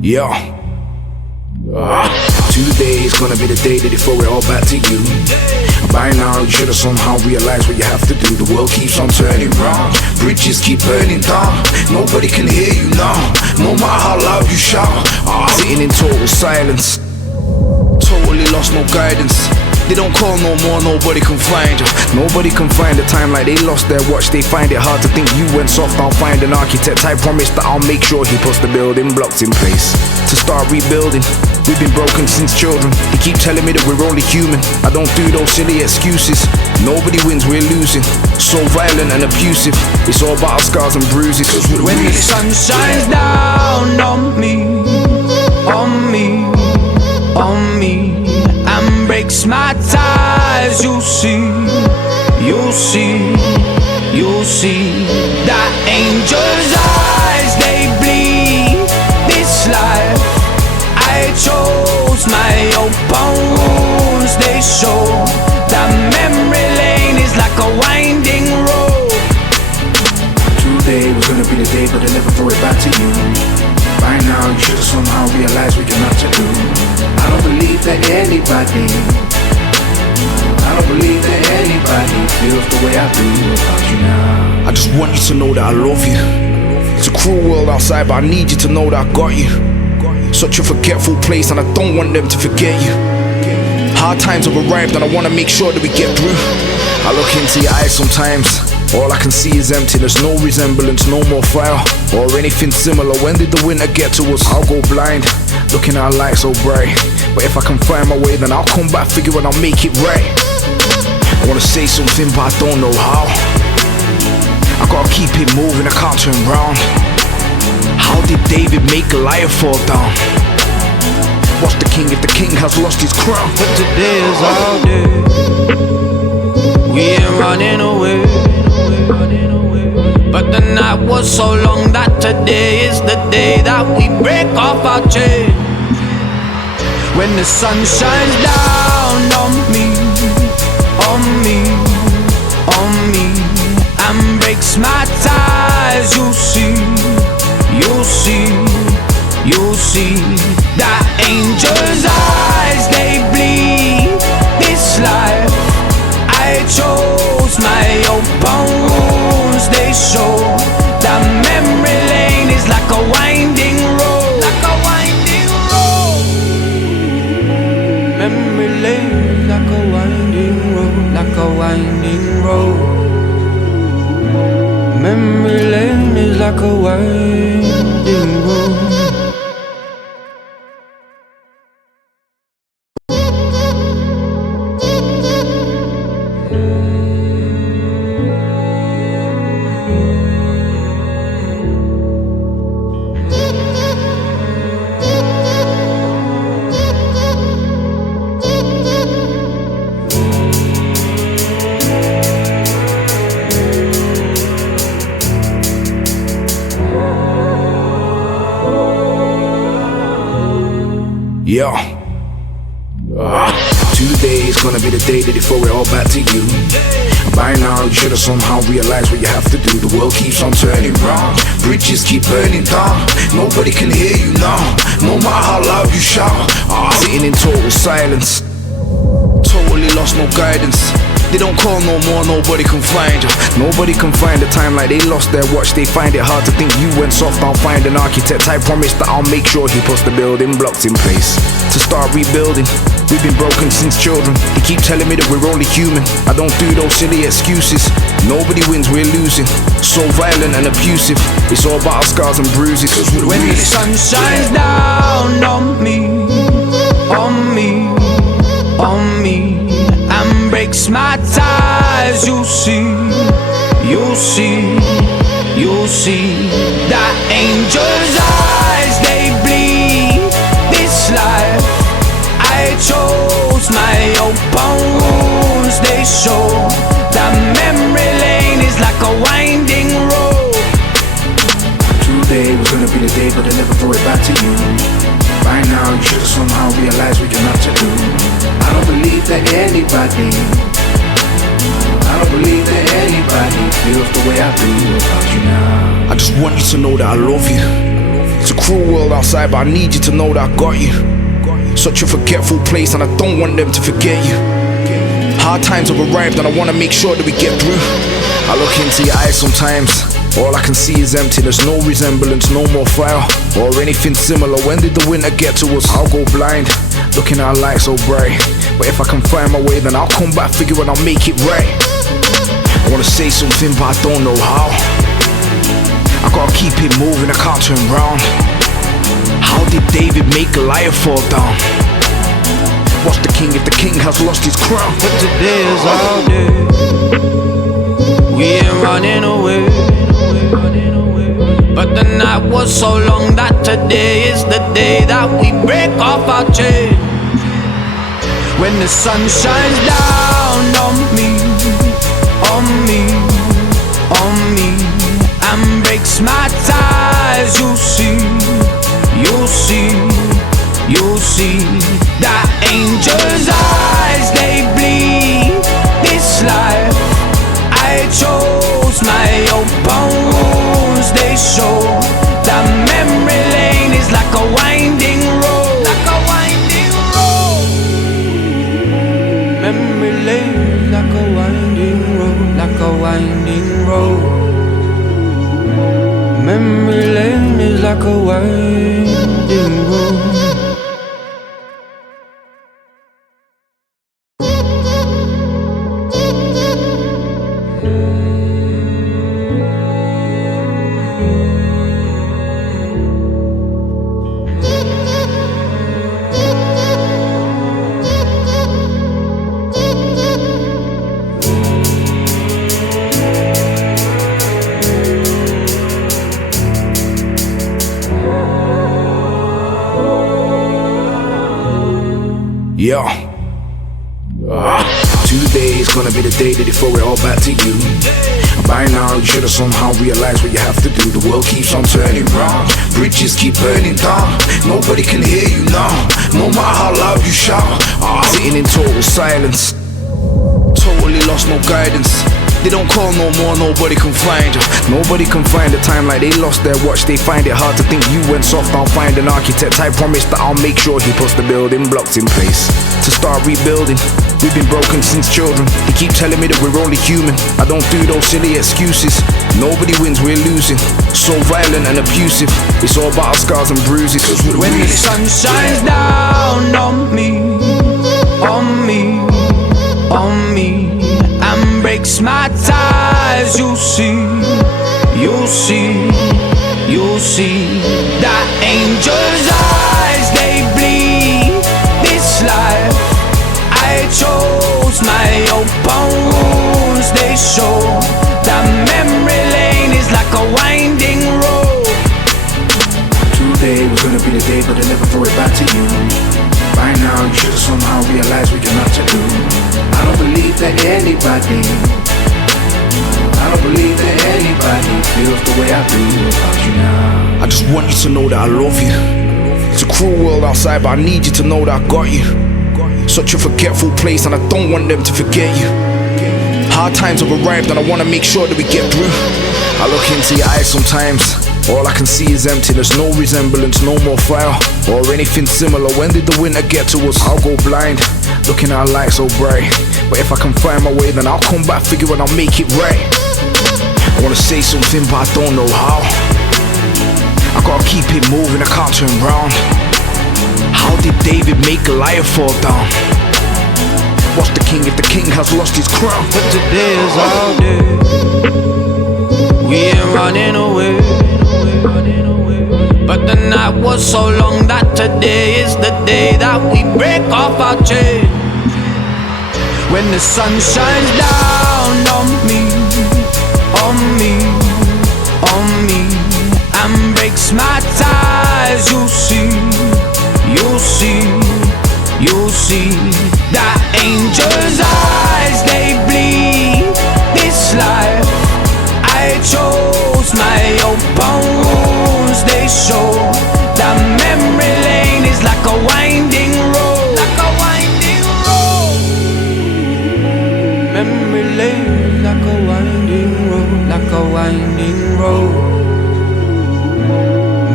Yeah. Today is gonna be the day that they throw it all back to you. By now you should have somehow realized what you have to do. The world keeps on turning round, bridges keep burning down. Nobody can hear you now, no matter how loud you shout. Sitting in total silence, totally lost, no guidance. They don't call no more, nobody can find you. Nobody can find the time like they lost their watch. They find it hard to think you went soft. I'll find an architect, I promise that I'll make sure he puts the building blocks in place to start rebuilding. We've been broken since children. They keep telling me that we're only human. I don't do those silly excuses. Nobody wins, we're losing. So violent and abusive. It's all about our scars and bruises. When the sun shines down on me, on me, on me, and breaks my ties, you'll see, you'll see, you'll see that angel's eyes, they bleed this life. I chose my open wounds, they show that memory lane is like a winding road. Today was gonna be the day, but they never throw it back to you. By now you should have somehow realized what you're not to do. I don't believe that anybody feels the way I do about you now. I just want you to know that I love you. It's a cruel world outside, but I need you to know that I got you. Such a forgetful place, and I don't want them to forget you. Hard times have arrived, and I wanna make sure that we get through. I look into your eyes sometimes, all I can see is emptiness. No resemblance, no more fire or anything similar. When did the winter get to us? I'll go blind, looking at our light so bright. But if I can find my way, then I'll come back, figure and I'll make it right. I wanna say something, but I don't know how. I gotta keep it moving, I can't turn round. How did David make Goliath fall down? What's the king if the king has lost his crown? But today is our day, we ain't running away. But the night was so long that today is the day that we break off our chain. When the sun shines down on me, on me, on me, and breaks my ties, you'll see, you'll see, you'll see that angel's eyes, they bleed this life. I chose my open wounds, they show that memory lane is like a winding road, like a winding road. Memory lane like a winding road, like a winding road. Memory lane is like a winding road. Yeah. Today is gonna be the day that they throw it all back to you. By now you should have somehow realized what you have to do. The world keeps on turning round, bridges keep burning down. Nobody can hear you now, no matter how loud you shout. Sitting in total silence, totally lost, no guidance. They don't call no more, nobody can find you. Nobody can find the time like they lost their watch. They find it hard to think you went soft. I'll find an architect, I promise that I'll make sure he puts the building blocks in place to start rebuilding. We've been broken since children. They keep telling me that we're only human. I don't do those silly excuses. Nobody wins, we're losing. So violent and abusive. It's all about our scars and bruises. When the sun shines down on me, on me, on me, and breaks my ties, you'll see, you'll see, you'll see that angel's eyes, they bleed this life. I chose my open wounds, they show that memory lane is like a winding road. Today was gonna be the day, but they never throw it back to you. By now you should have somehow realized what you're not to do. I don't believe that anybody feels the way I do about you now. I just want you to know that I love you. It's a cruel world outside, but I need you to know that I got you. Such a forgetful place, and I don't want them to forget you. Hard times have arrived, and I wanna make sure that we get through. I look into your eyes sometimes, all I can see is empty. There's no resemblance, no more fire, or anything similar. When did the winter get to us? I'll go blind, looking at a light so bright. But if I can find my way, then I'll come back, figure and I'll make it right. I wanna say something, but I don't know how. I gotta keep it moving, I can't turn round. How did David make Goliath fall down? What's the king if the king has lost his crown? But today is our day. We ain't running away. But the night was so long that today is the day that we break off our chain. When the sun shines down on me, on me, on me, and breaks my ties, you'll see, you'll see, you'll see that angel's eyes, they bleed this life. I chose my own bones, they show that memory lane is like a winding road, like a winding road. Memory lane like a winding road, like a winding road. Memory lane is like a winding road. Yeah. Today is gonna be the day that they throw it all back to you. By now you should have somehow realized what you have to do. The world keeps on turning round, bridges keep burning down. Nobody can hear you now, no matter how loud you shout. Sitting in total silence, totally lost, no guidance. They don't call no more, nobody can find you. Nobody can find a time like they lost their watch. They find it hard to think you went soft. I'll find an architect, I promise that I'll make sure he puts the building blocks in place to start rebuilding. We've been broken since children. They keep telling me that we're only human. I don't do those silly excuses. Nobody wins, we're losing. So violent and abusive. It's all about our scars and bruises. When the sun shines down on me, on me, on me, and breaks my ties, you'll see, you'll see, you'll see that angel's eyes, they bleed this life. I chose my own bones, they show that memory lane is like a winding road. Today was gonna be the day, but they never throw it back to you. By now you should have somehow realized what you're not to do. I don't believe that anybody, I don't believe that anybody feels the way I do about you now. I just want you to know that I love you. It's a cruel world outside, but I need you to know that I got you. Such a forgetful place, and I don't want them to forget you. Hard times have arrived, and I wanna make sure that we get through. I look into your eyes sometimes, all I can see is empty. There's no resemblance, no more fire, or anything similar. When did the winter get to us? I'll go blind, looking at a light so bright. But if I can find my way, then I'll come back, figure and I'll make it right. I wanna say something, but I don't know how. I gotta keep it moving, I can't turn round. How did David make Goliath fall down? What's the king if the king has lost his crown? But today is our day. We ain't running away. But the night was so long that today is the day that we break off our chain. When the sun shines down on me, on me, on me, and breaks my ties, you'll see, you'll see, you'll see that angel's eyes, they bleed this life. I chose my own bones, they show that memory lane is like a winding road, like a winding road. Memory lane like a winding road, like a winding road.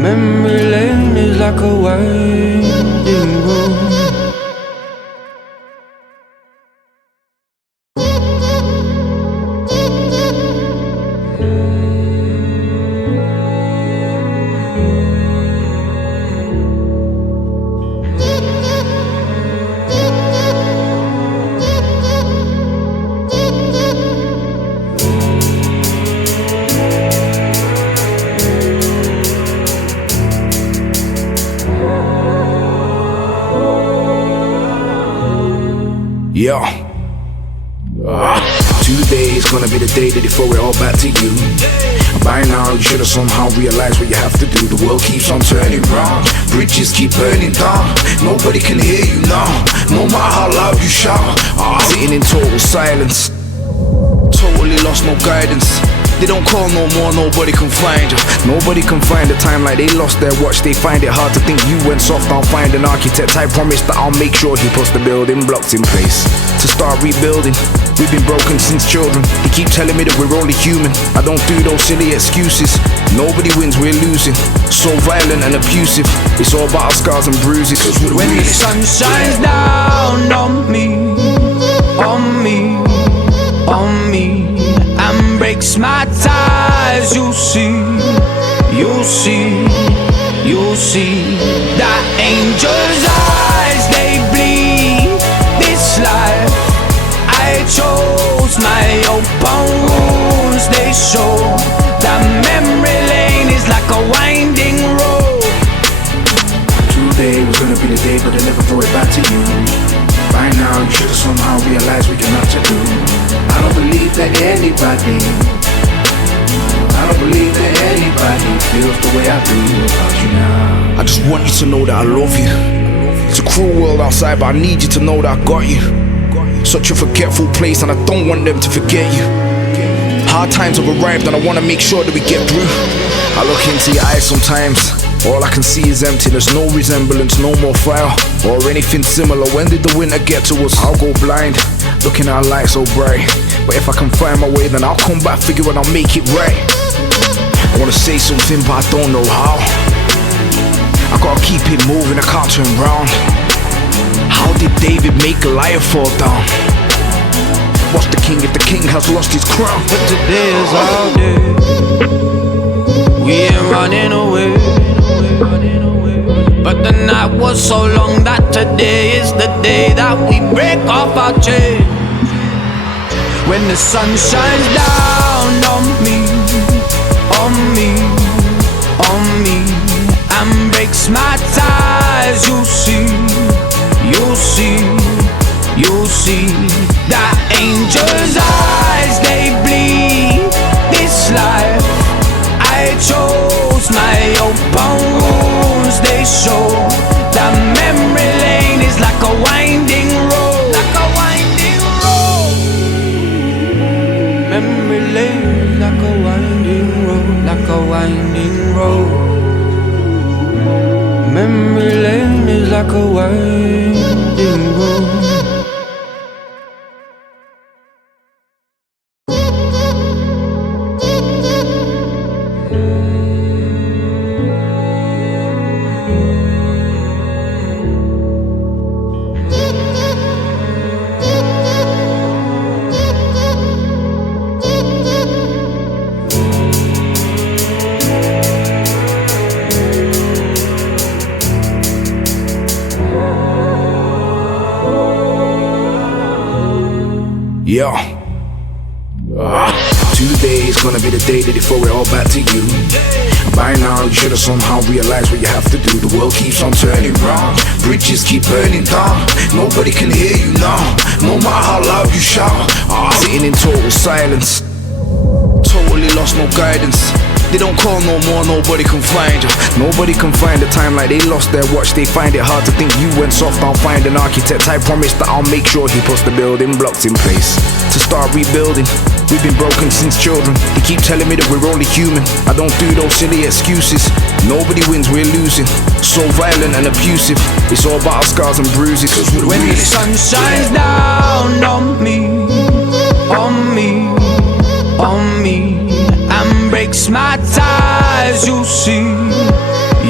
Memory lane is like a winding road. Yeah. Today is gonna be the day that they throw it all back to you. By now you should've somehow realized what you have to do. The world keeps on turning round, bridges keep burning down. Nobody can hear you now, no matter how loud you shout. Sitting in total silence, totally lost, no guidance. They don't call no more, nobody can find you. Nobody can find the time like they lost their watch. They find it hard to think you went soft. I'll find an architect, I promise that I'll make sure he puts the building blocks in place to start rebuilding. We've been broken since children. They keep telling me that we're only human. I don't do those silly excuses. Nobody wins, we're losing. So violent and abusive. It's all about our scars and bruises. When the sun shines down on me, on me, on me, and breaks my ties, you'll see, you'll see, you'll see that angel's eyes, they bleed this life. I chose my open wounds, they show that memory lane is like a winding road. Today was gonna be the day, but they never throw it back to you. By now you should've somehow realized what you're not to do. I don't believe that anybody feels the way I do about you now. I just want you to know that I love you. It's a cruel world outside, but I need you to know that I got you. Such a forgetful place, and I don't want them to forget you. Hard times have arrived, and I wanna make sure that we get through. I look into your eyes sometimes, all I can see is emptiness. No resemblance, no more fire or anything similar. When did the winter get to us? I'll go blind, looking at a light so bright. But if I can find my way, then I'll come back, figure and I'll make it right. I wanna say something, but I don't know how. I gotta keep it moving, I can't turn round. How did David make Goliath fall down? What's the king if the king has lost his crown? But today is our day, we ain't running away. But the night was so long that today is the day that we break off our chains. When the sun shines down on me, on me, on me, and breaks my ties, you'll see, you'll see, you'll see that angel's eyes, they bleed this life. I chose my open wounds, they show that memory lane is like a winding road, like a winding road. Memory lane like a winding road, like a winding road. Memory lane is like a winding road. Yeah. Today is gonna be the day that they throw it all back to you. By now you should've somehow realized what you have to do. The world keeps on turning round, bridges keep burning down. Nobody can hear you now, no matter how loud you shout. Sitting in total silence, totally lost, no guidance. They don't call no more, nobody can find you. Nobody can find the time like they lost their watch. They find it hard to think you went soft. I'll find an architect, I promise that I'll make sure he puts the building blocks in place to start rebuilding. We've been broken since children. They keep telling me that we're only human. I don't do those silly excuses. Nobody wins, we're losing. So violent and abusive. It's all about our scars and bruises. When the sun shines down on me, on me, on me, and breaks my ties, you'll see,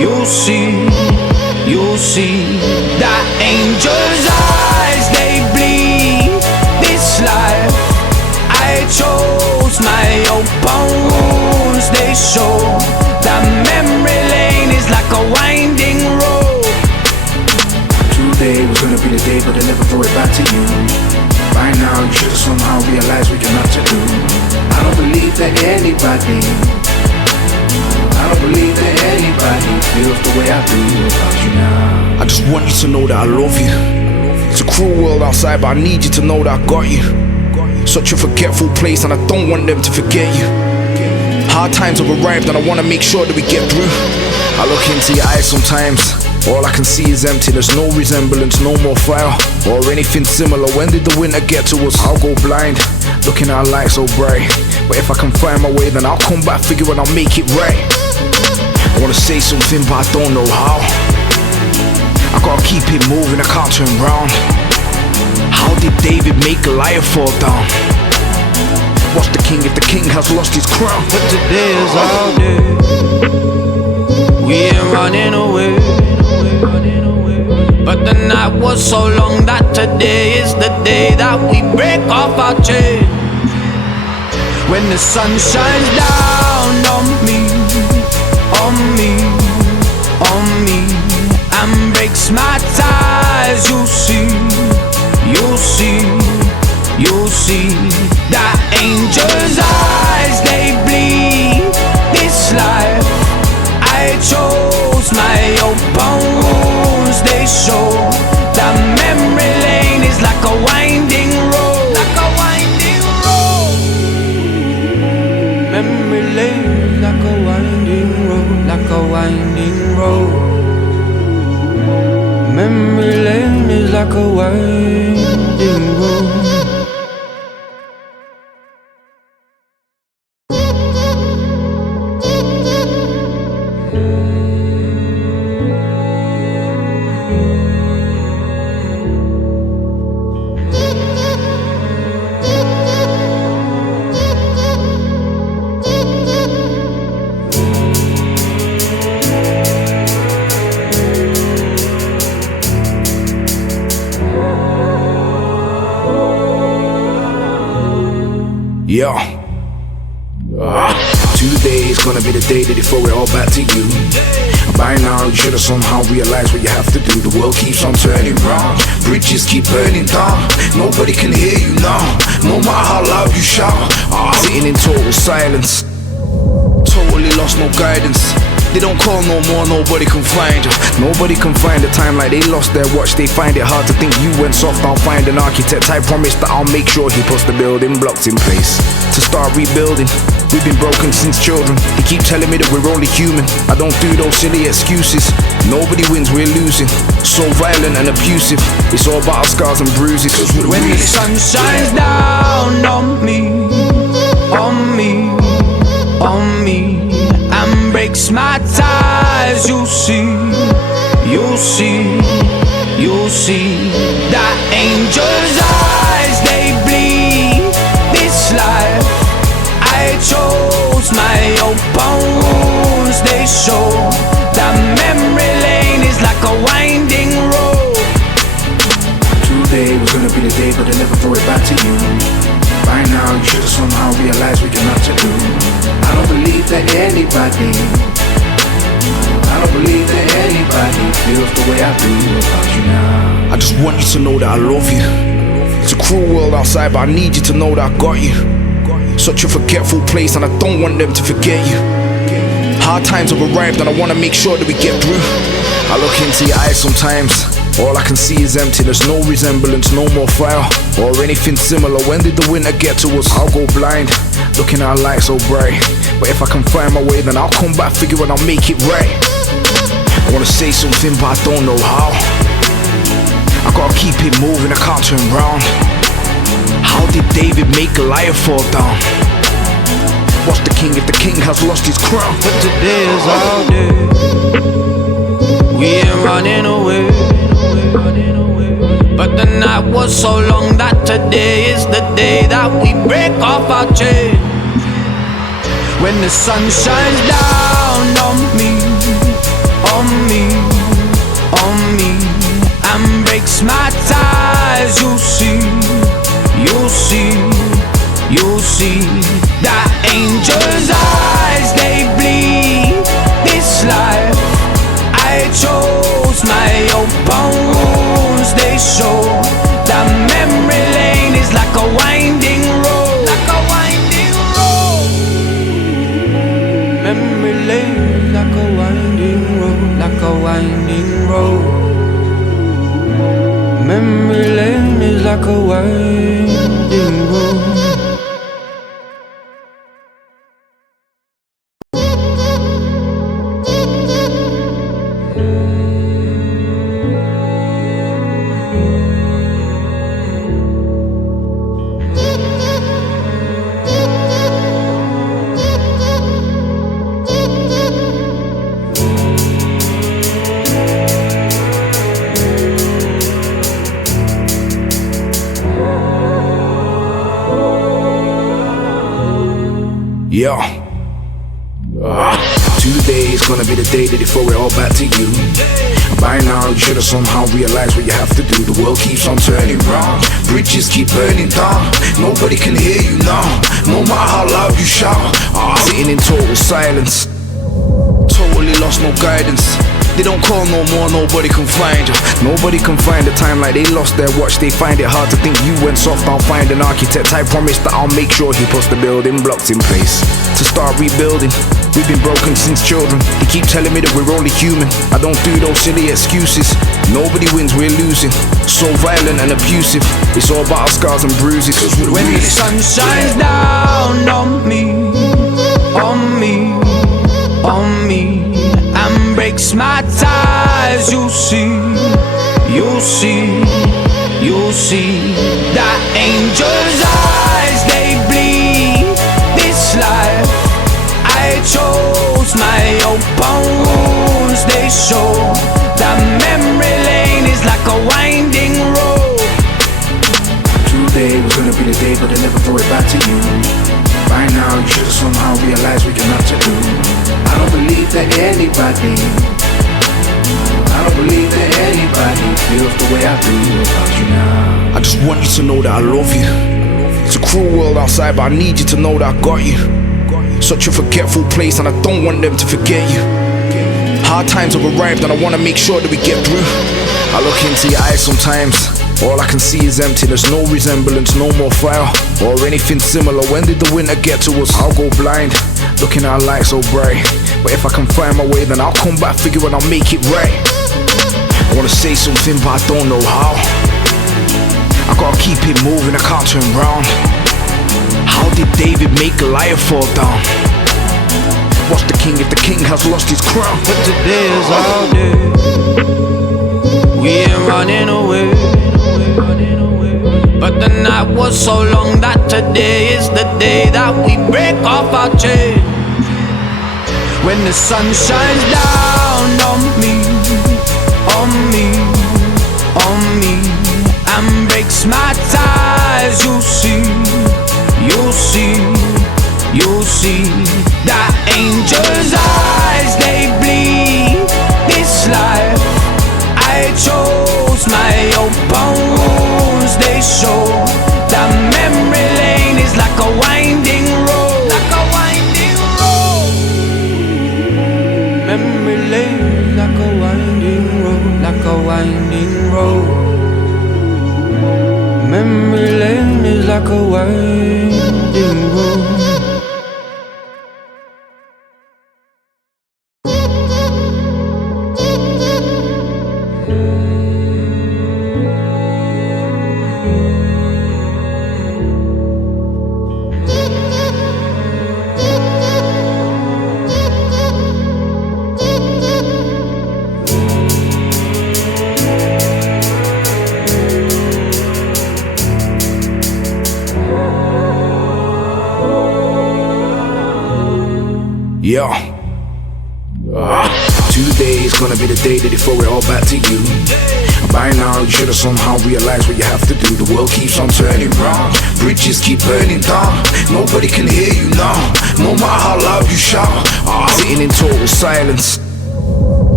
you'll see that angel's eyes, they bleed. This life I chose, my open wounds, they show that memory lane is like a winding road. Today was gonna be the day, but they never throw it back to you. By now you should've somehow realized what you're not to do. I don't believe that anybody feels the way I do about you now. I just want you to know that I love you. It's a cruel world outside, but I need you to know that I got you. Such a forgetful place, and I don't want them to forget you. Hard times have arrived, and I wanna make sure that we get through. I look into your eyes sometimes, all I can see is empty. There's no resemblance, no more fire or anything similar. When did the winter get to us? I'll go blind, looking at our light so bright. But if I can find my way, then I'll come back, figure and I'll make it right. I wanna say something, but I don't know how. I gotta keep it moving, I can't turn round. How did David make Goliath fall down? What's the king if the king has lost his crown? But today is our day, we ain't running away. But the night was so long that today is the day that we break off our chain. When the sun shines down on me, on me, on me, and breaks my ties, you'll see, you'll see, you'll see that angel's eyes, they bleed. This life I chose, my open wounds, they show that memory lane is like a winding road, like a winding road. Memory lane, like a winding road, like a winding road. Memory lane is like a winding road. Yeah. Today is gonna be the day that they throw it all back to you. By now you should've somehow realized what you have to do. The world keeps on turning round, bridges keep burning down. Nobody can hear you now, no matter how loud you shout. Sitting in total silence, totally lost, no guidance. They don't call no more, nobody can find you. Nobody can find the time like they lost their watch. They find it hard to think you went soft. I'll find an architect, I promise that I'll make sure he puts the building blocks in place to start rebuilding. We've been broken since children. They keep telling me that we're only human. I don't do those silly excuses. Nobody wins, we're losing. So violent and abusive. It's all about our scars and bruises. When the sun shines down on me, on me, on me, and breaks my ties, you'll see, you'll see, you'll see that angel's eyes, they bleed. This life I chose, my open wounds, they show that memory lane is like a winding road. Today was gonna be the day, but they never throw it back to you. By now you should've somehow realized what you're not to do. I don't believe that anybody feels the way I do about you now. I just want you to know that I love you. It's a cruel world outside, but I need you to know that I got you. Such a forgetful place, and I don't want them to forget you. Hard times have arrived, and I wanna make sure that we get through. I look into your eyes sometimes, all I can see is empty. There's no resemblance, no more fire or anything similar. When did the winter get to us? I'll go blind, looking at our light so bright. But if I can find my way, then I'll come back, figure and I'll make it right. I wanna say something, but I don't know how. I gotta keep it moving, I can't turn round. How did David make Goliath fall down? What's the king if the king has lost his crown? But today is our day, we ain't running away. But the night was so long that today is the day that we break off our chain. When the sun shines down on me, on me, on me, and breaks my ties. You see, you see, you see that angel's eyes, they bleed this life. I chose my open wounds, they show that memory lane is like a winding road, like a winding road. Memory lane like a winding road, like a winding road. Memory lane is like a winding road. Yeah. Today is gonna be the day that they throw it all back to you. By now you should've somehow realized what you have to do. The world keeps on turning round, bridges keep burning down. Nobody can hear you now, no matter how loud you shout. Sitting in total silence, totally lost, no guidance. They don't call no more, nobody can find you. Nobody can find the time like they lost their watch. They find it hard to think you went soft. I'll find an architect, I promise that I'll make sure he puts the building blocks in place to start rebuilding. We've been broken since children. They keep telling me that we're only human. I don't do those silly excuses. Nobody wins, we're losing. So violent and abusive. It's all about our scars and bruises. Cause we're the when the sun shines down on me, on me, on me, and breaks my ties. You see, you see, you see that angel's eyes, they bleed this life. I chose my open wounds, they show that memory lane is like a winding road. Today was gonna be the day, but they never throw it back to you. By now you should've somehow realized what you're not to do. I don't believe that anybody feels the way I do about you now. I just want you to know that I love you. It's a cruel world outside, but I need you to know that I got you. Such a forgetful place, and I don't want them to forget you. Hard times have arrived, and I wanna make sure that we get through. I look into your eyes sometimes, all I can see is empty. There's no resemblance, no more fire or anything similar. When did the winter get to us? I'll go blind, looking at a light so bright. But if I can find my way, then I'll come back, figure and I'll make it right. I wanna say something, but I don't know how. I gotta keep it moving, I can't turn round. How did David make Goliath fall down? What's the king if the king has lost his crown? But today is our day, we ain't running away. But the night was so long that today is the day that we break off our chains. When the sun shines down on me, on me, on me, and breaks my ties. You see, you see, you see that angel's eyes, they bleed this life. I chose my open wounds, they show that memory lane is like a winding road, like a winding road. Memory lane like a winding road, like a winding road. Memory lane is like a winding road. Yeah. Today is gonna be the day that they throw it all back to you. By now you should've somehow realized what you have to do. The world keeps on turning round, bridges keep burning down. Nobody can hear you now, no matter how loud you shout. Sitting in total silence,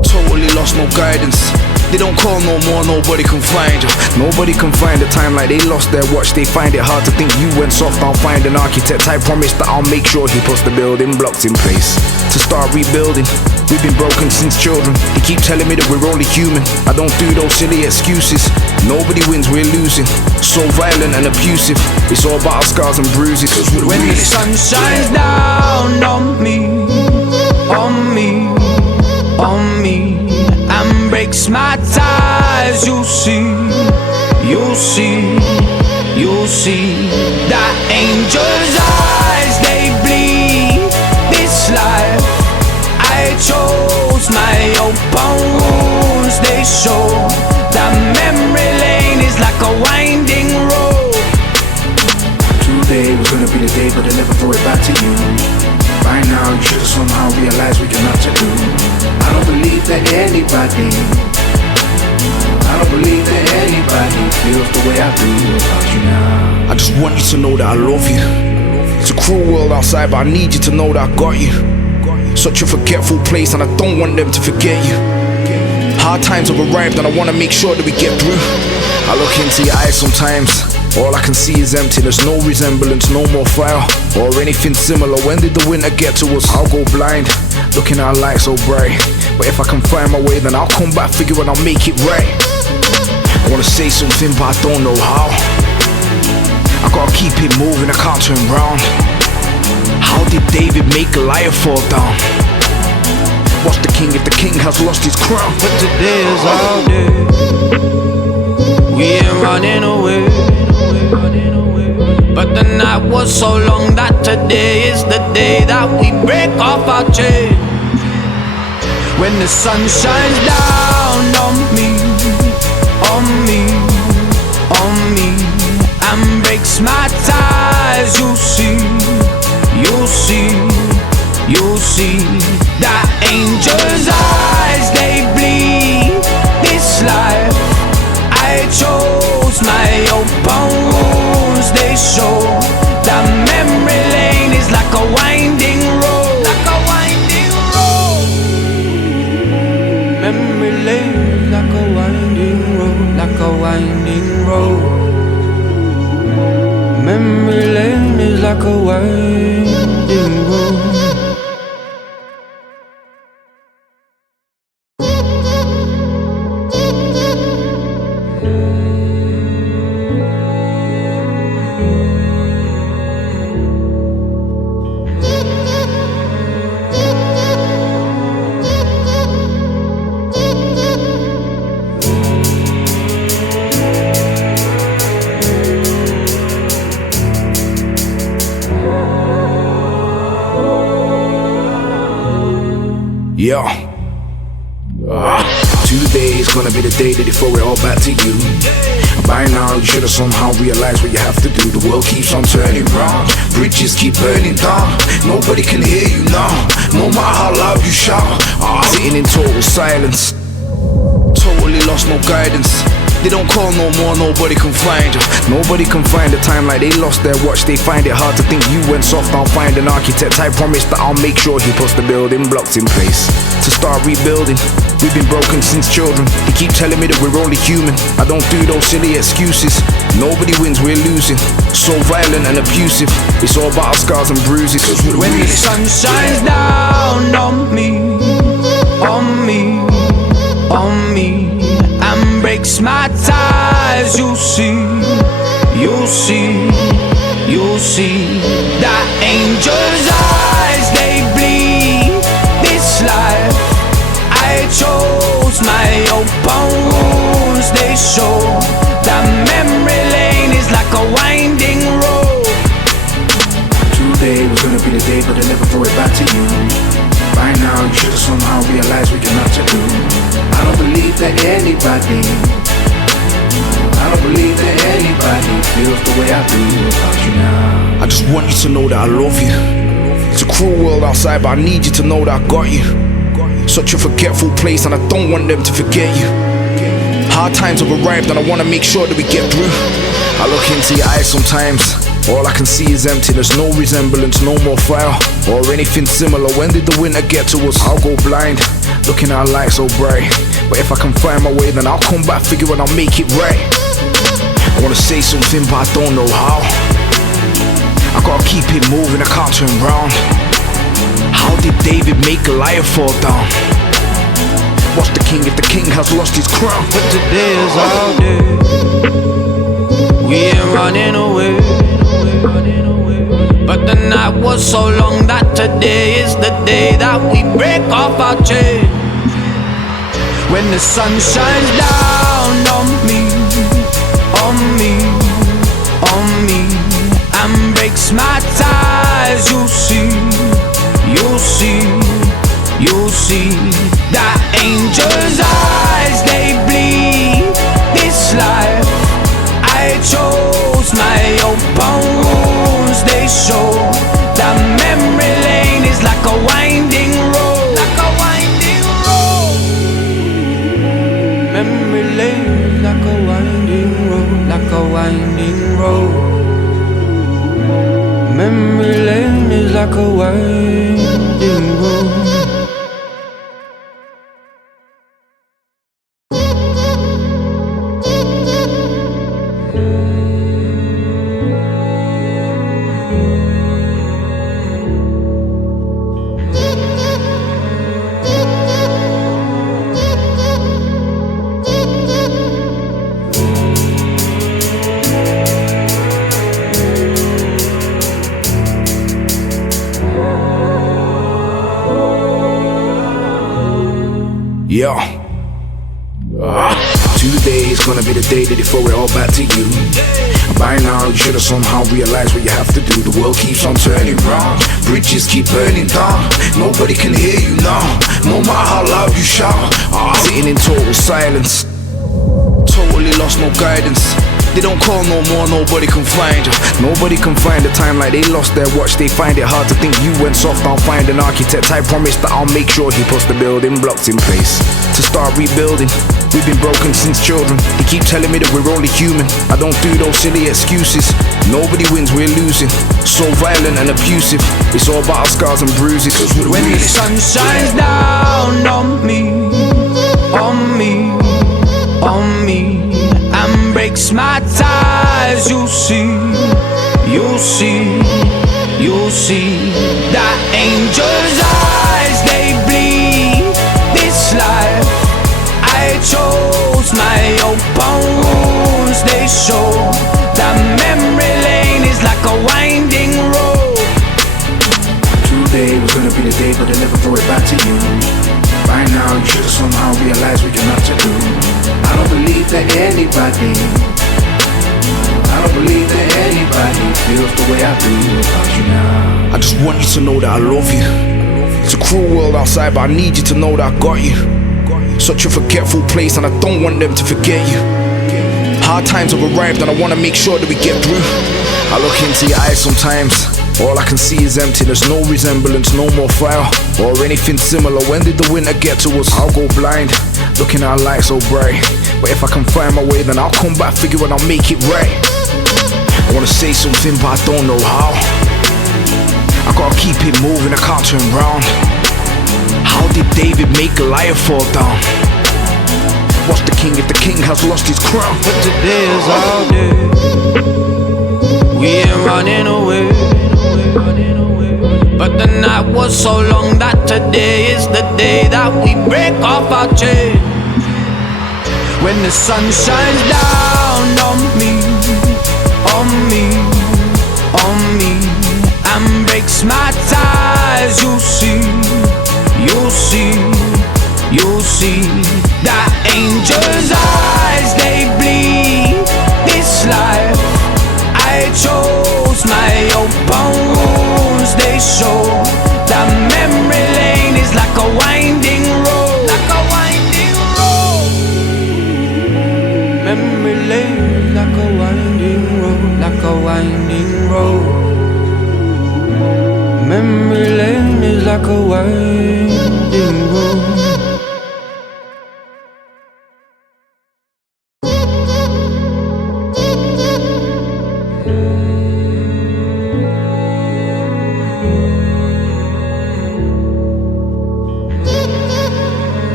Totally lost, no guidance. They don't call no more, nobody can find you. Nobody can find the time like they lost their watch. They find it hard to think you went soft. I'll find an architect, I promise that I'll make sure he puts the building blocks in place to start rebuilding. We've been broken since children. They keep telling me that we're only human. I don't do those silly excuses. Nobody wins, we're losing. So violent and abusive. It's all about our scars and bruises. When the sun shines down on me, on me, on me, and breaks my ties, you'll see, you'll see, you'll see that angel's eyes, they bleed this life. I chose my own bones. They show that memory lane is like a winding road. Today was gonna be the day, but they never throw it back to you. By now you should've somehow realized what you're not to do. I don't believe that anybody feels the way I do about you now. I just want you to know that I love you. It's a cruel world outside, but I need you to know that I got you. Such a forgetful place, and I don't want them to forget you. Hard times have arrived, and I wanna make sure that we get through. I look into your eyes sometimes, all I can see is empty. There's no resemblance, no more fire, or anything similar. When did the winter get to us? I'll go blind, looking at a light so bright. But if I can find my way, then I'll come back, figure and I'll make it right. I wanna say something, but I don't know how. I gotta keep it moving, I can't turn round. How did David make Goliath fall down? What's the king if the king has lost his crown? But today is our day. We ain't running away. But the night was so long that today is the day that we break off our chain. When the sun shines down on me, on me, on me, and breaks my ties, you'll see, you'll see, you'll see that angel's eyes, they bleed this life. I chose my own bones. They show that memory lane is like a winding road, like a winding road. Memory lane like a winding road, like a winding road. Memory lane is like a winding road. Yeah. Today is gonna be the day that they throw it all back to you. By now you should've somehow realized what you have to do. The world keeps on turning round, bridges keep burning down. Nobody can hear you now, no matter how loud you shout. Sitting in total silence, totally lost, no guidance. They don't call no more, nobody can find you. Nobody can find the time like they lost their watch. They find it hard to think you went soft. I'll find an architect, I promise that I'll make sure he puts the building blocks in place to start rebuilding. We've been broken since children. They keep telling me that we're only human. I don't do those silly excuses. Nobody wins, we're losing. So violent and abusive. It's all about our scars and bruises. When the sun shines down on me, on me, on me, and breaks my ties, you'll see, you'll see, you'll see that angel's eyes, they bleed this life. I chose my own bones. They show that memory lane is like a winding road. Today was gonna be the day, but they never throw it back to you. By now you should've somehow realized what you're not to do. I don't believe that anybody feels the way I do about you now. I just want you to know that I love you. It's a cruel world outside, but I need you to know that I got you. Such a forgetful place, and I don't want them to forget you. Hard times have arrived, and I wanna make sure that we get through. I look into your eyes sometimes, all I can see is empty. There's no resemblance, no more fire, or anything similar. When did the winter get to us? I'll go blind, looking at light so bright. But if I can find my way, then I'll come back, figure and I'll make it right. I wanna say something, but I don't know how. I gotta keep it moving, I can't turn round. How did David make Goliath fall down? What's the king if the king has lost his crown? But today is our day. We ain't running away. But the night was so long that today is the day that we break off our chain. When the sun shines down on me, on me, on me, and breaks my ties, you'll see, you'll see, you'll see that angel's eyes, they bleed this life. I chose my open wounds, they show that memory lane is like a winding road, like a winding road. Memory lane is like a winding road, like a winding road. Memory lane is like a winding road. Yeah. Today is gonna be the day that they throw it all back to you. By now you should have somehow realized what you have to do. The world keeps on turning round, bridges keep burning down. Nobody can hear you now, no matter how loud you shout. Sitting in total silence, totally lost, no guidance. They don't call no more, nobody can find you. Nobody can find the time like they lost their watch. They find it hard to think you went soft. I'll find an architect, I promise that I'll make sure he puts the building blocks in place to start rebuilding. We've been broken since children. They keep telling me that we're only human. I don't do those silly excuses. Nobody wins, we're losing. So violent and abusive. It's all about our scars and bruises. When the sun shines down on me, on me, on me, and breaks my ties, you'll see, you'll see, you'll see that angel's eyes, they bleed this life. I chose my open wounds, they show that memory lane is like a winding road. Today was gonna be the day, but they never throw it back to you. By now you should have somehow realized what you're not to do. I don't believe that anybody feels the way I do about you now. I just want you to know that I love you. It's a cruel world outside, but I need you to know that I got you. Such a forgetful place, and I don't want them to forget you. Hard times have arrived, and I want to make sure that we get through. I look into your eyes sometimes, all I can see is empty. There's no resemblance, no more fire or anything similar. When did the winter get to us? I'll go blind, looking at light so bright. But if I can find my way, then I'll come back, figure and I'll make it right. I wanna say something, but I don't know how. I gotta keep it moving, I can't turn round. How did David make Goliath fall down? What's the king if the king has lost his crown? But today is our day. We ain't running away. But the night was so long that today is the day that we break off our chain. When the sun shines down on me, on me, on me, and breaks my ties, you'll see, you'll see, you'll see that angel's eyes, they bleed this life. I chose my open wounds, they show that memory lane is like a winding road, like a winding road. Memory lane like a winding road, like a winding road. Memory lane is like a winding road.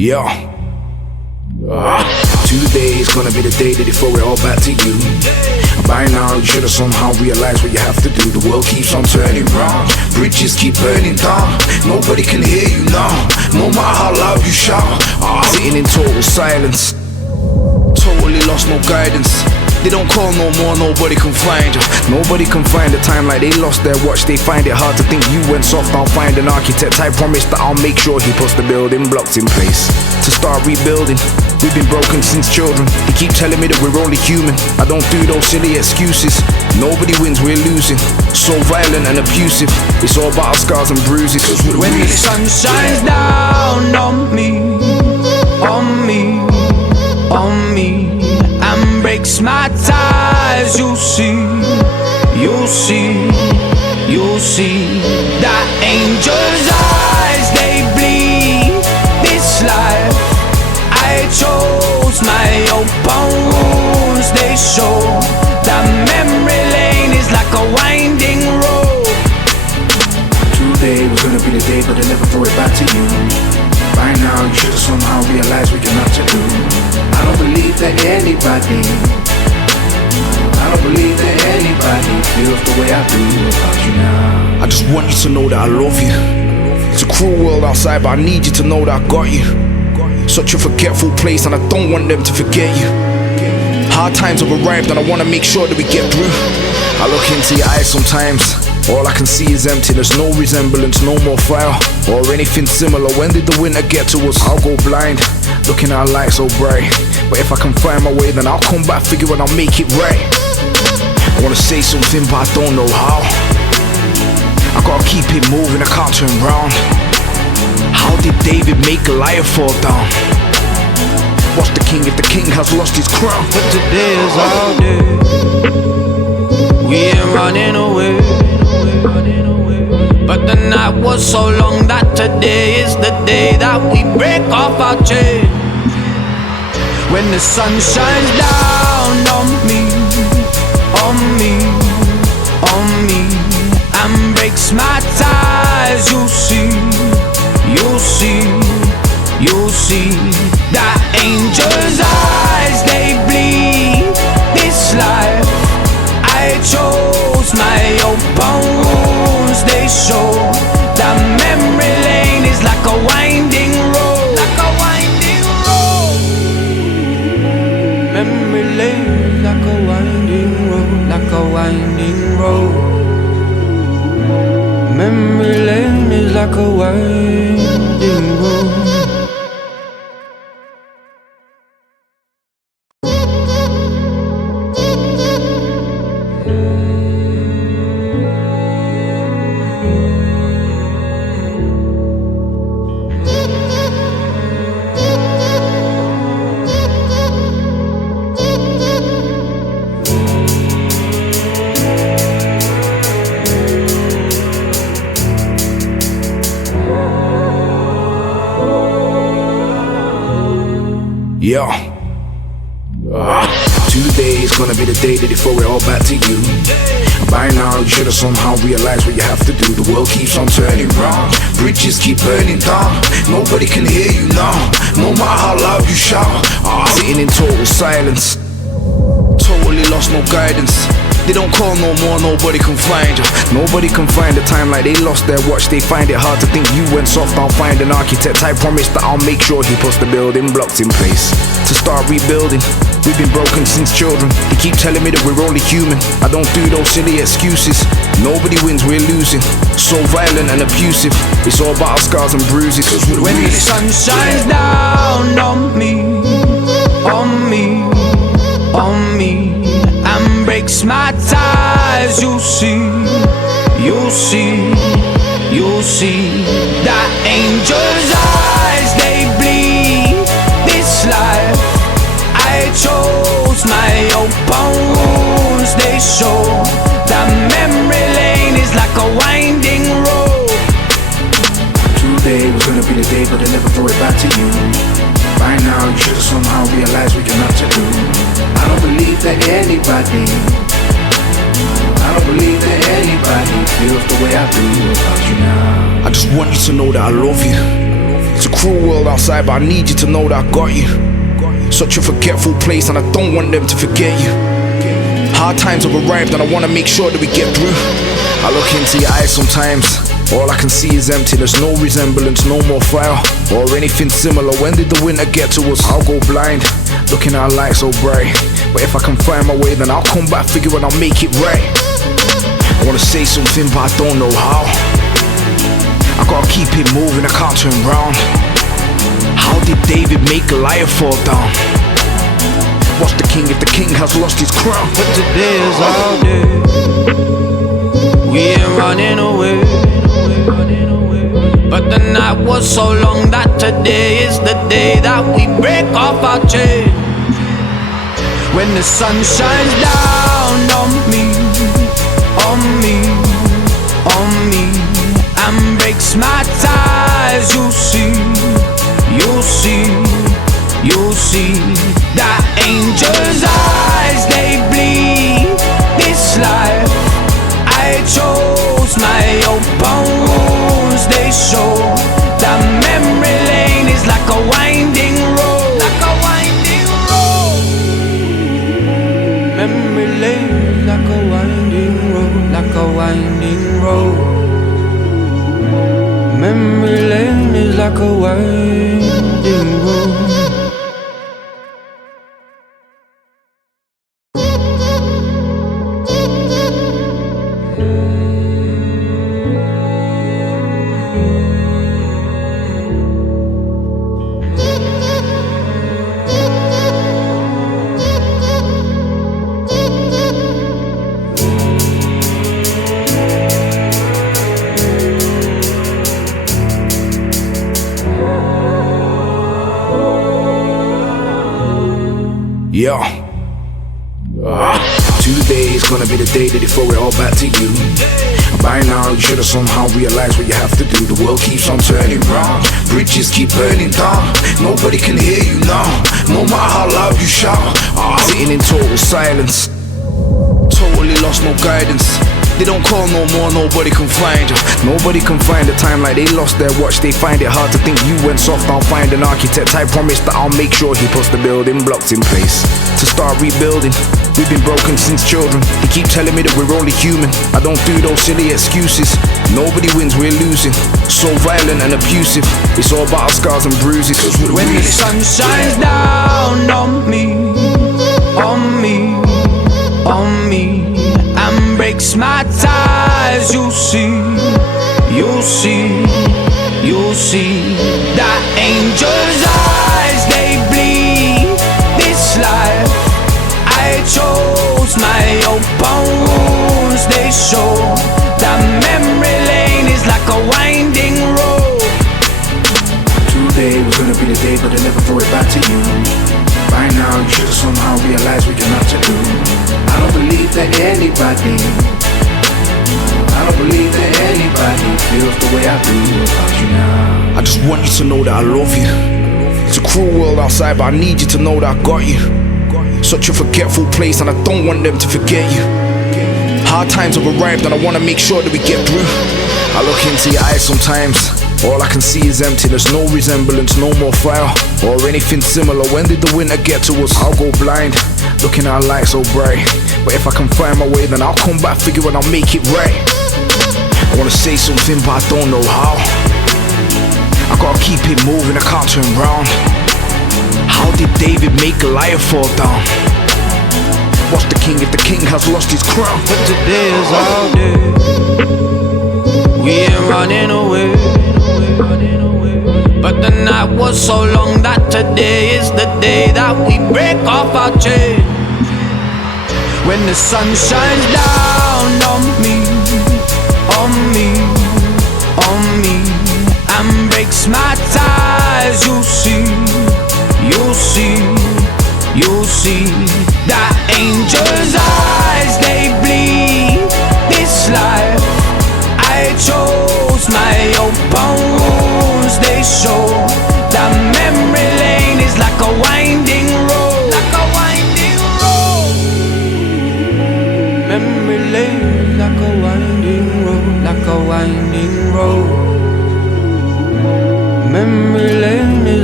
Yeah. Today is gonna be the day that they throw it all back to you. By now you should have somehow realized what you have to do. The world keeps on turning round, bridges keep burning down. Nobody can hear you now, no matter how loud you shout. Sitting in total silence, totally lost, no guidance. They don't call no more, nobody can find you. Nobody can find the time like they lost their watch. They find it hard to think you went soft. I'll find an architect, I promise that I'll make sure he puts the building blocks in place to start rebuilding. We've been broken since children. They keep telling me that we're only human. I don't do those silly excuses. Nobody wins, we're losing. So violent and abusive. It's all about our scars and bruises. When the sun shines down on me, on me, on me, and breaks my ties, you'll see, you'll see, you'll see that angel's eyes, they bleed this life. I chose my open wounds, they show that memory lane is like a winding road. Today was gonna be the day, but they never throw it back to you. By now you should have somehow realized what you're not to do. I don't believe that anybody feels the way I do about you now. I just want you to know that I love you. It's a cruel world outside, but I need you to know that I got you. Such a forgetful place, and I don't want them to forget you. Hard times have arrived, and I wanna make sure that we get through. I look into your eyes sometimes, all I can see is emptiness. No resemblance, no more fire or anything similar. When did the winter get to us? I'll go blind, looking at our light so bright. But if I can find my way, then I'll come back, figure and I'll make it right. I wanna say something, but I don't know how. I gotta keep it moving, I can't turn round. How did David make Goliath fall down? What's the king if the king has lost his crown? But today is our day, we ain't running away. But the night was so long that today is the day that we break off our chain. When the sun shines down on me, on me, on me, and breaks my ties, you'll see, you'll see, you'll see that angel's eyes, they bleed this life. I chose my open wounds, they show that memory lane is like a winding road, like a winding road. Memory lane like a winding road, like a winding road. Memory lane is like a winding road. Yeah. Today is gonna be the day that they throw it all back to you. By now you should have somehow realized what you have to do. The world keeps on turning round, bridges keep burning down. Nobody can hear you now, no matter how loud you shout. Sitting in total silence, totally lost, no guidance. They don't call no more, nobody can find you. Nobody can find the time like they lost their watch. They find it hard to think you went soft. I'll find an architect, I promise that I'll make sure he puts the building blocks in place to start rebuilding. We've been broken since children. They keep telling me that we're only human. I don't do those silly excuses. Nobody wins, we're losing. So violent and abusive. It's all about our scars and bruises. When the sun shines down on me, on me, on me, and breaks my ties, you'll see, you'll see, you'll see that angel's eyes, they bleed this life. I chose my open wounds, they show that memory lane is like a winding road. Today was gonna be the day, but they never throw it back to you. By now you should have somehow realized what you're not to do. I don't believe that anybody feels the way I do about you now. I just want you to know that I love you. It's a cruel world outside, but I need you to know that I got you. Such a forgetful place, and I don't want them to forget you. Hard times have arrived, and I wanna make sure that we get through. I look into your eyes sometimes, all I can see is empty. There's no resemblance, no more fire or anything similar. When did the winter get to us? I'll go blind, looking at a light so bright. But if I can find my way, then I'll come back, figure and I'll make it right. I wanna say something, but I don't know how. I gotta keep it moving, I can't turn round. How did David make Goliath fall down? What's the king if the king has lost his crown? But today is our day. We ain't running away. But the night was so long that today is the day that we break off our chain. When the sun shines down on me, on me, on me, and breaks my ties, you'll see, you'll see, you'll see that angel's eyes, they bleed this life. I chose my open wounds, they show that memory lane is like a winding road, like a winding road. Memory lane is like a winding road, like a winding road. Memory lane is like a winding road. Yeah. Today is gonna be the day that they throw it all back to you. By now you should have somehow realized what you have to do. The world keeps on turning round, bridges keep burning down. Nobody can hear you now, no matter how loud you shout. Sitting in total silence, totally lost, no guidance. They don't call no more, nobody can find you. Nobody can find the time like they lost their watch. They find it hard to think you went soft. I'll find an architect, I promise that I'll make sure he puts the building blocks in place to start rebuilding. We've been broken since children. They keep telling me that we're only human. I don't do those silly excuses. Nobody wins, we're losing. So violent and abusive. It's all about our scars and bruises. When the sun shines down on me, on me, on me, and breaks my ties, you'll see, you'll see, you'll see that angel's eyes, they bleed this life. I chose my open wounds, they show that memory lane is like a winding road. Today was gonna be the day, but they never throw it back to you. By now you should have somehow realized what you're not to do. I don't believe that anybody, I don't believe that anybody feels the way I do about you now. I just want you to know that I love you. It's a cruel world outside, but I need you to know that I got you. Such a forgetful place, and I don't want them to forget you. Hard times have arrived, and I wanna make sure that we get through. I look into your eyes sometimes, all I can see is empty. There's no resemblance, no more fire or anything similar. When did the winter get to us? I'll go blind, looking at a light so bright. But if I can find my way, then I'll come back, figure and I'll make it right. I wanna say something, but I don't know how. I gotta keep it moving, I can't turn round. How did David make Goliath fall down? What's the king if the king has lost his crown? But today is our day. We ain't running away. But the night was so long that today is the day that we break off our chain. When the sun shines down on me, on me, on me, and breaks my ties, you'll see, you'll see, you'll see that angel's eyes, they bleed this life. I chose my open wounds, they show that memory lane is like a winding road, like a winding road. Memory lane like a winding road, like a winding road. Memory lane.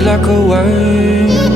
like a wave.